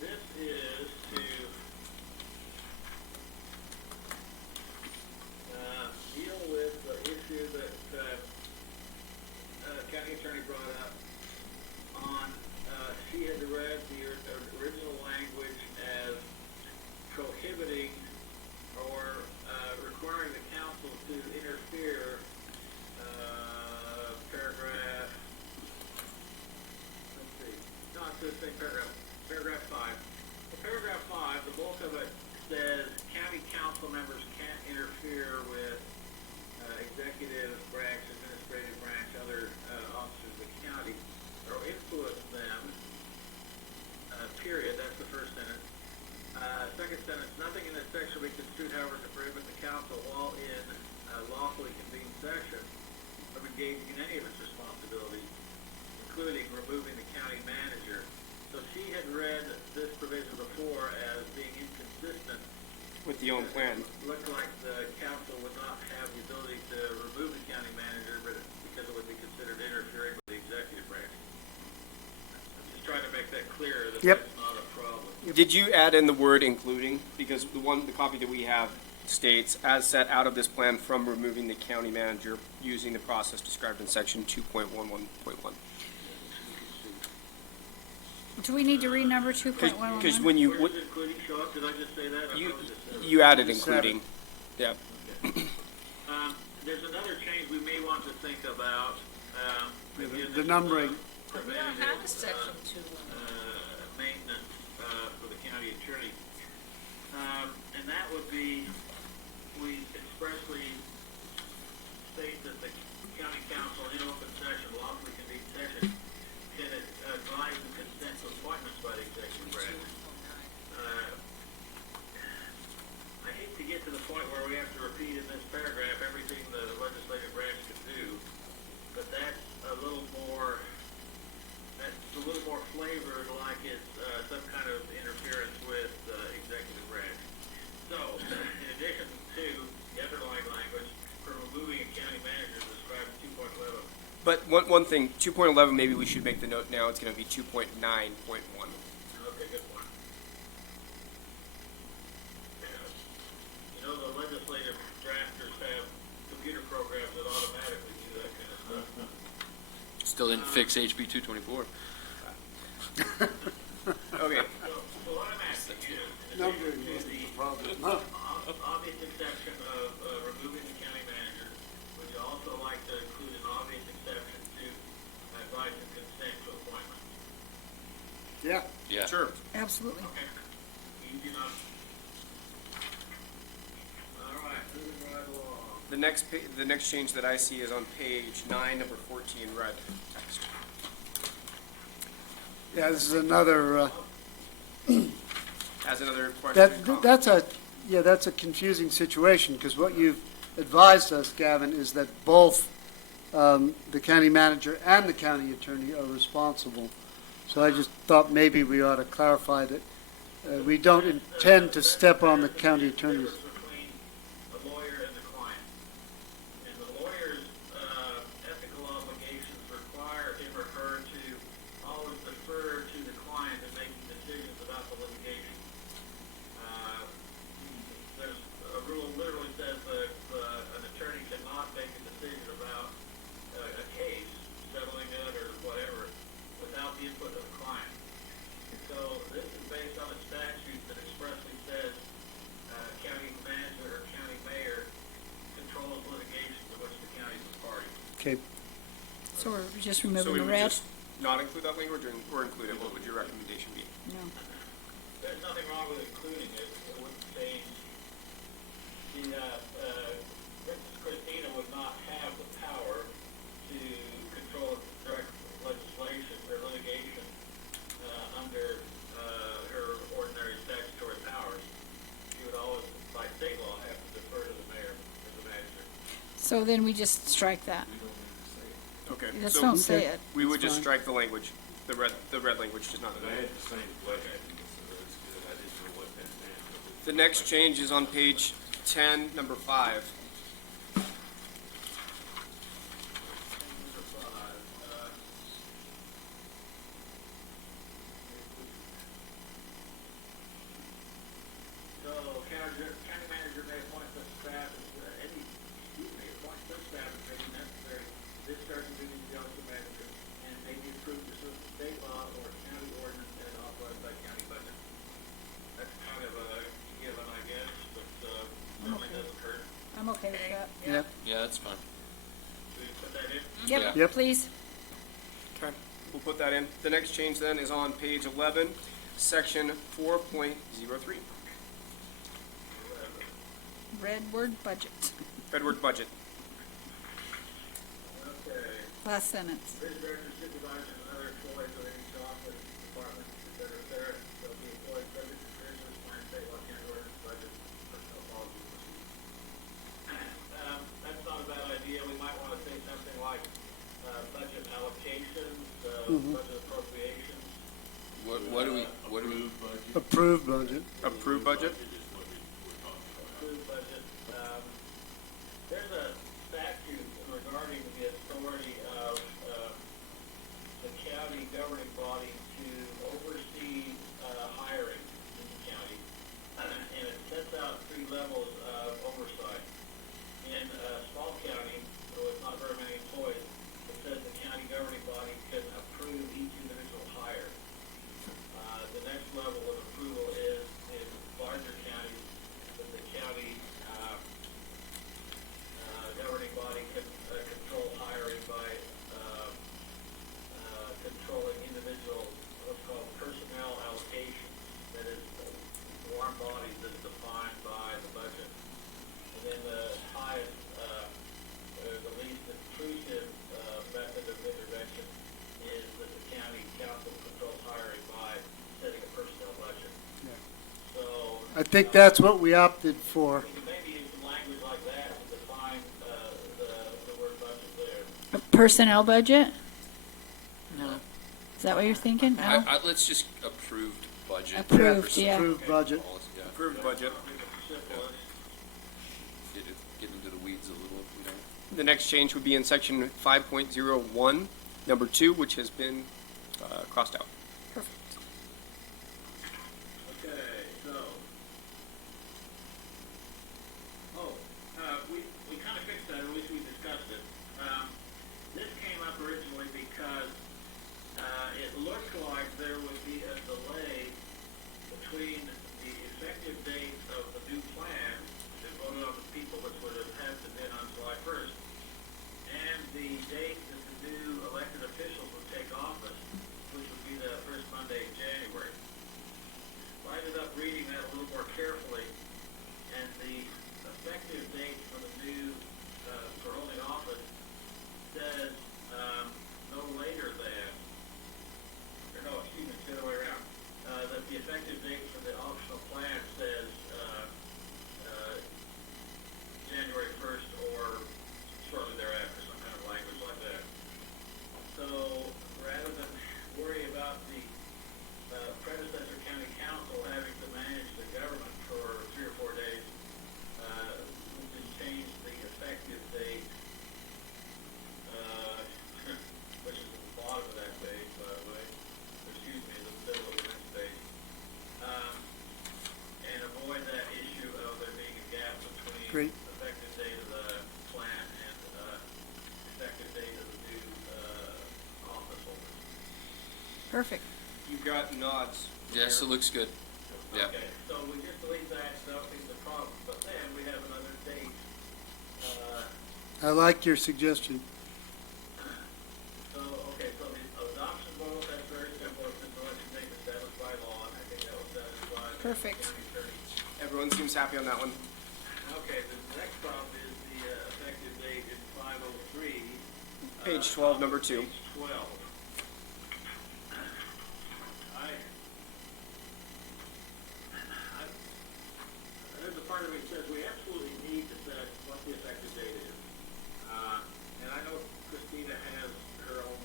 This is to deal with the issue that county attorney brought up on, she had read the original language as prohibiting or requiring the council to interfere, paragraph, let's see, no, it's the same paragraph, paragraph 5. Well, paragraph 5, the bulk of it says county council members can't interfere with executive branch, administrative branch, other officers of the county, or influence them, period, that's the first sentence. Second sentence, nothing in this section will be construed, however, to prohibit the council while in lawfully convened session from engaging in any of its responsibilities, including removing the county manager. So she had read this provision before as being inconsistent. With the own plan. It looked like the council would not have the ability to remove the county manager, but because it would be considered interfering with the executive branch. I'm just trying to make that clear, that Yep. that's not a problem. Did you add in the word including? Because the copy that we have states, as set out of this plan from removing the county manager using the process described in section 2.11.1. Do we need to read number 2.111? Because when you, Where does including show up? Did I just say that? I you, probably just said it. you added including, yeah. There's another change we may want to think about. The numbering. We don't have a section 2. Maintenance for the county attorney. And that would be, we expressly state that the county council in open session, lawfully convened session, can advise and consent to appointments by the executive branch. I hate to get to the point where we have to repeat in this paragraph everything the legislative branch can do, but that's a little more flavored like it's some kind of interference with executive branch. So, in addition to the underlying language for removing a county manager described in 2.11. But one thing, 2.11, maybe we should make the note now, it's going to be 2.9.1. Okay, good point. You know, the legislative drafters have computer programs that automatically do that kind of stuff. Still didn't fix HB 224. Okay, So what I'm asking is, in Numbering addition to isn't the the problem. obvious exception of removing the county manager, would you also like to include an obvious exception to advice and consent to appointments? Yeah. Yeah. sure. Absolutely. Okay, easy enough. All right, moving right along. The next change that I see is on page 9, number 14, red text. Yeah, this is another, As another question. and comment. that's a confusing situation, because what you've advised us, Gavin, is that both the county manager and the county attorney are responsible. So I just thought maybe we ought to clarify that we don't intend to step on the county attorneys. Between the lawyer and the client. And the lawyer's ethical obligations require him or her to always defer to the client in making decisions about the litigation. There's a rule literally says that an attorney cannot make a decision about a case, settling it or whatever, Okay, So we're just So removing we the would red? just not include that language or include it? What would your recommendation be? No. There's nothing wrong with including it, it wouldn't change. Princess Christina would not have the power to control direct legislation or litigation, under, her ordinary statutory powers. She would always, by state law, have to defer to the mayor or the manager. So then we just strike that. Okay. Let's so don't say it. We would just fine. strike the language, the red language, just not But the I red. had the same question, so that's good. I didn't know what that meant. The next change is on page 10, number 5. So, county manager may appoint such staff as, appoint such staff as may be necessary to discharge the duties of the office of manager, and may be approved pursuant to state law or county ordinance and authorized by county budget. That's kind of a given, I guess, but, certainly doesn't hurt. I'm okay with that. yep, Yeah, that's fine. Do we put that in? Yep, Yep. please. Okay. We'll put that in. The next change then is on page 11, section 4.03. Red word budget. Fedward budget. Okay. Last sentence. Bridge director, supervisor, and other employees of any office, department, et cetera, shall be employed subject to commissioners, plan, state law, county ordinance, budget, personnel policy, procedures. That's not a bad idea. We might want to say something like, budget allocations, budget appropriations. What do we, approved budget. Approved budget. Approved budget. There's a statute regarding the authority of, the county governing body to oversee, hiring in the county. And it sets out 3 levels of oversight. In a small county, with not very many employees, it says the county governing body can approve each individual hire. The next level of approval is in larger counties, that the county, governing body can, control hiring by, controlling individual, what's called personnel allocation. That is, warm bodies that's defined by the budget. And then the highest, the least intrusive, method of intervention is that the county council controls hiring by setting a personnel budget. So. I think that's what we opted for. We could maybe use some language like that to define, the word budget there. A personnel budget? No. Is that what you're thinking? No? let's just approved budget. Approved, yeah. Approved budget. Yeah, Approved budget. Simple. get into the weeds a little if we don't. The next change would be in section 5.01, number 2, which has been crossed out. Perfect. Okay, so. We kind of fixed that, or at least we discussed it. This came up originally because, it looked like there would be a delay between the effective date of the new plan that voted on the people, which would have had to been on July 1st, and the date that the new elected officials would take office, which would be the first Monday in January. I ended up reading that a little more carefully, and the effective date for the new, for holding office says, no later than, or no, excuse me, it's the other way around. That the effective date for the optional plan says, January 1st or shortly thereafter, some kind of language like that. So, rather than worry about the predecessor county council having to manage the government for 3 or 4 days, we just changed the effective date, which is at the bottom of that page, by the way, excuse me, the middle of the next page, and avoid that issue of there being a gap between Great. effective date of the plan and effective date of the new office holder. Perfect. You've got nods. Yes, it looks good. Yeah. Okay, so we just delete that, so that the problem, but then we have another date. I like your suggestion. Perfect. Everyone seems happy on that one. Okay, the next problem is the effective date in 503. Page 12, number 2. Page 12. There's a part of it that says we absolutely need to set what the effective date is. And I know Christina has her own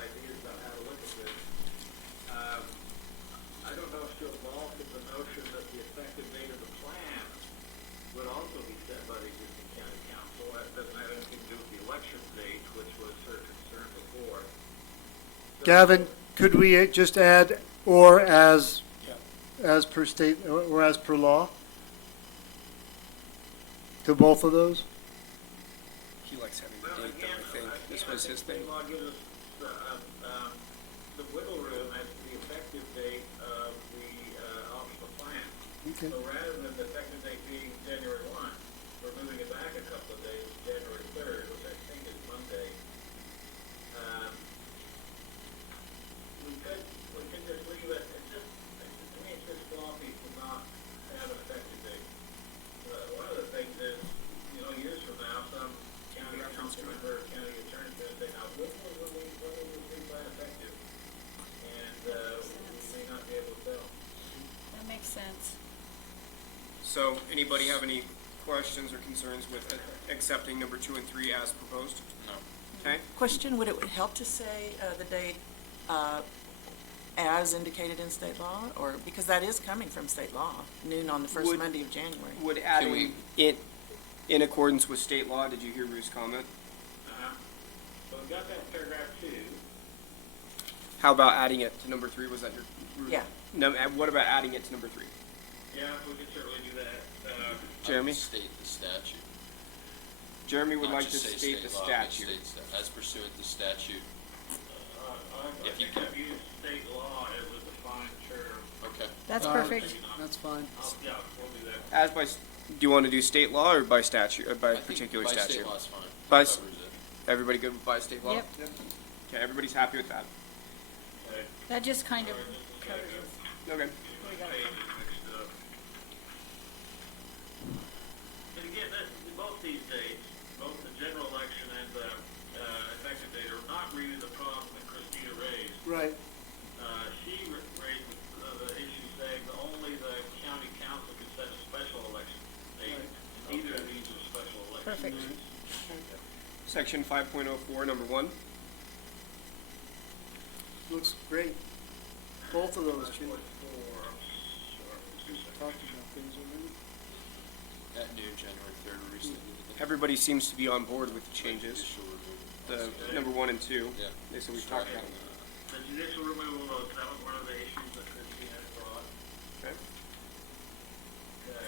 ideas about how to look at this. I don't know if she'll evolve to the notion that the effective date of the plan would also be set by the existing county council. That doesn't have anything to do with the election date, which was her concern before. So- Gavin, could we just add or as per state, or as per law? To both of those? He likes having the Well, date, though, I think. This was his thing. State law gives us the wiggle room as to the effective date of the optional plan. Okay. So rather than the effective date being January 1, we're moving it back a couple of days, January 3rd, which I think is Monday. We could just leave it, to me, it's just sloppy to not have an effective date. One of the things is, years from now, some county council member, or county attorney is going to say, now, when will this new plan effective? And we may not be able to tell. That makes sense. So, anybody have any questions or concerns with accepting number 2 and 3 as proposed? No. Okay. Question, would it help to say the date as indicated in state law? Or, because that is coming from state law, noon on the first Would- Monday of January. Would adding it in accordance with state law, did you hear Ruth's comment? So we've got that in paragraph 2. How about adding it to number 3? Was that your? Ruth? Yeah. No, and what about adding it to number 3? Yeah, we could certainly do that. Jeremy? State the statute. Jeremy would Not like to just say state the law, but statute. state as pursuant to statute. I If you think I've used state law as a defined term. Okay. That's perfect. That's fine. Yeah, we'll do that. As by, do you want to do state law or by statute, or by I think particular by statute? state law is fine. By Covers s- it. Everybody good with by state law? Yep. Okay, everybody's happy with that? That just kind of Sorry, just covers a it. second. Okay. We got it. Pages mixed up. And again, both these dates, both the general election and the effective date, are not really the problem that Christina raised. Right. She raised the issue saying that only the county council can set a special election date. Neither of these are special election Perfect. dates. Section 5.04, number 1. Looks great. Both of those, Jim. 5.4, I'm sorry. Talked about things already. At noon, January 3rd, rescinded. Everybody seems to be on board with the changes, Judicial removal. the number 1 and 2. Yeah. So we've talked about. The judicial removal of, that was one of the issues that Christina had brought. Okay.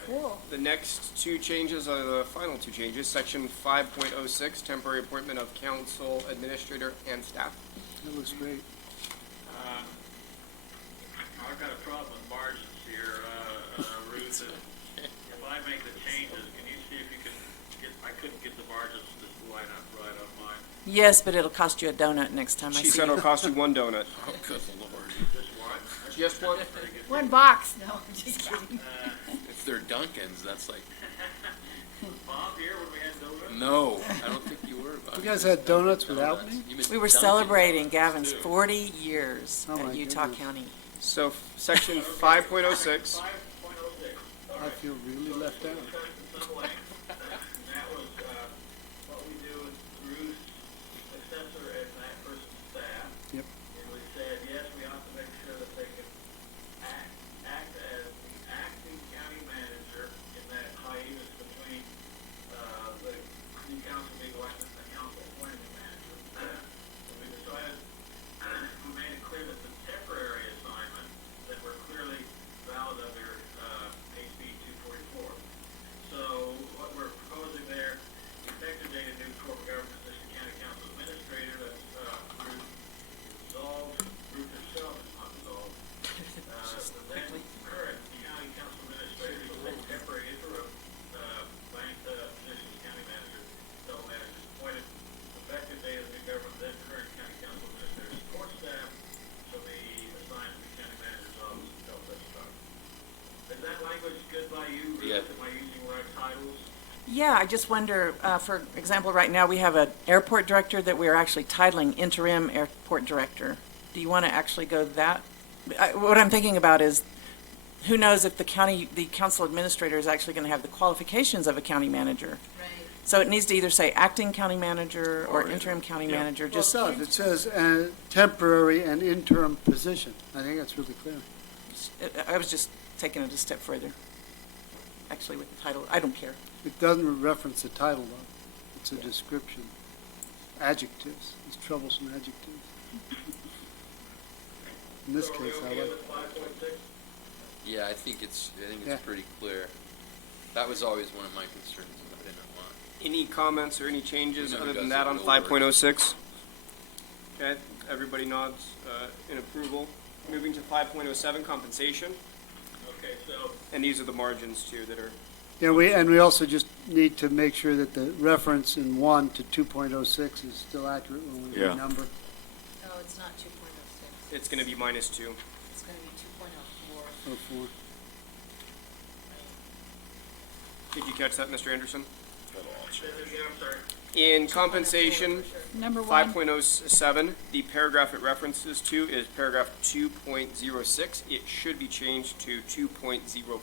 Cool. The next 2 changes are the final 2 changes. Section 5.06, temporary appointment of council, administrator, and staff. That looks great. I've got a problem with margins here, Ruth. If I make the changes, can you see if you can I couldn't get the margins to line up right on mine. Yes, but it'll cost you a donut next time I She see said you. it'll cost you 1 donut. Oh, good lord. Just one? Just one? Very good. One box. No, I'm just kidding. If they're Dunkins, that's like, Bob here when we had donuts? no, I don't think you were. You guys had donuts without me? You missed We were Dunkin' celebrating Donuts, Gavin's too. 40 years Oh, my at Utah goodness. County. So, section 5.06. 5.06. I feel really left out. Some length. And that was, what we do with Ruth's successor as that person's staff. Yep. And we said, yes, we ought to make sure that they can act as the acting county manager in that hiatus between, the new council being elected and the council appointing manager. So we decided, we made it clear that the temporary assignment that were clearly valid under, HB 244. So what Yeah, I just wonder, for example, right now, we have an airport director that we are actually titling interim airport director. Do you want to actually go that? What I'm thinking about is, who knows if the council administrator is actually going to have the qualifications of a county manager? Right. So it needs to either say acting county manager or interim county manager, Well, it just, does. It says temporary and interim position. I think that's really clear. I was just taking it a step further. Actually, with the title, I don't care. It doesn't reference the title, though. It's a description. Adjectives, it's troublesome adjectives. In this So are case, we I okay like, with 5.6? Yeah, I think it's Yeah. pretty clear. That was always one of my concerns that I didn't want. Any comments or any changes Never other than does that it on in 5.06? Okay, everybody nods in approval. Moving to 5.07, compensation, Okay, so and these are the margins too that are, yeah, we also just need to make sure that the reference in 1 to 2.06 is still accurate when we Yeah. renumber. No, it's not 2.06. it's gonna be -2. It's going to be 2.04. 04. Did you catch that, Mr. Anderson? say that again, I'm sorry. In compensation, Number one. 5.07, the paragraph it references to is paragraph 2.06. It should be changed to 2.04.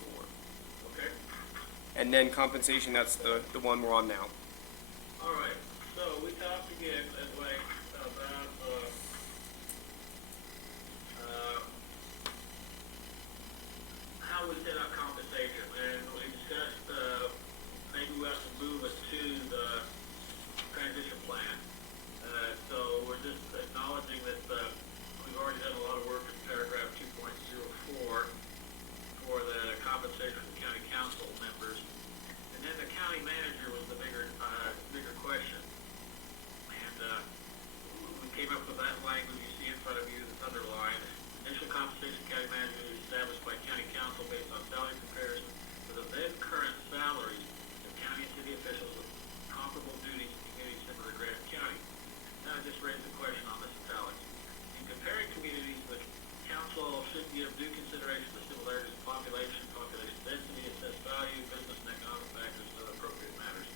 Okay. And then compensation, that's the one we're on now. All right, so we talked again at length about, how we set up compensation, and we discussed, maybe we have to move it to the transition plan. So we're just acknowledging that, we've already done a lot of work in paragraph 2.04 for the compensation of the county council members. And then the county manager was the bigger question. And, we came up with that language you see in front of you that's underlined. Initial compensation of county manager is established by county council based on salary comparison to the then current salaries of county and city officials with comparable duties in communities similar to Grant County. Now I just raised the question on this italics. In comparing communities, the council should give due consideration to similarities in population, population density, assessed value, business and economic factors, and other appropriate matters.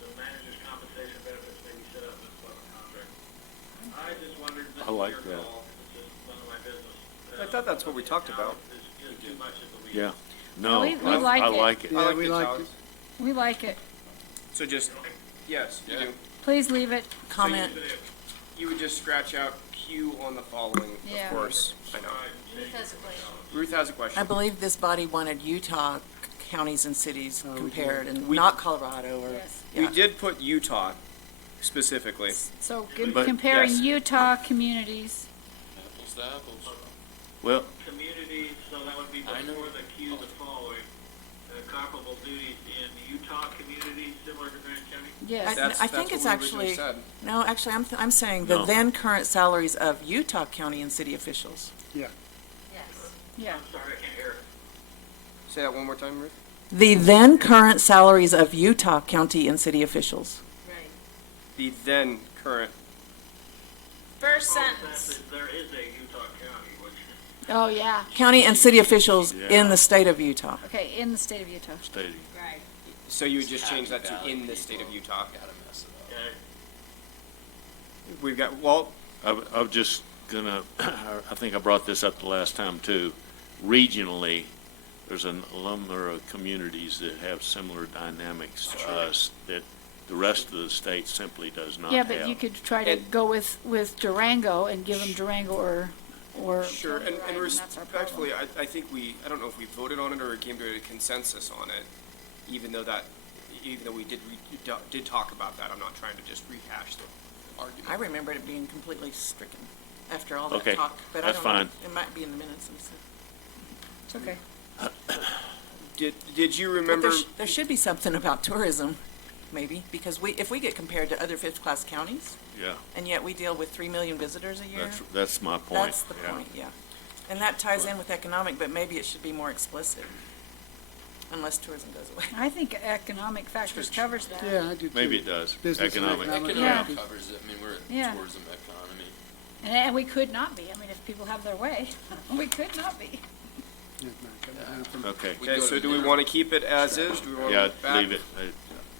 The manager's compensation benefits may be set up in employment contract. I just wondered, this I like is your that. call, it's just none of my business. I thought that's what we talked about. Is too much in the weeds. Yeah. No, We I like I it. like it. I Yeah, like we the like italics. We like it. So just, yes, you Yeah. do. Please leave it. comment. You would just scratch out Q on the following, of Yeah. course. I know. Ruth has a question. Ruth has a I question. believe this body wanted Utah counties and cities Oh, we compared, and We- not Colorado or, Yes. We yeah. did put Utah specifically. So But- comparing yes. Utah communities. Apples to apples. Well, Communities, so that would be I know. before the Q, the following, comparable duties in Utah communities similar to Grant County? Yes. That's I think it's what we originally actually, said. no, actually, I'm saying the No. then current salaries of Utah county and city officials. yeah. Yes. Yeah. I'm sorry, I can't hear. Say that one more time, Ruth. The then current salaries of Utah county and city officials. Right. The then current, First Oh, sentence. there is a Utah County, which, Oh, yeah. County and city officials Yeah. in the state of Utah. Okay, in the state of Utah. stating. Right. so you would just change Happy that to Valley in the state of people. Utah. Gotta mess it up. okay, We've got, Walt, I'm just gonna, I think I brought this up the last time too. Regionally, there's a number of communities that have similar dynamics to us that the rest of the state simply does not Yeah, have. but you could try to And- go with Durango and give them Durango or. sure, and Right, that's our problem. respectfully, I think I don't know if we voted on it or it came to a consensus on it, even though we did talk about that. I'm not trying to just rehash the argument. I remembered it being completely stricken after all that Okay, talk, but I that's don't know. fine. It might be in the minutes. Let me see. It's okay. Did you But remember? there should be something about tourism, maybe, because if we get compared to other fifth-class counties, Yeah, and yet we deal with 3 million visitors a year, that's my point. that's the yeah. point, yeah. And that ties in with economic, but maybe it should be more explicit, unless tourism goes away. I think economic factors covers that. Yeah, I do too. Maybe it does, Business and economic. economic Yeah. Economic covers it. I mean, we're Yeah. a tourism economy. And we could not be. I mean, if people have their way, we could not be. Okay. Okay, so do we want to keep it as is? Do we want to Yeah, move back? leave it.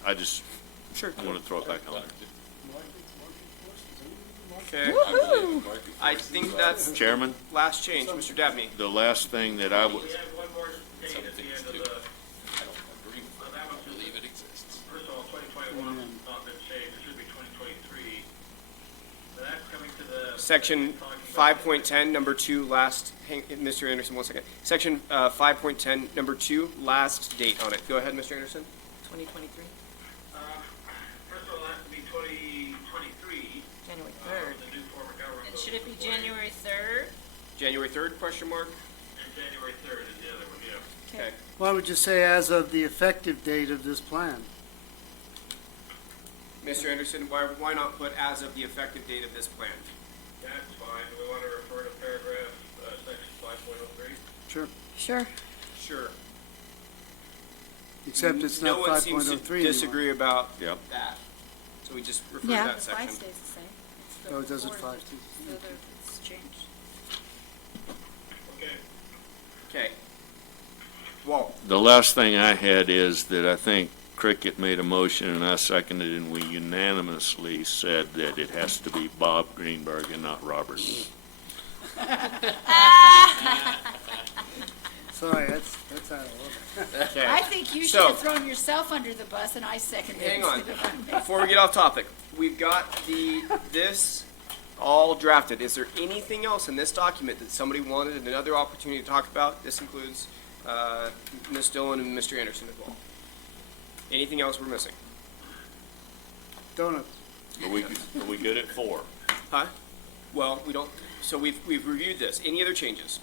I just Sure. want to throw it back on there. Okay, I think that's Chairman, last change, Mr. Dabney. the last thing that I would, We have one more date at the end of the, I don't agree with well, it. that I was, believe it exists. first of all, 2021 has not been changed, it should be 2023. So that's coming to the. Section 5.10, number 2, last, Mr. Anderson, 1 second. Section 5.10, number 2, last date on it. Go ahead, Mr. Anderson. 2023, First of all, it has to be 2023. January For 3rd. the new form of government. And should it be January 3rd? January 3rd, question mark? And January 3rd is the other one, yeah. Okay. Why don't we just say as of the effective date of this plan? Mr. Anderson, why not put as of the effective date of this plan? That's fine. Do we want to refer to paragraph, section 5.03? Sure. Sure. Sure. Except it's No not one seems 5.03 to anymore. disagree about Yep. that. So we just refer to Yeah. that section. stays the same. It's the Oh, it does at four 5 too. that it's changed. Okay. Okay. Walt, the last thing I had is that I think Cricket made a motion and I seconded and we unanimously said that it has to be Bob Greenberg and not Robert. Sorry, that's out of order. okay. I think you should So- have thrown yourself under the bus and I seconded it Hang on. instead of me. Before we get off topic, we've got this all drafted. Is there anything else in this document that somebody wanted another opportunity to talk about? This includes Ms. Dillon and Mr. Anderson as well. Anything else we're missing? Donuts. Are we good at 4? Huh? Well, we don't, so we've reviewed this. Any other changes?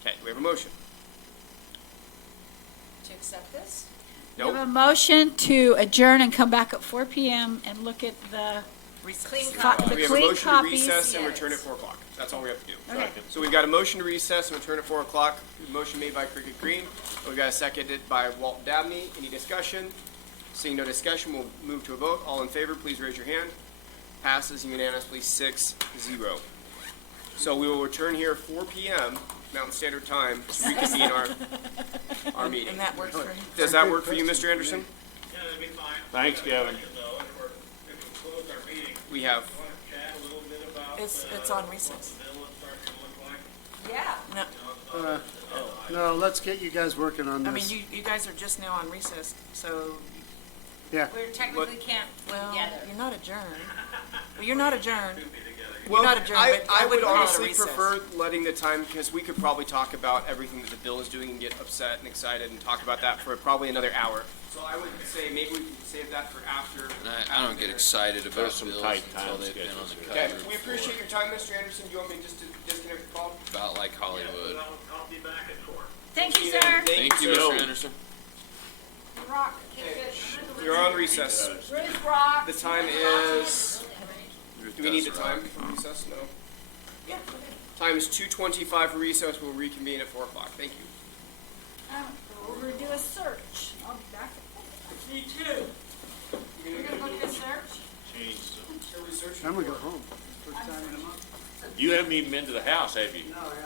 Okay, we have a motion. To accept this? We have Nope. a motion to adjourn and come back at 4 PM and look at the Clean Co- copy. the We have a clean motion to copies, recess and yes. return at 4 o'clock. That's all we have to do. Okay. So we've got a motion to recess and return at 4 o'clock. Motion made by Cricket Green. We've got a seconded by Walt Dabney. Any discussion? Seeing no discussion, we'll move to a vote. All in favor, please raise your hand. Passes unanimously 6-0. So we will return here at 4 PM Mountain Standard Time to reconvene our meeting. And that works for you? Does that work for you, Mr. Anderson? Yeah, that'd be fine. Thanks, Gavin. Though, if we close our meeting, We have, want to chat a little bit about, It's on what recess. the bill is starting to look like? Yeah. No, No, let's get you guys working on I mean, this. you guys are just now on recess, so, Yeah. We technically can't be well, together. you're not adjourned. Well, you're not adjourned. well, not adjourned, I but I would would call it a honestly recess. prefer letting the time, because we could probably talk about everything that the bill is doing and get upset and excited and talk about that for probably another hour. So I would say maybe we can save that for after. And I don't get excited about There's some bills tight until time they've been on schedules the here. Okay, cover we appreciate your time, Mr. Anderson. Do you want me just to disconnect the call? about like Hollywood. I'll be back at 4. Thank you, See then. sir. Thank you, sir. Mr. Anderson. Rock, keep it. You're on recess. Ruth Rock. The time is, do we need the time for recess? No. Yeah. Time is 2:25 for recess. We'll reconvene at 4 o'clock. Thank you. We're gonna do a search. I'll be back. Me too. We're gonna go do a search. Then we go home. First time in a month. You haven't even been to the house, have you? No, I haven't.